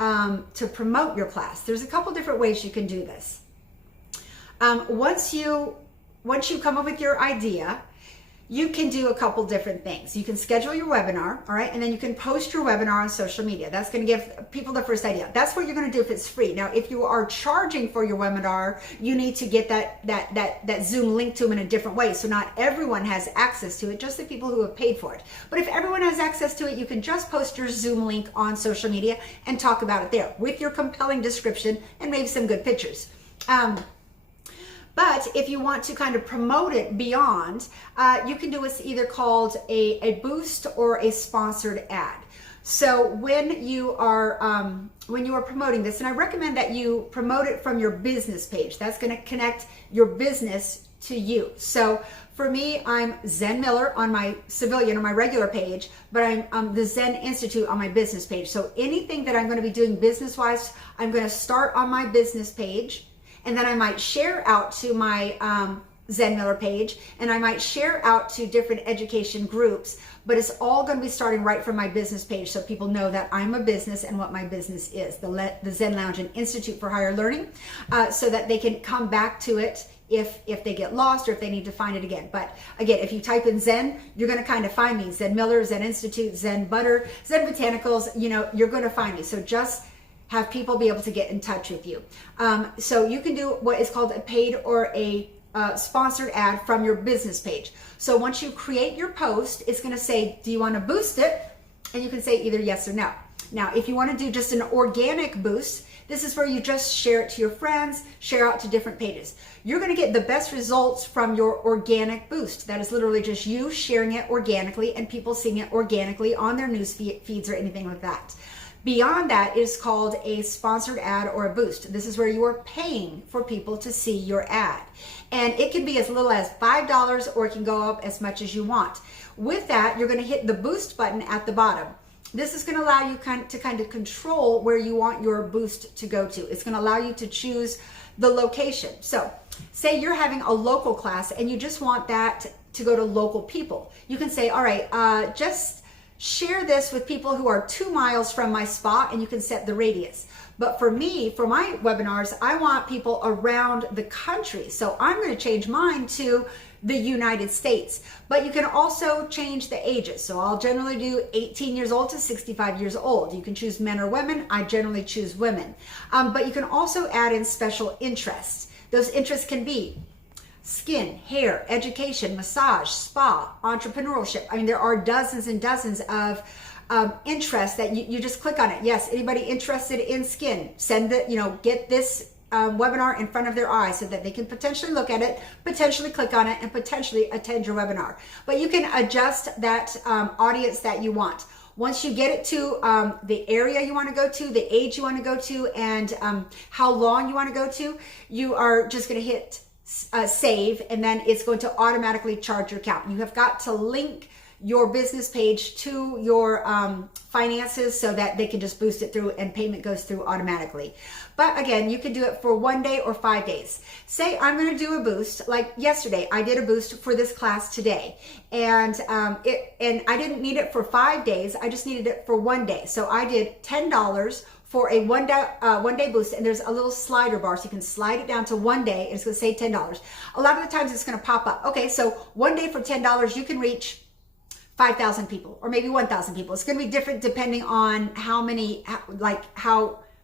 to promote your class. There's a couple different ways you can do this. Once you come up with your idea, you can do a couple different things. You can schedule your webinar, all right, and then you can post your webinar on social media. That's going to give people the first idea. That's what you're going to do if it's free. Now, if you are charging for your webinar, you need to get that Zoom link to them in a different way. So not everyone has access to it, just the people who have paid for it. But if everyone has access to it, you can just post your Zoom link on social media and talk about it there with your compelling description and maybe some good pictures. But if you want to kind of promote it beyond, you can do what's either called a boost or a sponsored ad. So when you are promoting this, and I recommend that you promote it from your business page. That's going to connect your business to you. So for me, I'm Zen Miller on my civilian or my regular page, but I'm the Zen Institute on my business page. So anything that I'm going to be doing business-wise, I'm going to start on my business page. And then I might share out to my Zen Miller page, and I might share out to different education groups, but it's all going to be starting right from my business page, so people know that I'm a business and what my business is, the Zen Lounge and Institute for Higher Learning, so that they can come back to it if they get lost or if they need to find it again. But again, if you type in Zen, you're going to kind of find me. Zen Miller, Zen Institute, Zen Butter, Zen Botanicals, you're going to find me. So just have people be able to get in touch with you. So you can do what is called a paid or a sponsored ad from your business page. So once you create your post, it's going to say, do you want to boost it? And you can say either yes or no. Now, if you want to do just an organic boost, this is where you just share it to your friends, share out to different pages. You're going to get the best results from your organic boost. That is literally just you sharing it organically and people seeing it organically on their news feeds or anything like that. Beyond that is called a sponsored ad or a boost. This is where you are paying for people to see your ad. And it can be as little as $5 or it can go up as much as you want. With that, you're going to hit the boost button at the bottom. This is going to allow you to kind of control where you want your boost to go to. It's going to allow you to choose the location. So say you're having a local class and you just want that to go to local people. You can say, all right, just share this with people who are 2 miles from my spot, and you can set the radius. But for me, for my webinars, I want people around the country. So I'm going to change mine to the United States. But you can also change the ages. So I'll generally do 18 years old to 65 years old. You can choose men or women. I generally choose women. But you can also add in special interests. Those interests can be skin, hair, education, massage, spa, entrepreneurship. I mean, there are dozens and dozens of interests that you just click on it. Yes, anybody interested in skin, send the, get this webinar in front of their eyes so that they can potentially look at it, potentially click on it, and potentially attend your webinar. But you can adjust that audience that you want. Once you get it to the area you want to go to, the age you want to go to, and how long you want to go to, you are just going to hit save, and then it's going to automatically charge your account. You have got to link your business page to your finances so that they can just boost it through and payment goes through automatically. But again, you can do it for 1 day or 5 days. Say I'm going to do a boost. Like yesterday, I did a boost for this class today, and I didn't need it for 5 days. I just needed it for 1 day. So I did $10 for a one day boost, and there's a little slider bar, so you can slide it down to 1 day, and it's going to say $10. A lot of the times it's going to pop up. Okay, so 1 day for $10, you can reach 5,000 people or maybe 1,000 people. It's going to be different depending on how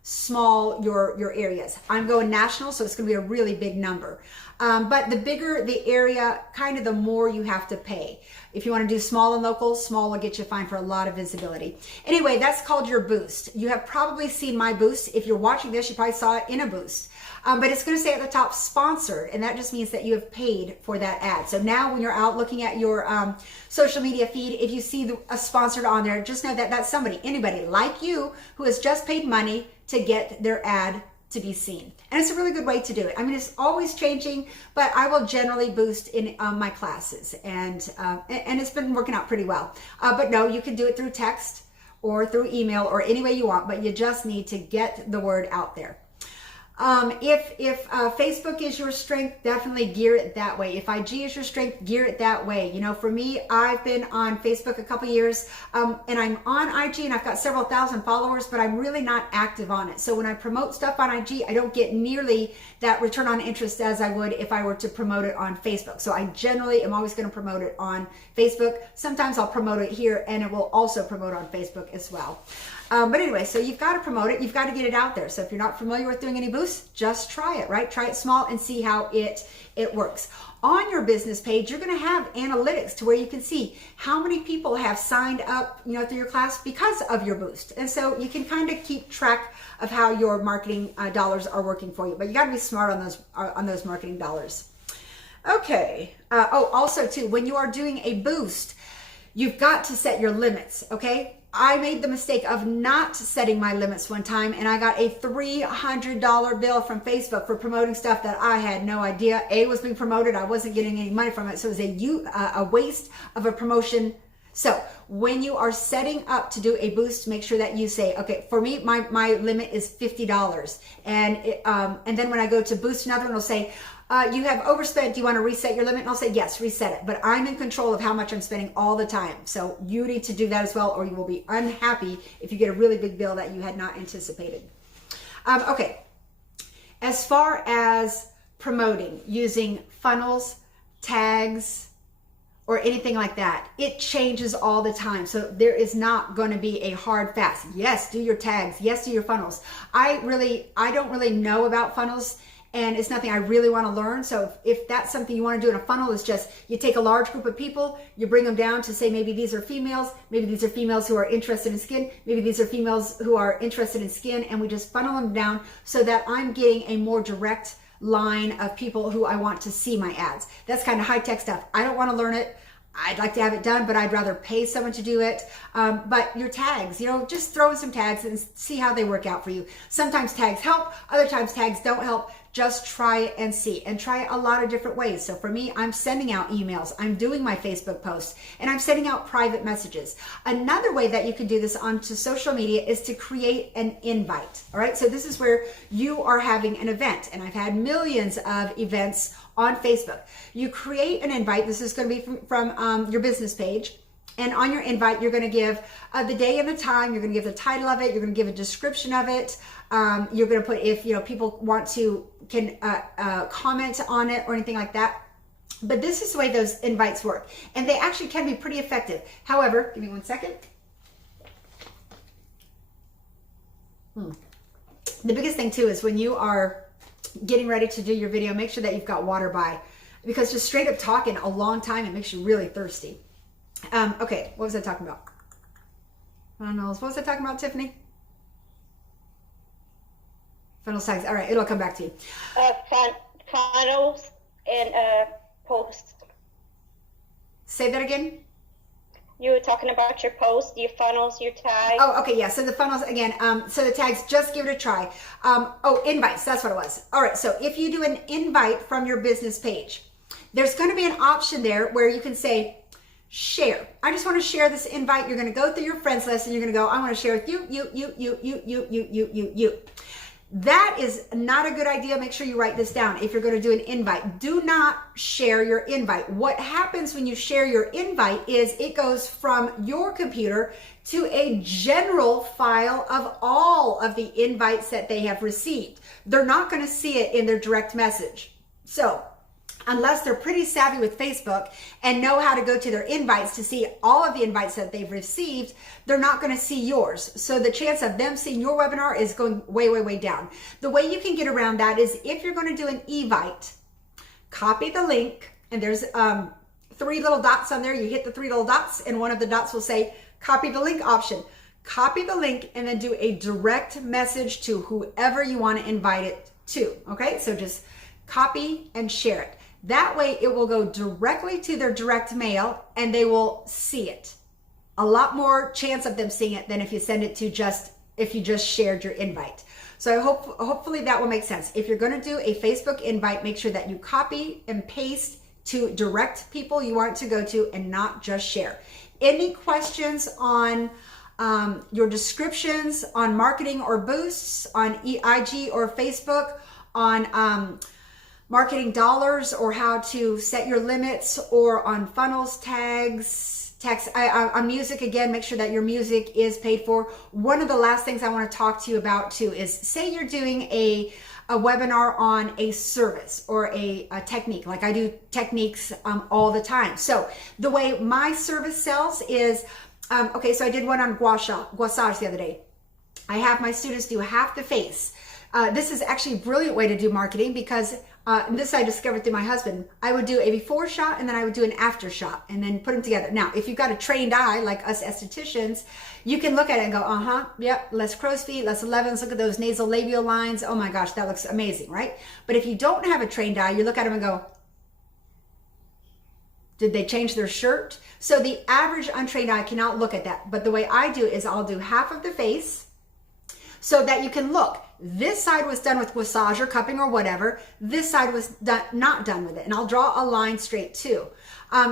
small your area is. I'm going national, so it's going to be a really big number. But the bigger the area, kind of the more you have to pay. If you want to do small and local, small will get you fine for a lot of visibility. Anyway, that's called your boost. You have probably seen my boost. If you're watching this, you probably saw it in a boost. But it's going to say at the top sponsored, and that just means that you have paid for that ad. So now when you're out looking at your social media feed, if you see a sponsored on there, just know that that's anybody like you who has just paid money to get their ad to be seen. And it's a really good way to do it. I mean, it's always changing, but I will generally boost in my classes, and it's been working out pretty well. But no, you can do it through text or through email or any way you want, but you just need to get the word out there. If Facebook is your strength, definitely gear it that way. If IG is your strength, gear it that way. For me, I've been on Facebook a couple years, and I'm on IG, and I've got several thousand followers, but I'm really not active on it. So when I promote stuff on IG, I don't get nearly that return on interest as I would if I were to promote it on Facebook. So I generally am always going to promote it on Facebook. Sometimes I'll promote it here, and it will also promote on Facebook as well. But anyway, so you've got to promote it. You've got to get it out there. So if you're not familiar with doing any boosts, just try it, right? Try it small and see how it works. On your business page, you're going to have analytics to where you can see how many people have signed up, through your class because of your boost. And so you can kind of keep track of how your marketing dollars are working for you. But you got to be smart on those marketing dollars. Okay. Also too, when you are doing a boost, you've got to set your limits, okay? I made the mistake of not setting my limits one time, and I got a $300 bill from Facebook for promoting stuff that I had no idea was being promoted. I wasn't getting any money from it, so it was a waste of a promotion. So when you are setting up to do a boost, make sure that you say, okay, for me, my limit is $50, and then when I go to boost another one, it'll say, you have overspent. Do you want to reset your limit? And I'll say, yes, reset it. But I'm in control of how much I'm spending all the time. So you need to do that as well, or you will be unhappy if you get a really big bill that you had not anticipated. Okay. As far as promoting using funnels, tags, or anything like that, it changes all the time. So there is not going to be a hard fast. Yes, do your tags. Yes, do your funnels. I don't really know about funnels, and it's nothing I really want to learn. So if that's something you want to do in a funnel, is just you take a large group of people, you bring them down to say maybe these are females, maybe these are females who are interested in skin, maybe these are females who are interested in skin, and we just funnel them down so that I'm getting a more direct line of people who I want to see my ads. That's kind of high-tech stuff. I don't want to learn it. I'd like to have it done, but I'd rather pay someone to do it. But your tags, just throw in some tags and see how they work out for you. Sometimes tags help, other times tags don't help. Just try it and see, and try it a lot of different ways. So for me, I'm sending out emails, I'm doing my Facebook posts, and I'm sending out private messages. Another way that you can do this onto social media is to create an invite. All right, so this is where you are having an event, and I've had millions of events on Facebook. You create an invite. This is going to be from your business page. And on your invite, you're going to give the day and the time. You're going to give the title of it. You're going to give a description of it. You're going to put, if people want to, can comment on it or anything like that. But this is the way those invites work. And they actually can be pretty effective. However, give me 1 second. The biggest thing too is when you are getting ready to do your video, make sure that you've got water by, because just straight up talking a long time, it makes you really thirsty. Okay, what was I talking about? Funnels. What was I talking about, Tiffany? Funnel tags. All right, it'll come back to you. Funnels and posts. Say that again. You were talking about your posts, your funnels, your tags. Oh, okay, yeah. So the funnels again. So the tags, just give it a try. Invites. That's what it was. All right. So if you do an invite from your business page, there's going to be an option there where you can say share. I just want to share this invite. You're going to go through your friends list and you're going to go, I want to share with you. That is not a good idea. Make sure you write this down. If you're going to do an invite, do not share your invite. What happens when you share your invite is it goes from your computer to a general file of all of the invites that they have received. They're not going to see it in their direct message. So unless they're pretty savvy with Facebook and know how to go to their invites to see all of the invites that they've received, they're not going to see yours. So the chance of them seeing your webinar is going way, way, way down. The way you can get around that is if you're going to do an evite, copy the link, and there's 3 little dots on there. You hit the 3 little dots, and one of the dots will say copy the link option. Copy the link and then do a direct message to whoever you want to invite it to. Okay, so just copy and share it. That way it will go directly to their direct mail and they will see it. A lot more chance of them seeing it than if you send it to if you just shared your invite. So hopefully that will make sense. If you're going to do a Facebook invite, make sure that you copy and paste to direct people you want to go to and not just share. Any questions on your descriptions, on marketing or boosts, on IG or Facebook, on marketing dollars or how to set your limits, or on funnels, tags, text, on music, again, make sure that your music is paid for. One of the last things I want to talk to you about too is, say you're doing a webinar on a service or a technique. Like I do techniques all the time. So the way my service sells is, okay, so I did one on gouache the other day. I have my students do half the face. This is actually a brilliant way to do marketing, because and this I discovered through my husband. I would do a before shot and then I would do an after shot and then put them together. Now, if you've got a trained eye like us estheticians, you can look at it and go, yep, less crow's feet, less 11s. Look at those nasal labial lines. Oh my gosh, that looks amazing, right? But if you don't have a trained eye, you look at them and go, did they change their shirt? So the average untrained eye cannot look at that. But the way I do is I'll do half of the face so that you can look. This side was done with massage or cupping or whatever. This side was not done with it. And I'll draw a line straight too.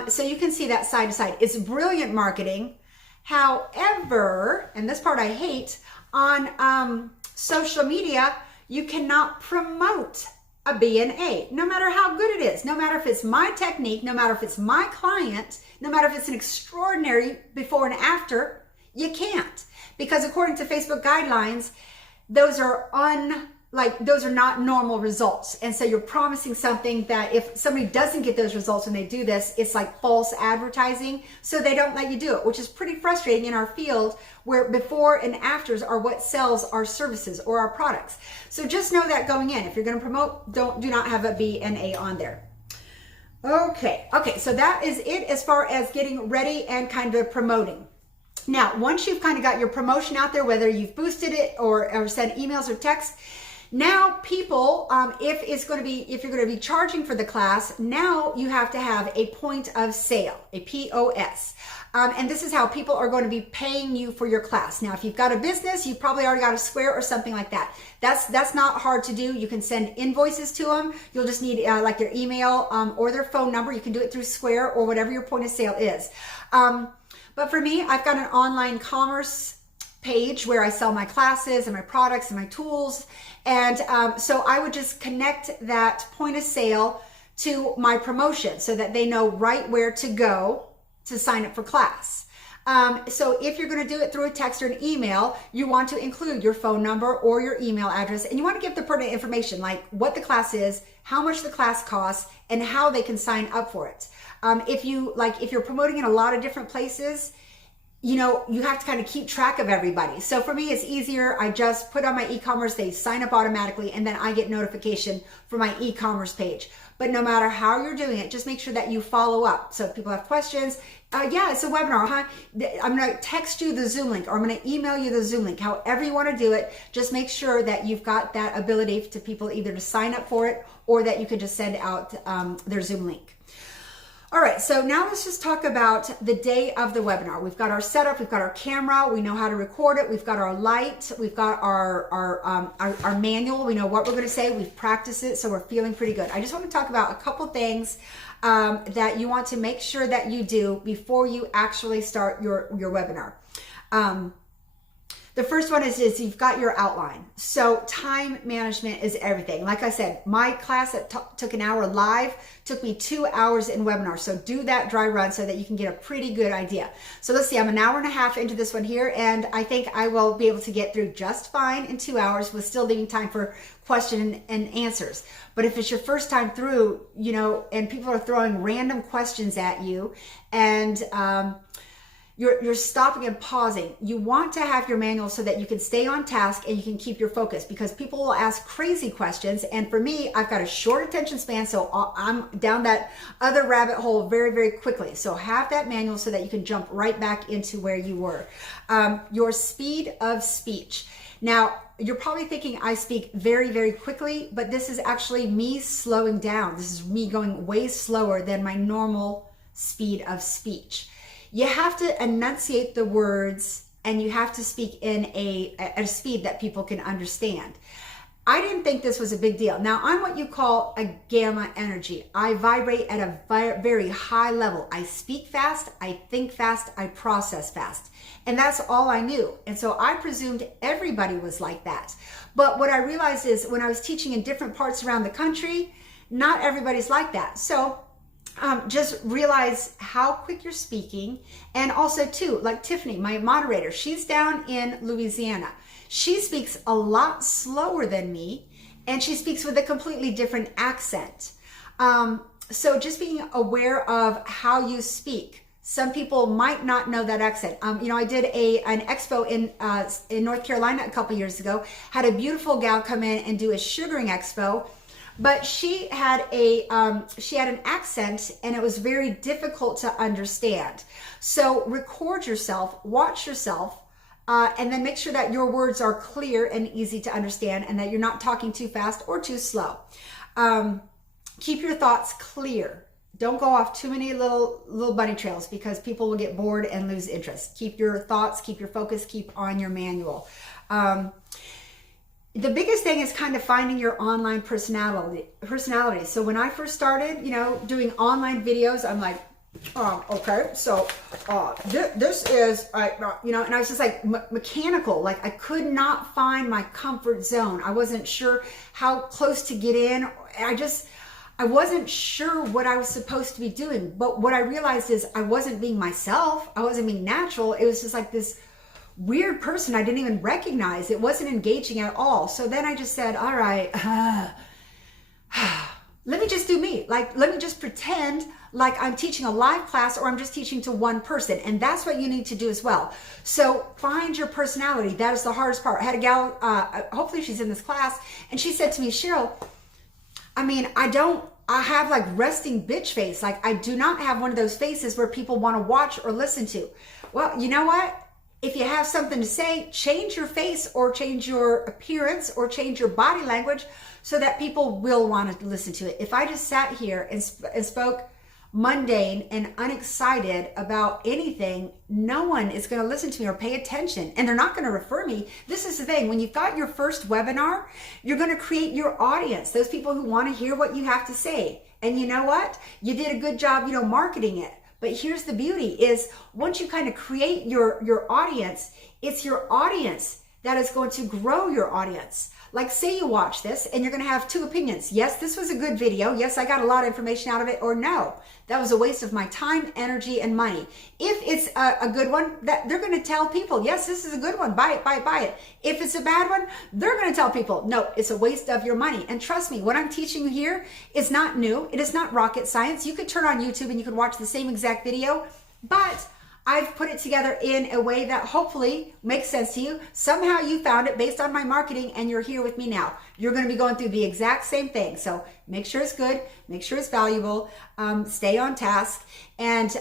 So you can see that side to side. It's brilliant marketing. However, and this part I hate, on social media, you cannot promote a B&A, no matter how good it is, no matter if it's my technique, no matter if it's my client, no matter if it's an extraordinary before and after, you can't. Because according to Facebook guidelines, those are not normal results. And so you're promising something that if somebody doesn't get those results when they do this, it's like false advertising. So they don't let you do it, which is pretty frustrating in our field, where before and afters are what sells our services or our products. So just know that going in, if you're going to promote, do not have a B and A on there. Okay, so that is it as far as getting ready and kind of promoting. Now, once you've kind of got your promotion out there, whether you've boosted it or sent emails or texts, now people, if you're going to be charging for the class, now you have to have a point of sale, a POS. And this is how people are going to be paying you for your class. Now, if you've got a business, you've probably already got a Square or something like that. That's not hard to do. You can send invoices to them. You'll just need like their email or their phone number. You can do it through Square or whatever your point of sale is. But for me, I've got an online commerce page where I sell my classes and my products and my tools. And so I would just connect that point of sale to my promotion so that they know right where to go to sign up for class. So if you're going to do it through a text or an email, you want to include your phone number or your email address, and you want to give the pertinent information like what the class is, how much the class costs, and how they can sign up for it. If you're promoting in a lot of different places, you have to kind of keep track of everybody. So for me, it's easier. I just put on my e-commerce, they sign up automatically, and then I get notification for my e-commerce page. But no matter how you're doing it, just make sure that you follow up. So if people have questions, yeah, it's a webinar, huh? I'm going to text you the Zoom link, or I'm going to email you the Zoom link. However you want to do it, just make sure that you've got that ability to people either to sign up for it or that you could just send out their Zoom link. All right, so now let's just talk about the day of the webinar. We've got our setup, we've got our camera, we know how to record it, we've got our light, we've got our manual, we know what we're going to say, we've practiced it, so we're feeling pretty good. I just want to talk about a couple things that you want to make sure that you do before you actually start your webinar. The first one is you've got your outline. So time management is everything. Like I said, my class that took an hour live took me 2 hours in webinar. So do that dry run so that you can get a pretty good idea. So let's see, I'm an hour and a half into this one here, and I think I will be able to get through just fine in 2 hours with still leaving time for question and answers. But if it's your first time through, and people are throwing random questions at you, and you're stopping and pausing. You want to have your manual so that you can stay on task and you can keep your focus, because people will ask crazy questions. And for me, I've got a short attention span, so I'm down that other rabbit hole very, very quickly. So have that manual so that you can jump right back into where you were. Your speed of speech. Now, you're probably thinking I speak very, very quickly, but this is actually me slowing down. This is me going way slower than my normal speed of speech. You have to enunciate the words, and you have to speak at a speed that people can understand. I didn't think this was a big deal. Now, I'm what you call a gamma energy. I vibrate at a very high level. I speak fast, I think fast, I process fast. And that's all I knew. And so I presumed everybody was like that. But what I realized is when I was teaching in different parts around the country, not everybody's like that. So just realize how quick you're speaking. And also too, like Tiffany, my moderator, she's down in Louisiana. She speaks a lot slower than me, and she speaks with a completely different accent. So just being aware of how you speak. Some people might not know that accent. I did an expo in North Carolina a couple years ago, had a beautiful gal come in and do a sugaring expo. But she had an accent, and it was very difficult to understand. So record yourself, watch yourself, and then make sure that your words are clear and easy to understand, and that you're not talking too fast or too slow. Keep your thoughts clear. Don't go off too many little bunny trails, because people will get bored and lose interest. Keep your thoughts, keep your focus, keep on your manual. The biggest thing is kind of finding your online personality. So when I first started, doing online videos, I'm like, okay, so this is, and I was just like mechanical. Like I could not find my comfort zone. I wasn't sure how close to get in. I wasn't sure what I was supposed to be doing. But what I realized is I wasn't being myself. I wasn't being natural. It was just like this weird person I didn't even recognize. It wasn't engaging at all. So then I just said, all right, let me just do me. Like, let me just pretend like I'm teaching a live class, or I'm just teaching to one person. And that's what you need to do as well. So find your personality. That is the hardest part. I had a gal, hopefully she's in this class, and she said to me, Cheryl, I have like resting bitch face. Like I do not have one of those faces where people want to watch or listen to. Well, you know what? If you have something to say, change your face, or change your appearance, or change your body language so that people will want to listen to it. If I just sat here and spoke mundane and unexcited about anything, no one is going to listen to me or pay attention, and they're not going to refer me. This is the thing. When you've got your first webinar, you're going to create your audience, those people who want to hear what you have to say. And you know what? You did a good job, marketing it. But here's the beauty is once you kind of create your audience, it's your audience that is going to grow your audience. Like say you watch this and you're going to have two opinions. Yes, this was a good video. Yes, I got a lot of information out of it. Or no, that was a waste of my time, energy, and money. If it's a good one, that they're going to tell people, yes, this is a good one. Buy it, buy it, buy it. If it's a bad one, they're going to tell people, no, it's a waste of your money. And trust me, what I'm teaching you here is not new. It is not rocket science. You could turn on YouTube and you could watch the same exact video, but I've put it together in a way that hopefully makes sense to you. Somehow you found it based on my marketing and you're here with me now. You're going to be going through the exact same thing. So make sure it's good, make sure it's valuable, stay on task, and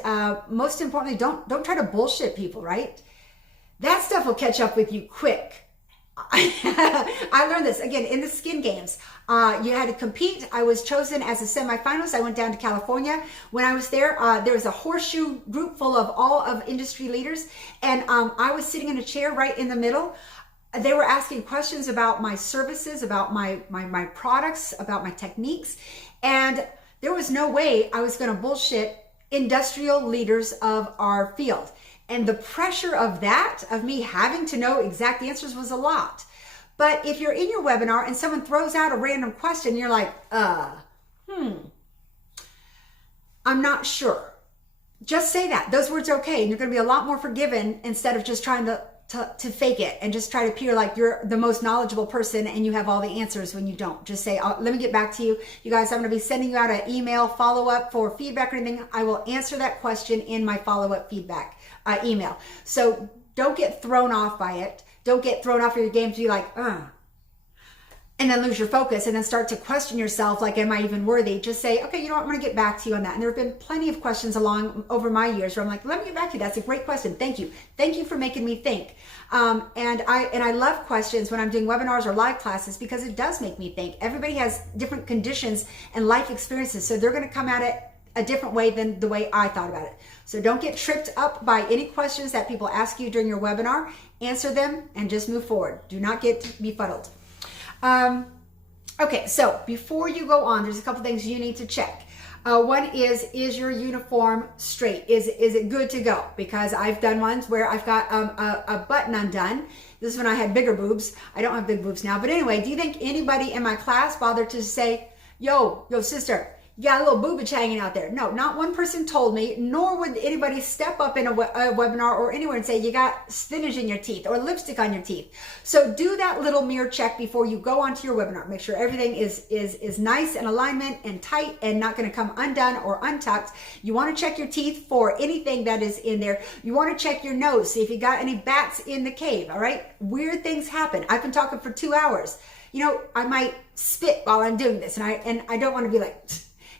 most importantly, don't try to bullshit people, right? That stuff will catch up with you quick. I learned this again in the skin games. You had to compete. I was chosen as a semifinalist. I went down to California. When I was there, there was a horseshoe group full of all of industry leaders, and I was sitting in a chair right in the middle. They were asking questions about my services, about my products, about my techniques, and there was no way I was going to bullshit industrial leaders of our field. And the pressure of that, of me having to know exact answers, was a lot. But if you're in your webinar and someone throws out a random question, you're like, I'm not sure. Just say that. Those words are okay. And you're going to be a lot more forgiven instead of just trying to fake it and just try to appear like you're the most knowledgeable person and you have all the answers when you don't. Just say, let me get back to you. You guys, I'm going to be sending you out an email follow-up for feedback or anything. I will answer that question in my follow-up feedback email. So don't get thrown off by it. Don't get thrown off of your game to be like, and then lose your focus and then start to question yourself like, am I even worthy? Just say, okay, you know what, I'm going to get back to you on that. And there have been plenty of questions along over my years where I'm like, let me get back to you. That's a great question. Thank you. Thank you for making me think. And I love questions when I'm doing webinars or live classes because it does make me think. Everybody has different conditions and life experiences. So they're going to come at it a different way than the way I thought about it. So don't get tripped up by any questions that people ask you during your webinar. Answer them and just move forward. Do not get befuddled. Okay, so before you go on, there's a couple things you need to check. One is your uniform straight? Is it good to go? Because I've done ones where I've got a button undone. This is when I had bigger boobs. I don't have big boobs now. But anyway, do you think anybody in my class bothered to say, yo, sister, you got a little boobage hanging out there? No, not one person told me, nor would anybody step up in a webinar or anywhere and say, you got spinach in your teeth or lipstick on your teeth. So do that little mirror check before you go onto your webinar. Make sure everything is nice and alignment and tight and not going to come undone or untucked. You want to check your teeth for anything that is in there. You want to check your nose, see if you got any bats in the cave, all right? Weird things happen. I've been talking for 2 hours. You know, I might spit while I'm doing this, and I don't want to be like,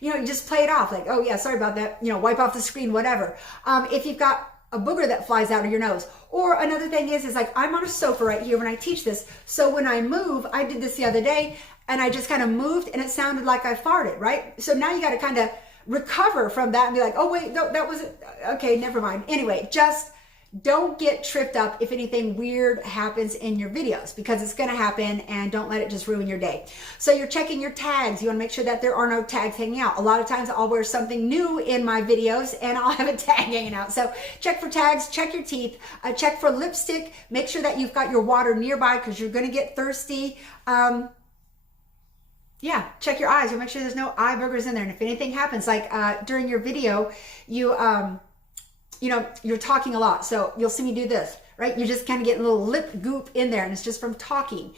you know, you just play it off like, oh yeah, sorry about that, you know, wipe off the screen, whatever. If you've got a booger that flies out of your nose. Or another thing is like, I'm on a sofa right here when I teach this. So when I move, I did this the other day, and I just kind of moved and it sounded like I farted, right? So now you got to kind of recover from that and be like, oh wait, no, that wasn't, okay, never mind. Anyway, just don't get tripped up if anything weird happens in your videos, because it's going to happen, and don't let it just ruin your day. So you're checking your tags. You want to make sure that there are no tags hanging out. A lot of times I'll wear something new in my videos and I'll have a tag hanging out. So check for tags, check your teeth, check for lipstick. Make sure that you've got your water nearby because you're going to get thirsty. Yeah, check your eyes. You'll make sure there's no eye boogers in there. And if anything happens, like during your video, you know, you're talking a lot. So you'll see me do this, right? You just kind of get a little lip goop in there, and it's just from talking.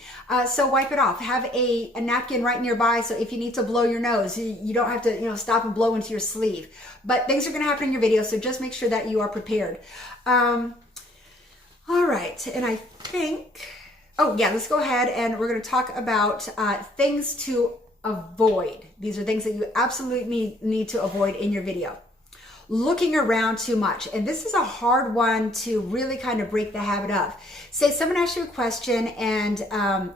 So wipe it off. Have a napkin right nearby. So if you need to blow your nose, you don't have to, you know, stop and blow into your sleeve. But things are going to happen in your video. So just make sure that you are prepared. All right. And I think, oh yeah, let's go ahead and we're going to talk about things to avoid. These are things that you absolutely need to avoid in your video. Looking around too much. And this is a hard one to really kind of break the habit of. Say someone asks you a question and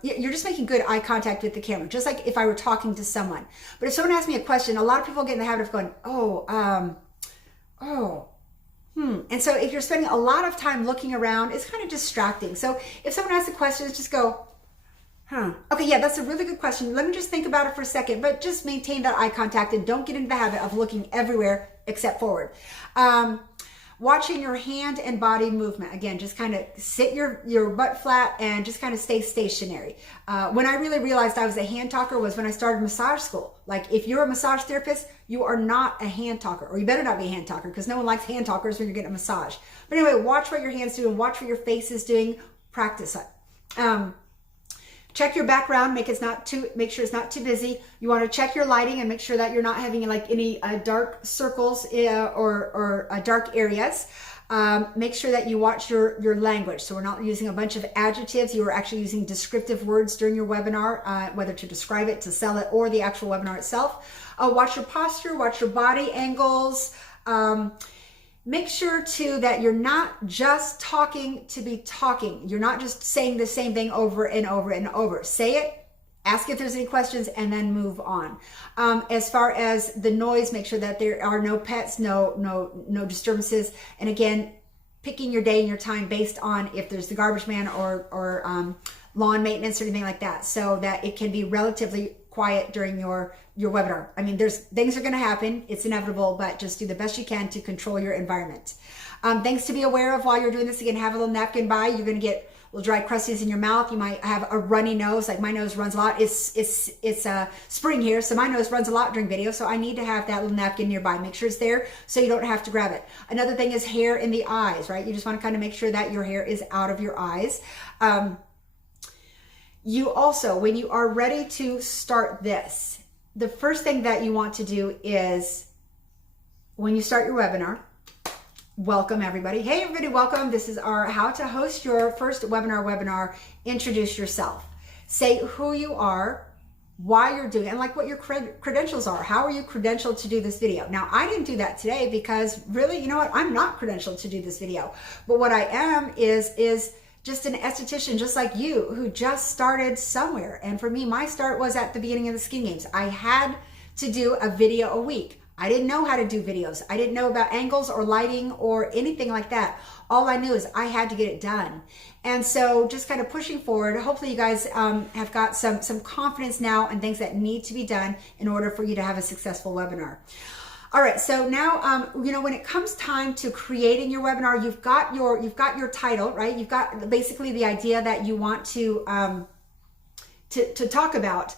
you're just making good eye contact with the camera, just like if I were talking to someone. But if someone asks me a question, a lot of people get in the habit of going, And so if you're spending a lot of time looking around, it's kind of distracting. So if someone asks a question, just go, okay, yeah, that's a really good question. Let me just think about it for a second, but just maintain that eye contact and don't get into the habit of looking everywhere except forward. watching your hand and body movement. Again, just kind of sit your butt flat and just kind of stay stationary. When I really realized I was a hand talker was when I started massage school. Like if you're a massage therapist, you are not a hand talker, or you better not be a hand talker, because no one likes hand talkers when you're getting a massage. But anyway, watch what your hands do and watch what your face is doing. Practice it. Check your background, make sure it's not too busy. You want to check your lighting and make sure that you're not having like any dark circles or dark areas. Make sure that you watch your language. So we're not using a bunch of adjectives. You are actually using descriptive words during your webinar, whether to describe it, to sell it, or the actual webinar itself. Watch your posture, watch your body angles. Make sure too that you're not just talking to be talking. You're not just saying the same thing over and over and over. Say it, ask if there's any questions, and then move on. As far as the noise, make sure that there are no pets, no disturbances. And again, picking your day and your time based on if there's the garbage man or lawn maintenance or anything like that, so that it can be relatively quiet during your webinar. I mean, things are going to happen. It's inevitable, but just do the best you can to control your environment. Things to be aware of while you're doing this. Again, have a little napkin by. You're going to get little dry crusties in your mouth. You might have a runny nose. Like my nose runs a lot. It's spring here, so my nose runs a lot during video. So I need to have that little napkin nearby. Make sure it's there so you don't have to grab it. Another thing is hair in the eyes, right? You just want to kind of make sure that your hair is out of your eyes. You also, when you are ready to start this, the first thing that you want to do is when you start your webinar, welcome everybody. Hey everybody, welcome. This is our how to host your first webinar. Introduce yourself. Say who you are, why you're doing it, and like what your credentials are. How are you credentialed to do this video? Now, I didn't do that today because really, you know what? I'm not credentialed to do this video. But what I am is just an esthetician just like you who just started somewhere. And for me, my start was at the beginning of the Skin Games. I had to do a video a week. I didn't know how to do videos. I didn't know about angles or lighting or anything like that. All I knew is I had to get it done. And so just kind of pushing forward, hopefully you guys have got some confidence now and things that need to be done in order for you to have a successful webinar. All right, so now, when it comes time to creating your webinar, you've got your title, right? You've got basically the idea that you want to talk about.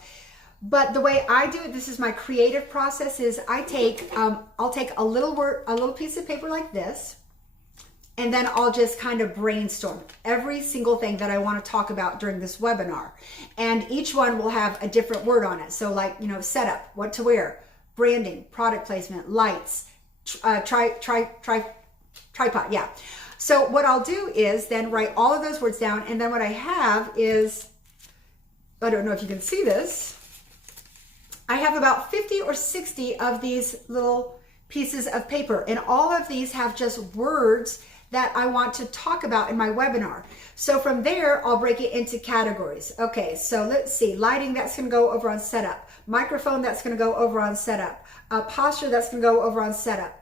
But the way I do it, this is my creative process, is I'll take a little piece of paper like this, and then I'll just kind of brainstorm every single thing that I want to talk about during this webinar. And each one will have a different word on it. So like, setup, what to wear, branding, product placement, lights, tripod, yeah. So what I'll do is then write all of those words down, and then what I have is, I don't know if you can see this, I have about 50 or 60 of these little pieces of paper, and all of these have just words that I want to talk about in my webinar. So from there, I'll break it into categories. Okay, so let's see, lighting, that's gonna go over on setup. Microphone, that's gonna go over on setup. Posture, that's gonna go over on setup.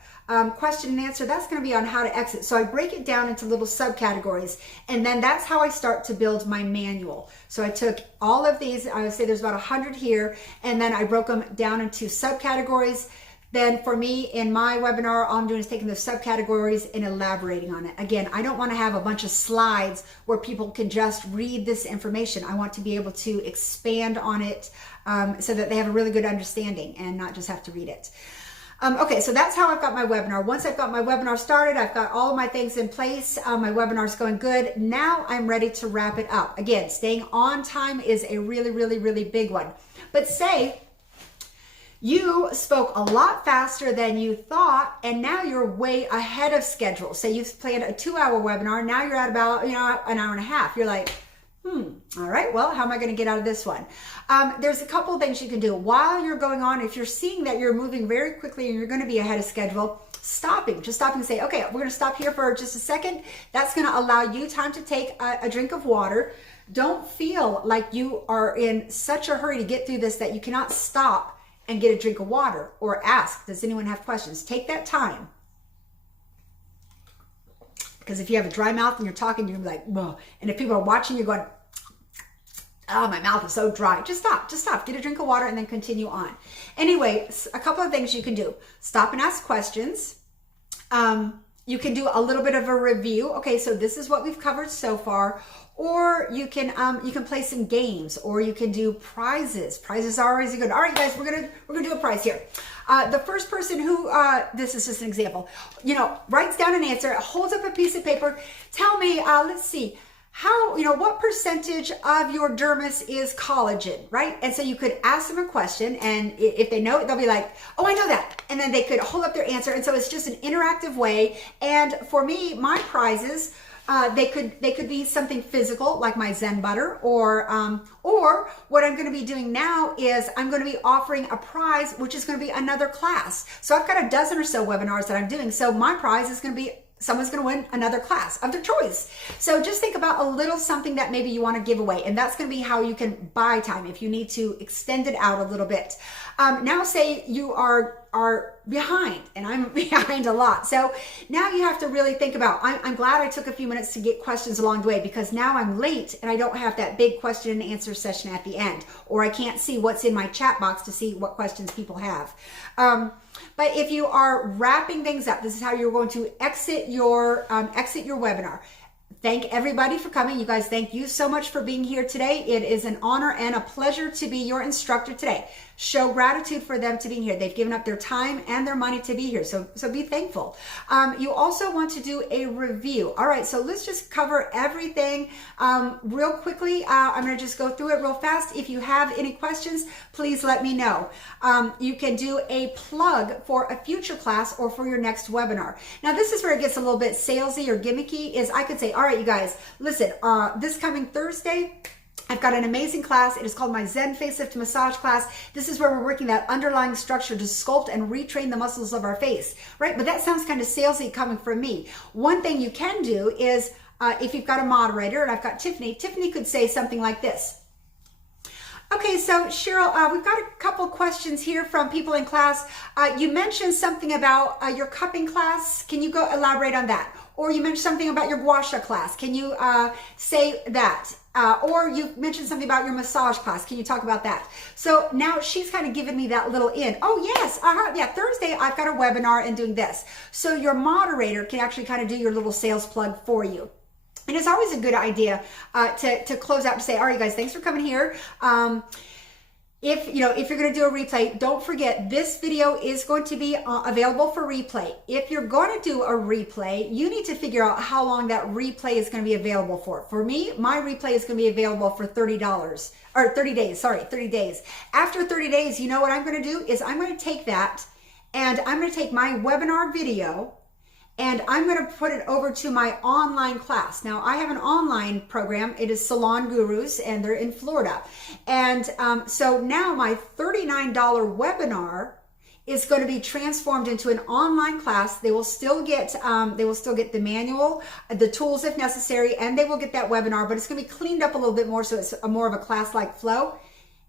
Question and answer, that's gonna be on how to exit. So I break it down into little subcategories, and then that's how I start to build my manual. So I took all of these, I would say there's about 100 here, and then I broke them down into subcategories. Then for me, in my webinar, all I'm doing is taking those subcategories and elaborating on it. Again, I don't want to have a bunch of slides where people can just read this information. I want to be able to expand on it so that they have a really good understanding and not just have to read it. Okay, so that's how I've got my webinar. Once I've got my webinar started, I've got all of my things in place. My webinar's going good. Now I'm ready to wrap it up. Again, staying on time is a really, really, really big one. But say you spoke a lot faster than you thought, and now you're way ahead of schedule. Say you've planned a 2-hour webinar, now you're at about an hour and a half. You're like, all right, well, how am I going to get out of this one? There's a couple of things you can do while you're going on. If you're seeing that you're moving very quickly and you're going to be ahead of schedule, just stopping and say, okay, we're going to stop here for just a second. That's going to allow you time to take a drink of water. Don't feel like you are in such a hurry to get through this that you cannot stop and get a drink of water or ask, does anyone have questions? Take that time. Because if you have a dry mouth and you're talking, you're gonna be like, whoa. And if people are watching, you're going, oh, my mouth is so dry. Just stop, get a drink of water and then continue on. Anyway, a couple of things you can do. Stop and ask questions. You you can do a little bit of a review. Okay, so this is what we've covered so far. Or you can play some games, or you can do prizes. Prizes are always good. All right, guys, we're gonna do a prize here. The first person who this is just an example, writes down an answer, holds up a piece of paper. Tell me, let's see, how, what percentage of your dermis is collagen, right? And so you could ask them a question, and if they know it, they'll be like, oh, I know that. And then they could hold up their answer. And so it's just an interactive way. And for me, my prizes, they could be something physical like my Zen butter, or what I'm going to be doing now is I'm going to be offering a prize, which is going to be another class. So I've got a dozen or so webinars that I'm doing. So my prize is going to be someone's going to win another class of their choice. So just think about a little something that maybe you want to give away, and that's going to be how you can buy time if you need to extend it out a little bit. Now say you are behind, and I'm behind a lot. So now you have to really think about, I'm glad I took a few minutes to get questions along the way, because now I'm late and I don't have that big question and answer session at the end, or I can't see what's in my chat box to see what questions people have. But if you are wrapping things up, this is how you're going to exit your webinar. Thank everybody for coming. You guys, thank you so much for being here today. It is an honor and a pleasure to be your instructor today. Show gratitude for them to being here. They've given up their time and their money to be here. So be thankful. You also want to do a review. All right, so let's just cover everything real quickly. I'm going to just go through it real fast. If you have any questions, please let me know. You can do a plug for a future class or for your next webinar. Now, this is where it gets a little bit salesy or gimmicky, is I could say, all right, you guys, listen, this coming Thursday, I've got an amazing class. It is called my Zen Facelift Massage class. This is where we're working that underlying structure to sculpt and retrain the muscles of our face, right? But that sounds kind of salesy coming from me. One thing you can do is, if you've got a moderator, and I've got Tiffany could say something like this. Okay, so Cheryl, we've got a couple questions here from people in class. You mentioned something about your cupping class. Can you go elaborate on that? Or you mentioned something about your gua sha class. Can you say that? Or you mentioned something about your massage class. Can you talk about that? So now she's kind of given me that little in. Oh yes, yeah, Thursday I've got a webinar and doing this. So your moderator can actually kind of do your little sales plug for you. And it's always a good idea to close out to say, all right, guys, thanks for coming here. If you're going to do a replay, don't forget this video is going to be available for replay. If you're going to do a replay, you need to figure out how long that replay is going to be available for. For me, my replay is going to be available for $30 or 30 days. Sorry, 30 days. After 30 days, you know what I'm going to do is I'm going to take that and I'm going to take my webinar video and I'm going to put it over to my online class. Now, I have an online program. It is Salon Gurus, and they're in Florida. And so now my $39 webinar is going to be transformed into an online class. They will still get the manual, the tools if necessary, and they will get that webinar. But it's going to be cleaned up a little bit more, so it's more of a class-like flow.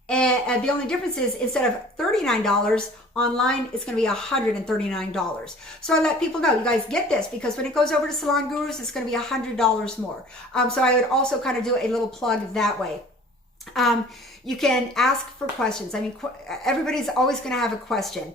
And the only difference is instead of $39 online, it's going to be $139. So I let people know, you guys get this, because when it goes over to Salon Gurus, it's going to be $100 more. So I would also kind of do a little plug that way. You can ask for questions. I mean, everybody's always going to have a question.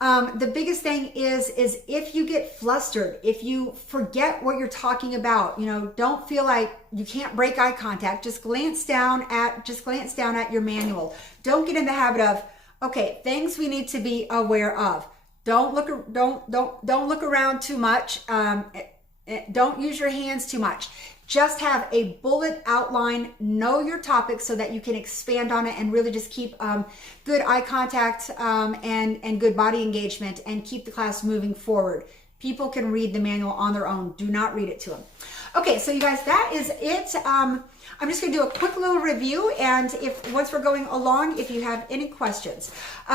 The biggest thing is if you get flustered, if you forget what you're talking about, don't feel like you can't break eye contact. Just glance down at your manual. Don't get in the habit of, okay, things we need to be aware of. Don't look around too much. Don't use your hands too much. Just have a bullet outline, know your topic so that you can expand on it and really just keep good eye contact and good body engagement and keep the class moving forward. People can read the manual on their own. Do not read it to them. Okay, so you guys, that is it. I'm just going to do a quick little review, and once we're going along, if you have any questions.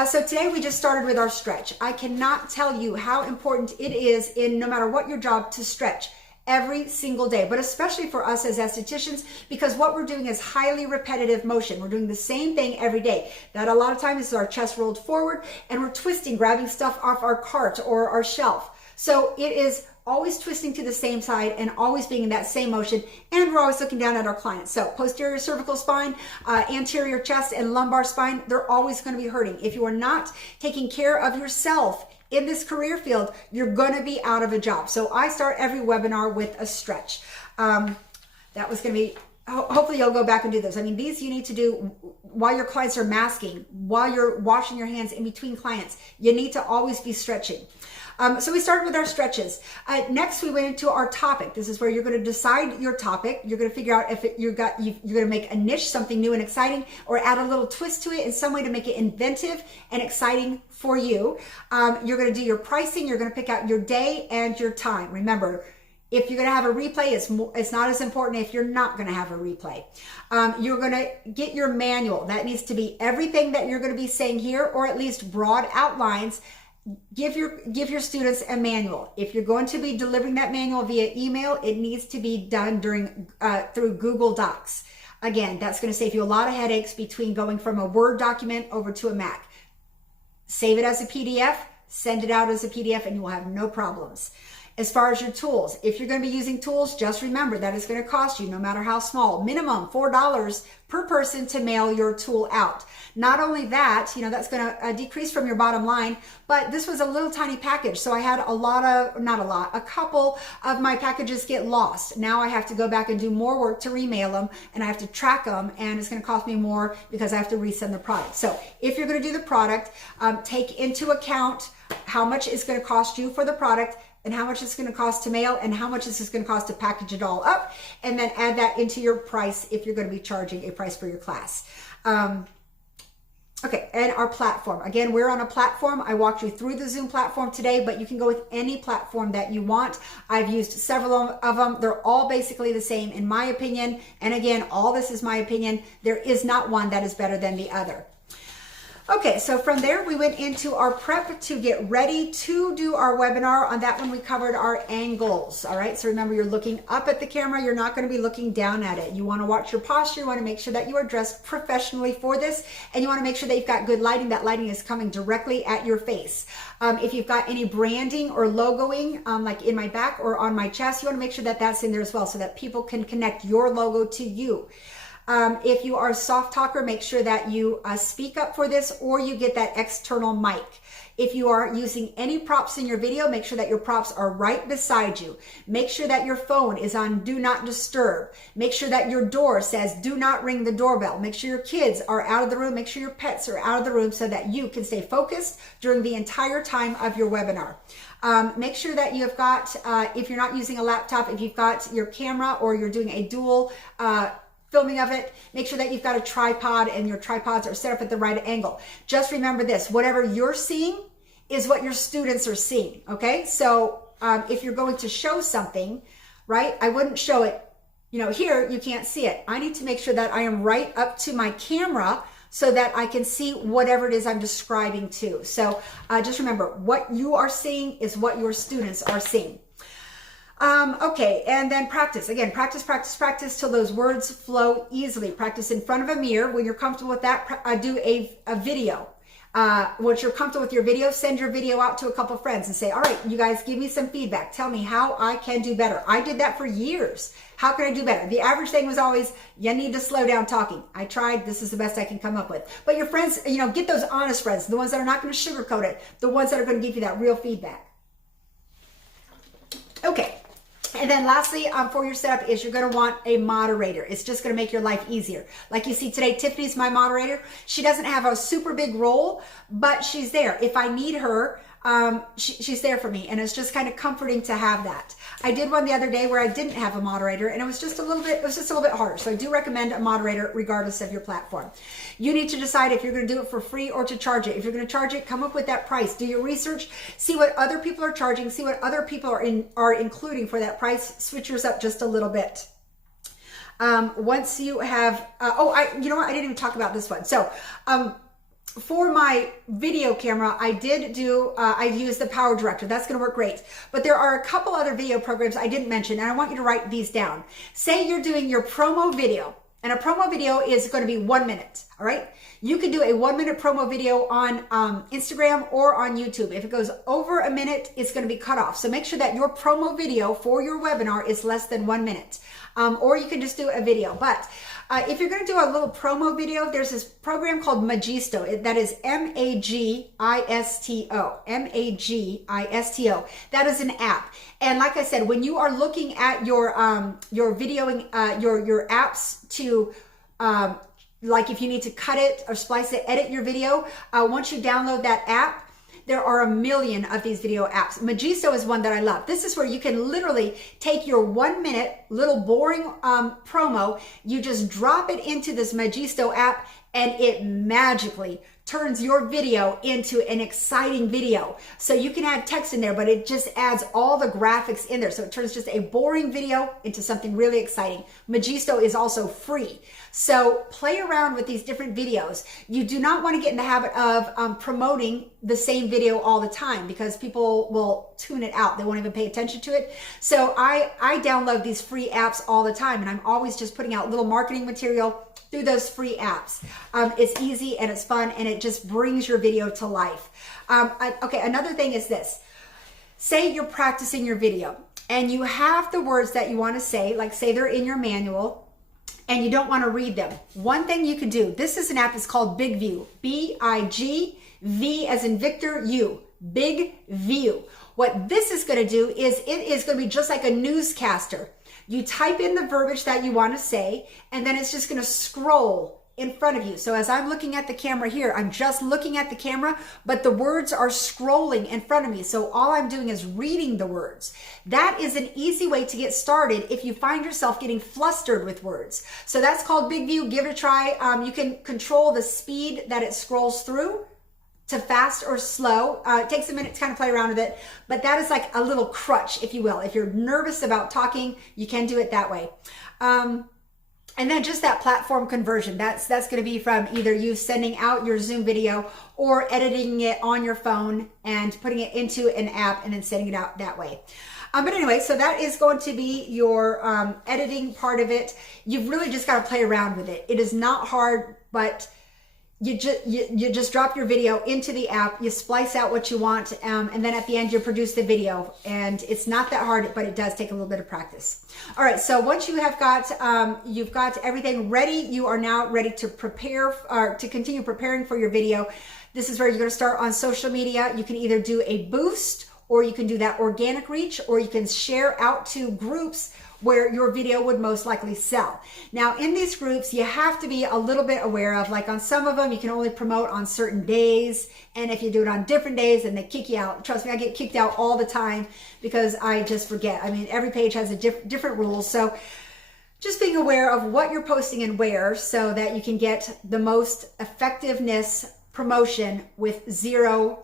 So today we just started with our stretch. I cannot tell you how important it is in no matter what your job to stretch every single day, but especially for us as estheticians, because what we're doing is highly repetitive motion. We're doing the same thing every day. That a lot of times is our chest rolled forward and we're twisting, grabbing stuff off our cart or our shelf. So it is always twisting to the same side and always being in that same motion, and we're always looking down at our clients. So posterior cervical spine, anterior chest, and lumbar spine, they're always going to be hurting. If you are not taking care of yourself in this career field, you're going to be out of a job. So I start every webinar with a stretch. That was going to be, hopefully you'll go back and do those. I mean, these you need to do while your clients are masking, while you're washing your hands in between clients. You need to always be stretching. So we started with our stretches. Next, we went into our topic. This is where you're going to decide your topic. You're going to figure out if you're going to make a niche, something new and exciting, or add a little twist to it in some way to make it inventive and exciting for you. You're going to do your pricing. You're going to pick out your day and your time. Remember, if you're going to have a replay, it's not as important if you're not going to have a replay. You're going to get your manual. That needs to be everything that you're going to be saying here, or at least broad outlines. Give your students a manual. If you're going to be delivering that manual via email, it needs to be done through Google Docs. Again, that's going to save you a lot of headaches between going from a Word document over to a Mac. Save it as a PDF, send it out as a PDF, and you will have no problems. As far as your tools, if you're going to be using tools, just remember that it's going to cost you, no matter how small, minimum $4 per person to mail your tool out. Not only that, that's going to decrease from your bottom line, but this was a little tiny package. So I had a couple of my packages get lost. Now I have to go back and do more work to remail them, and I have to track them, and it's going to cost me more because I have to resend the product. So if you're going to do the product, take into account how much it's going to cost you for the product, and how much it's going to cost to mail, and how much this is going to cost to package it all up, and then add that into your price if you're going to be charging a price for your class. Okay, and our platform. Again, we're on a platform. I walked you through the Zoom platform today, but you can go with any platform that you want. I've used several of them. They're all basically the same in my opinion. And again, all this is my opinion. There is not one that is better than the other. Okay, so from there we went into our prep to get ready to do our webinar. On that one we covered our angles. All right, so remember, you're looking up at the camera. You're not going to be looking down at it. You want to watch your posture. You want to make sure that you are dressed professionally for this, and you want to make sure that you've got good lighting. That lighting is coming directly at your face. If you've got any branding or logoing, like in my back or on my chest, you want to make sure that that's in there as well, so that people can connect your logo to you. If you are a soft talker, make sure that you speak up for this, or you get that external mic. If you are using any props in your video, make sure that your props are right beside you. Make sure that your phone is on Do Not Disturb. Make sure that your door says Do Not Ring the Doorbell. Make sure your kids are out of the room. Make sure your pets are out of the room so that you can stay focused during the entire time of your webinar. Make sure that you have got, if you're not using a laptop, if you've got your camera or you're doing a dual filming of it, make sure that you've got a tripod and your tripods are set up at the right angle. Just remember this, whatever you're seeing is what your students are seeing, okay? So if you're going to show something, right, I wouldn't show it, here you can't see it. I need to make sure that I am right up to my camera so that I can see whatever it is I'm describing to. So just remember, what you are seeing is what your students are seeing. Okay, and then practice. Again, practice till those words flow easily. Practice in front of a mirror. When you're comfortable with that, do a video. Once you're comfortable with your video, send your video out to a couple friends and say, all right, you guys give me some feedback. Tell me how I can do better. I did that for years. How can I do better? The average thing was always, you need to slow down talking. I tried. This is the best I can come up with. But your friends, get those honest friends, the ones that are not going to sugarcoat it, the ones that are going to give you that real feedback. Okay. And then lastly, for your setup is you're going to want a moderator. It's just going to make your life easier. Like you see today, Tiffany's my moderator. She doesn't have a super big role, but she's there. If I need her, she's there for me. And it's just kind of comforting to have that. I did one the other day where I didn't have a moderator, and it was just a little bit harder. So I do recommend a moderator regardless of your platform. You need to decide if you're going to do it for free or to charge it. If you're going to charge it, come up with that price. Do your research, see what other people are charging, see what other people are including for that price. Switch yours up just a little bit. Once you have, you know what? I didn't even talk about this one. So, for my video camera, I use the Power Director. That's going to work great. But there are a couple other video programs I didn't mention, and I want you to write these down. Say you're doing your promo video, and a promo video is going to be 1 minute. All right. You can do a 1-minute promo video on Instagram or on YouTube. If it goes over a minute, it's going to be cut off. So make sure that your promo video for your webinar is less than 1 minute. Or you can just do a video. But if you're going to do a little promo video, there's this program called Magisto. That is Magisto. Magisto. That is an app. And like I said, when you are looking at your videoing, your apps to like if you need to cut it or splice it, edit your video, once you download that app, there are a million of these video apps. Magisto is one that I love. This is where you can literally take your 1 minute little boring promo, you just drop it into this Magisto app, and it magically turns your video into an exciting video. So you can add text in there, but it just adds all the graphics in there. So it turns just a boring video into something really exciting. Magisto is also free. So play around with these different videos. You do not want to get in the habit of promoting the same video all the time, because people will tune it out. They won't even pay attention to it. So I download these free apps all the time, and I'm always just putting out little marketing material through those free apps. It's easy and it's fun, and it just brings your video to life. Okay, another thing is this. Say you're practicing your video and you have the words that you want to say, like say they're in your manual, and you don't want to read them. One thing you can do, this is an app, it's called Big View. B-I-G-V as in Victor, U. Big View. What this is going to do is it is going to be just like a newscaster. You type in the verbiage that you want to say, and then it's just going to scroll in front of you. So as I'm looking at the camera here, I'm just looking at the camera, but the words are scrolling in front of me. So all I'm doing is reading the words. That is an easy way to get started if you find yourself getting flustered with words. So that's called Big View. Give it a try. You can control the speed that it scrolls through to fast or slow. It takes a minute to kind of play around with it, but that is like a little crutch, if you will. If you're nervous about talking, you can do it that way. And then just that platform conversion, that's going to be from either you sending out your Zoom video or editing it on your phone and putting it into an app and then sending it out that way. But anyway, so that is going to be your editing part of it. You've really just got to play around with it. It is not hard, but you just drop your video into the app, you splice out what you want, and then at the end you produce the video. And it's not that hard, but it does take a little bit of practice. All right, so once you have got you've got everything ready, you are now ready to prepare to continue preparing for your video. This is where you're going to start on social media. You can either do a boost, or you can do that organic reach, or you can share out to groups where your video would most likely sell. Now in these groups, you have to be a little bit aware of, like on some of them, you can only promote on certain days. And if you do it on different days, then they kick you out. Trust me, I get kicked out all the time because I just forget. I mean, every page has a different rules. So just being aware of what you're posting and where, so that you can get the most effectiveness promotion with $0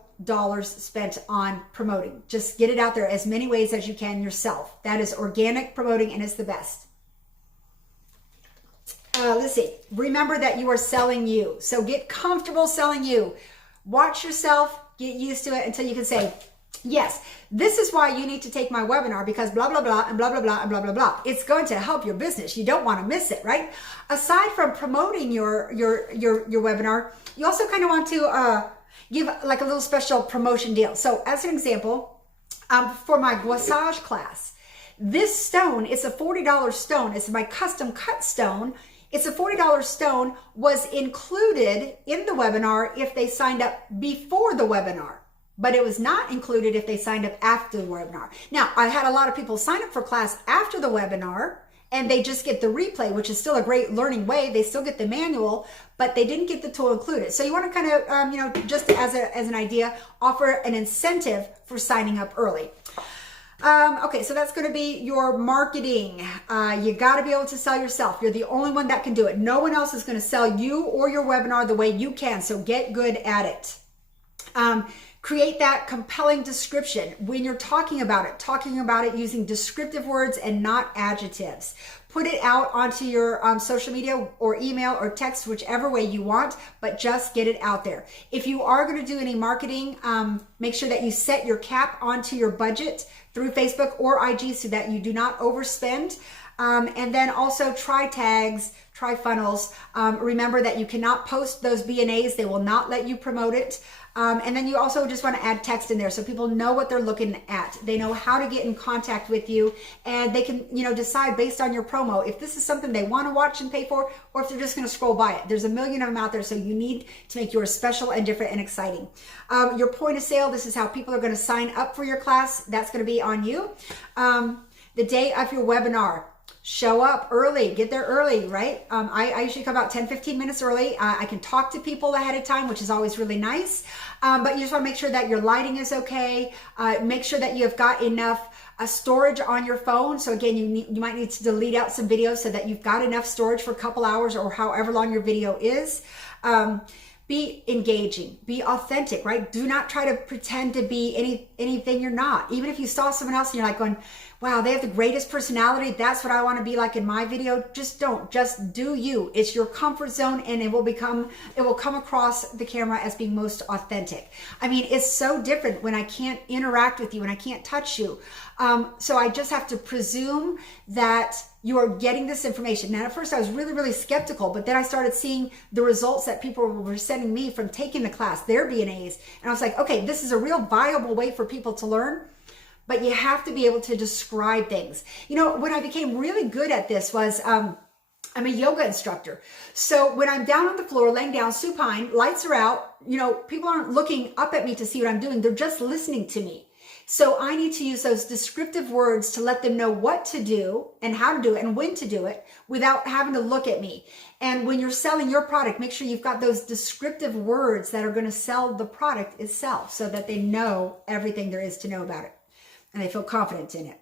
spent on promoting. Just get it out there as many ways as you can yourself. That is organic promoting, and it's the best. Let's see. Remember that you are selling you. So get comfortable selling you. Watch yourself, get used to it until you can say, yes, this is why you need to take my webinar, because blah, blah, blah, and blah, blah, blah, and blah, blah, blah. It's going to help your business. You don't want to miss it, right? Aside from promoting your webinar, you also kind of want to give like a little special promotion deal. So as an example, for my gouassage class, this stone, it's a $40 stone. It's my custom cut stone. It's a $40 stone, was included in the webinar if they signed up before the webinar, but it was not included if they signed up after the webinar. Now, I had a lot of people sign up for class after the webinar, and they just get the replay, which is still a great learning way. They still get the manual, but they didn't get the tool included. So you want to kind of, just as an idea, offer an incentive for signing up early. Okay, so that's going to be your marketing. You got to be able to sell yourself. You're the only one that can do it. No one else is going to sell you or your webinar the way you can. So get good at it. Create that compelling description when you're talking about it using descriptive words and not adjectives. Put it out onto your social media or email or text, whichever way you want, but just get it out there. If you are going to do any marketing, make sure that you set your cap onto your budget through Facebook or IG so that you do not overspend. And then also try tags, try funnels. Remember that you cannot post those BNAs. They will not let you promote it. And then you also just want to add text in there so people know what they're looking at. They know how to get in contact with you, and they can, decide based on your promo if this is something they want to watch and pay for, or if they're just going to scroll by it. There's a million of them out there, so you need to make yours special and different and exciting. Your point of sale, this is how people are going to sign up for your class. That's going to be on you. The day of your webinar, show up early, get there early, right? I usually come out 10-15 minutes early. I can talk to people ahead of time, which is always really nice. But you just want to make sure that your lighting is okay. Make sure that you have got enough storage on your phone. So again, you might need to delete out some videos so that you've got enough storage for a couple hours or however long your video is. Be engaging, be authentic, right? Do not try to pretend to be anything you're not. Even if you saw someone else and you're like going, wow, they have the greatest personality, that's what I want to be like in my video. Just don't, just do you. It's your comfort zone, and it will come across the camera as being most authentic. I mean, it's so different when I can't interact with you and I can't touch you. So I just have to presume that you are getting this information. Now, at first I was really, really skeptical, but then I started seeing the results that people were sending me from taking the class, their BNAs. And I was like, okay, this is a real viable way for people to learn, but you have to be able to describe things. When I became really good at this was, I'm a yoga instructor. So when I'm down on the floor, laying down supine, lights are out, people aren't looking up at me to see what I'm doing. They're just listening to me. So I need to use those descriptive words to let them know what to do and how to do it and when to do it without having to look at me. And when you're selling your product, make sure you've got those descriptive words that are going to sell the product itself so that they know everything there is to know about it and they feel confident in it.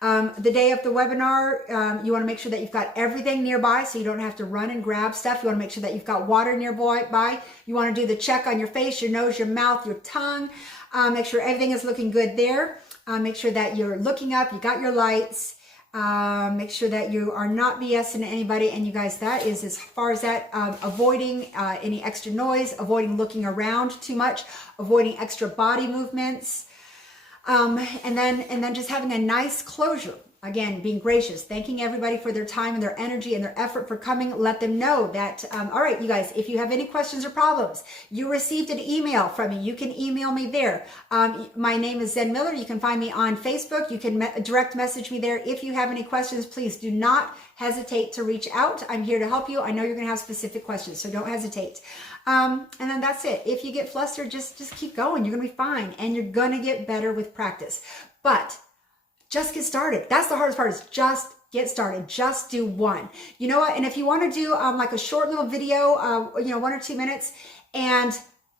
The day of the webinar, you want to make sure that you've got everything nearby so you don't have to run and grab stuff. You want to make sure that you've got water nearby. You want to do the check on your face, your nose, your mouth, your tongue. Make sure everything is looking good there. Make sure that you're looking up, you got your lights. Make sure that you are not BSing to anybody. And you guys, that is as far as that, avoiding any extra noise, avoiding looking around too much, avoiding extra body movements. And then just having a nice closure. Again, being gracious, thanking everybody for their time and their energy and their effort for coming. Let them know that, all right, you guys, if you have any questions or problems, you received an email from me, you can email me there. My name is Zen Miller. You can find me on Facebook. You can direct message me there. If you have any questions, please do not hesitate to reach out. I'm here to help you. I know you're going to have specific questions, so don't hesitate. And then that's it. If you get flustered, just keep going. You're going to be fine, and you're going to get better with practice. But just get started. That's the hardest part, is just get started. Just do one. You know what? And if you want to do like a short little video, 1 or 2 minutes, and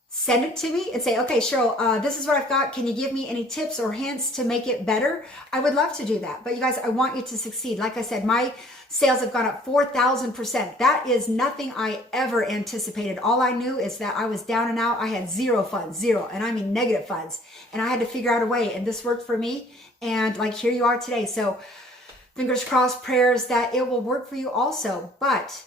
send it to me and say, okay, Cheryl, this is what I've got. Can you give me any tips or hints to make it better? I would love to do that. But you guys, I want you to succeed. Like I said, my sales have gone up 4,000%. That is nothing I ever anticipated. All I knew is that I was down and out. I had zero funds, and I mean negative funds. And I had to figure out a way, and this worked for me. And like, here you are today. So fingers crossed, prayers that it will work for you also. But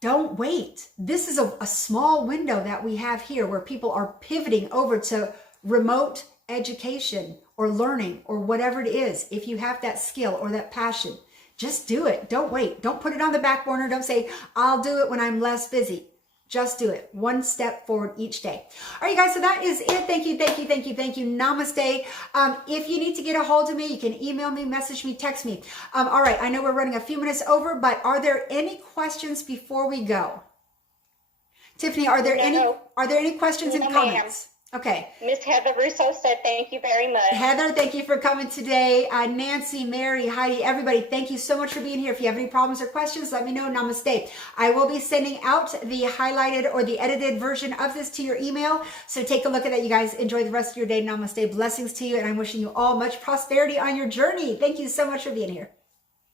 don't wait. This is a small window that we have here where people are pivoting over to remote education or learning or whatever it is. If you have that skill or that passion, just do it. Don't wait. Don't put it on the back burner. Don't say, I'll do it when I'm less busy. Just do it. One step forward each day. All right, guys, so that is it. Thank you. Namaste. If you need to get a hold of me, you can email me, message me, text me. All right, I know we're running a few minutes over, but are there any questions before we go? Tiffany, are there any questions in the comments? Okay. Miss Heather Russo said, thank you very much. Heather, thank you for coming today. Nancy, Mary, Heidi, everybody, thank you so much for being here. If you have any problems or questions, let me know. Namaste. I will be sending out the highlighted or the edited version of this to your email. So take a look at that, you guys. Enjoy the rest of your day. Namaste. Blessings to you. And I'm wishing you all much prosperity on your journey. Thank you so much for being here.